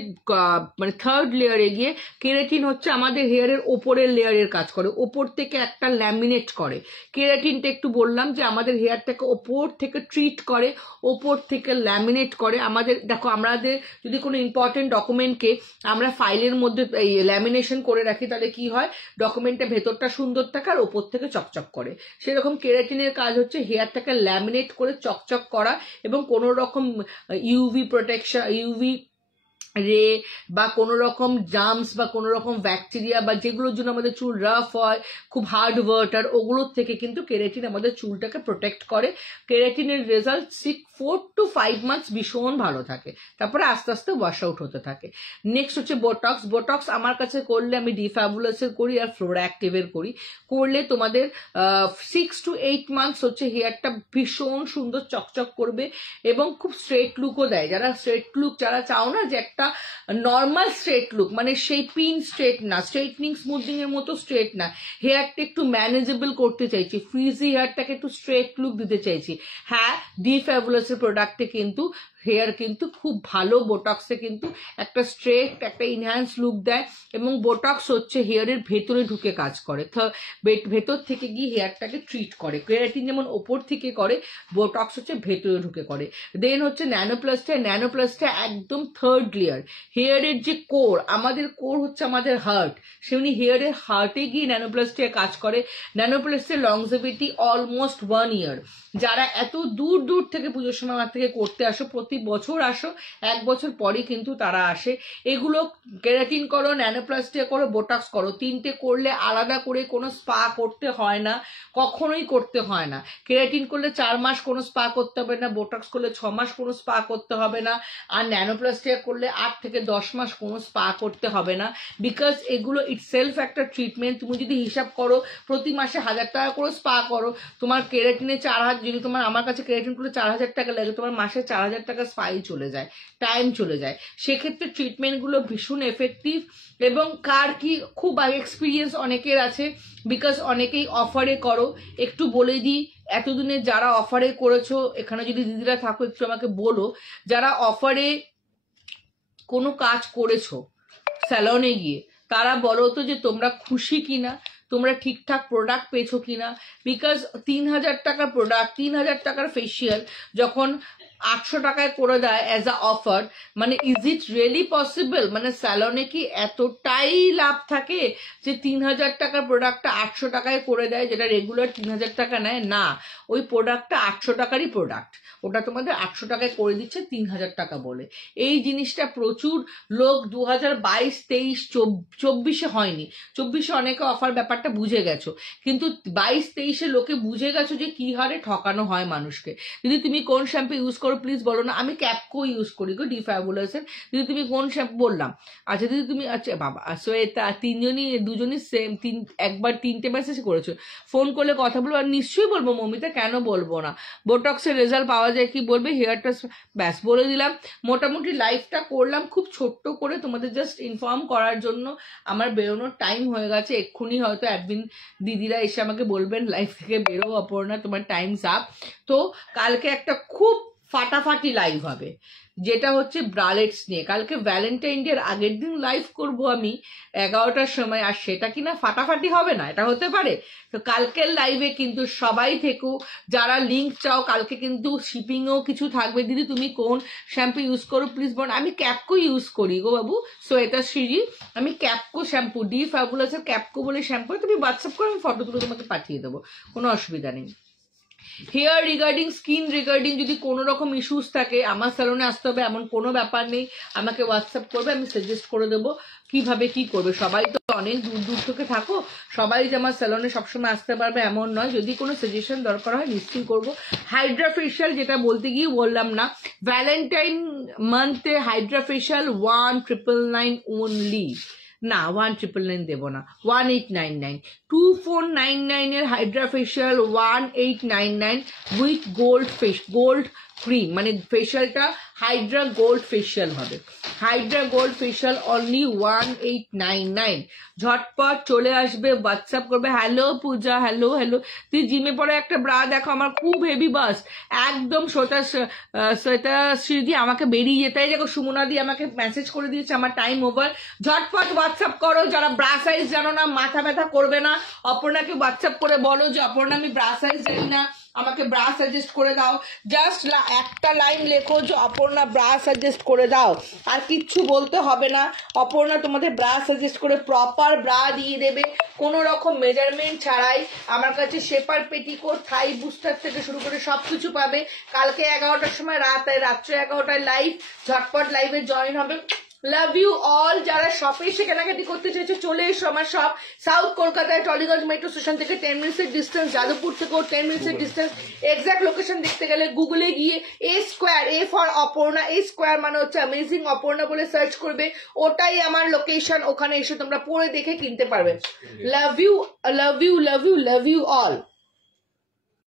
মানে থার্ড লেয়ারে গিয়ে কেরাটিন হচ্ছে আমাদের হেয়ারের ওপরের লেয়ারের কাজ করে, ওপর থেকে একটা ল্যামিনেট করে। কেরাটিনটা একটু বললাম যে আমাদের হেয়ারটাকে ওপর থেকে ট্রিট করে, ওপর থেকে ল্যামিনেট করে। আমাদের দেখো, আমাদের যদি কোনো ইম্পর্টেন্ট ডকুমেন্টকে আমরা ফাইলের মধ্যে এই ল্যামিনেশন করে রাখি, তাহলে কি হয়, ডকুমেন্টের ভেতরটা সুন্দর থাকে আর ওপর থেকে চকচক করে। সেরকম কেরাটিনের কাজ হচ্ছে হেয়ারটাকে ল্যামিনেট করে চকচক করা, এবং কোনো রকম ইউভি প্রোটেকশন, ইউভি রে বা কোনো রকম জার্মস বা কোনো রকম ব্যাকটেরিয়া বা যেগুলোর জন্য আমাদের চুল রাফ হয়, খুব হার্ড ওয়াটার, ওগুলোর থেকে কিন্তু কেরাটিন আমাদের চুলটাকে প্রোটেক্ট করে। কেরাটিনের রেজাল্ট 4 to 5 মান্থস ভীষণ ভালো থাকে, তারপরে আস্তে আস্তে ওয়াশ আউট হতে থাকে। নেক্সট হচ্ছে বোটক্স। বোটক্স আমার কাছে করলে আমি ডিফ্যাবুলাসের করি আর ফ্লোরা অ্যাক্টিভের করি। করলে তোমাদের 6 to 8 মান্থস হচ্ছে হেয়ারটা ভীষণ সুন্দর চকচক করবে এবং খুব স্ট্রেট লুকও দেয়। যারা স্ট্রেট লুক যারা চাও না, যে একটা নর্মাল স্ট্রেট লুক, মানে সেই পিন স্ট্রেট না, স্ট্রেটনিং স্মুথনিং এর মতো স্ট্রেট না, হেয়ারটা একটু ম্যানেজেবল করতে চাইছি, ফ্রিজি হেয়ারটাকে একটু স্ট্রেট লুক দিতে চাইছি, হ্যাঁ ডিফ্যাবুলাসের প্রোডাক্টে কিন্তু হেয়ার কিন্তু খুব ভালো, বোটক্সে কিন্তু একটা স্ট্রেট একটা ইনহ্যান্স লুক দেয়। এবং বোটক্স হচ্ছে হেয়ারের ভেতরে ঢুকে কাজ করে, ভেতর থেকে গিয়ে হেয়ারটাকে ট্রিট করে। কেরাটিন যেমন ওপর থেকে করে, বোটক্স হচ্ছে ভেতরে ঢুকে করে। দেন হচ্ছে ন্যানোপ্লাস্টে। ন্যানোপ্লাস্টে একদম থার্ড লেয়ার, হেয়ারের যে কোর, আমাদের কোর হচ্ছে আমাদের হার্ট, সেমনি হেয়ারের হার্টে গিয়ে ন্যানোপ্লাস্টে কাজ করে। ন্যানোপ্লাস্টের লংজিভিটি অলমোস্ট 1 ইয়ার। যারা এত দূর দূর থেকে পুজোর সময় আমার থেকে করতে আসো, প্রতি বছর আসো, 1 বছর পরই কিন্তু তারা আসে। এগুলো কেরাটিন করো, ন্যানোপ্লাস্টে করো, বোটক্স করো, 3টে করলে আলাদা করে কোনো স্পা করতে হয় না, কখনোই করতে হয় না। কেরাটিন করলে 4 মাস কোনো স্পা করতে হবে না, বোটক্স করলে 6 মাস কোনো স্পা করতে হবে না, আর ন্যানোপ্লাস্টে করলে 8 থেকে 10 মাস কোনো স্পা করতে হবে না। বিকজ এগুলো ইটসেলফ একটা ট্রিটমেন্ট। তুমি যদি হিসাব করো প্রতি মাসে 1000 টাকা করে স্পা করো, তোমার কেরাটিনে 4000, যদি তোমার আমার কাছে কেরাটিন করলে 4000 টাকা লাগে, তোমার মাসে 4000 টাকা স্পাই চলে যায়, টাইম চলে যায়। সেক্ষেত্রে ট্রিটমেন্টগুলো ভীষণ এফেক্টিভ। এবং কার কি খুব এক্সপিরিয়েন্স অনেকের আছে, বিকজ অনেকেই অফারে করো। একটু বলে দিই, এতদিনে যারা অফারে করেছো, এখানে যদি দিদিরা থাকো একটু আমাকে বলো, যারা অফারে কোনো কাজ করেছো স্যালনে গিয়ে, তারা বলো তো যে তোমরা খুশি কিনা, তোমরা ঠিকঠাক প্রোডাক্ট পেয়েছো কিনা। বিকজ 3000 টাকার প্রোডাক্ট, 3000 টাকার ফেসিয়াল যখন 800 টাকায় করে দেয় অ্যাজ আ অফার, মানে ইজ ইট রিয়েলি পসিবল? মানে স্যালনে কি এতটাই লাভ থাকে যে 3000 টাকার প্রোডাক্টটা 800 টাকায় করে দেয়, যেটা রেগুলার 3000 টাকা নেয়? না, ওই প্রোডাক্টটা 800 টাকারই প্রোডাক্ট, ওটা তোমাদের 800 টাকায় করে দিচ্ছে 3000 টাকা বলে। এই জিনিসটা প্রচুর লোক 2022, 23, 24-এ হয়নি, 24-এ অনেকে অফার ব্যাপারটা বুঝে গেছো, কিন্তু 22-23-এ লোকে বুঝে গেছো যে কি হারে ঠকানো হয় মানুষকে। যদি তুমি কোন শ্যাম্পু ইউজ করো প্লিজ বলো না। আমি ক্যাপকো ইউজ করি গো, ডিফ্যাবুলাসের। যদি তুমি কোন শ্যাম্পু বললাম, আচ্ছা দিদি তুমি, আচ্ছা বাবা শ্বেতা, দুজনই সেম, একবার 3টে মেসেজ করেছো, ফোন করলে কথা বলবো, আর নিশ্চয়ই বলবো মমিতা, কেন বলবো না। বোটক্সের রেজাল্ট পাওয়া যায় কি বলবে, হেয়ারটা ব্যাস বলে দিলাম। মোটামুটি লাইফটা করলাম খুব ছোট্ট করে, তোমাদের জাস্ট ইনফর্ম করার জন্য। আমার বেরোনোর টাইম হয়ে গেছে, এক্ষুনি হয়তো অ্যাডমিন দিদিরা এসে আমাকে বলবেন লাইফ থেকে বেরো অপর্ণা, তোমার টাইমস আপ। তো কালকে একটা খুব ফাটাফাটি লাইভ হবে, যেটা হচ্ছে ব্রালেটস নিয়ে। কালকে ভ্যালেন্টাইন ডে আগের দিন লাইভ করব আমি 11টার সময়, আর সেটা কিনা ফাটাফাটি হবে না, এটা হতে পারে? তো কালকের লাইভে কিন্তু সবাই থেকো, যারা লিঙ্ক চাও। কালকে কিন্তু শিপিংও কিছু থাকবে। দিদি তুমি কোন শ্যাম্পু ইউজ করো প্লিজ বল। আমি ক্যাপকো ইউজ করি গো বাবু, শ্বেতা শ্রীজি, আমি ক্যাপকো শ্যাম্পু, ডিফ্যাবুলাসের ক্যাপকো বলে শ্যাম্পু, তুমি হোয়াটসঅ্যাপ করো, আমি ফটো তুলে তোমাকে পাঠিয়ে দেবো, কোনো অসুবিধা নেই। হেয়ার রিগার্ডিং, স্কিন রিগার্ডিং যদি কোনো রকম ইস্যুস থাকে আমার স্যালনে আসতে হবে এমন কোনো ব্যাপার নেই, আমাকে হোয়াটসঅ্যাপ করবে, আমি সাজেস্ট করে দেবো কিভাবে কি করবে। সবাই তো অনেক দূর দূর থেকে থাকো, সবাই যে আমার স্যালনে সবসময় আসতে পারবে এমন নয়, যদি কোনো সাজেশন দরকার হয় নিশ্চয়ই করবো। হাইড্রা ফেশিয়াল যেটা বলতে গিয়ে বললাম না, ভ্যালেন্টাইন মান্থে হাইড্রা ফেশিয়াল 1999 ওনলি, না 1999 দেবো না, 1899, 2499 এর Hydra facial 1899 with gold cream, মানে ফেশিয়ালটা হাইড্রা গোল্ড ফেশিয়াল হবে। Hydra gold facial only 1899। ঝটপট চলে আসবে, হোয়াটসঅ্যাপ করবে, হ্যালো পূজা, হ্যালো হ্যালো, তুই জিমে পরে একটা ব্রা দেখো আমার খুব হেভি বাস, একদম শ্বেতাশ্রী দি আমাকে বেরিয়ে যেতে, দেখো সুমনা দি আমাকে মেসেজ করে দিয়েছে আমার টাইম ওভার। ঝটপট হোয়াটসঅ্যাপ করো, যারা ব্রা সাইজ জানো না, মাথা ব্যথা করবে না, অপর্ণাকে হোয়াটসঅ্যাপ করে বলো যে অপর্ণা আমি ব্রা সাইজ জানি না, আমাকে ব্রা সাজেস্ট করে দাও। জাস্ট একটা লাইন লেখো যে অপর্ণা ব্রা সাজেস্ট করে দাও, আর কিচ্ছু বলতে হবে না। অপর্ণা তোমাদের ব্রা সাজেস্ট করে প্রপার ব্রা দিয়ে দেবে, কোনো রকম মেজারমেন্ট ছাড়াই। আমার কাছে শেপার পেটিকোট, থাই বুস্টার থেকে শুরু করে সবকিছু পাবে। কালকে 11টার সময় রাত্রে 11টায় লাইভ, ঝটপট লাইভে জয়েন হবে। Love you all. যারা শপে এসে কেনাকাটি করতে চাইছে চলে এসো আমার শপ, সাউথ কলকাতায় টলিগঞ্জ মেট্রো স্টেশন থেকে 10 মিনিটসের ডিস্টেন্স, যাদবপুর থেকেও 10 মিনিটসের ডিস্টেন্স। এক্সাক্ট লোকেশন দেখতে গেলে গুগলে গিয়ে A square, A for Aparna, A square মানে হচ্ছে অ্যামেজিং অপর্ণা বলে সার্চ করবে, ওটাই আমার লোকেশন। ওখানে এসে তোমরা পরে দেখে কিনতে পারবে। Love you, love you, love you, love you all.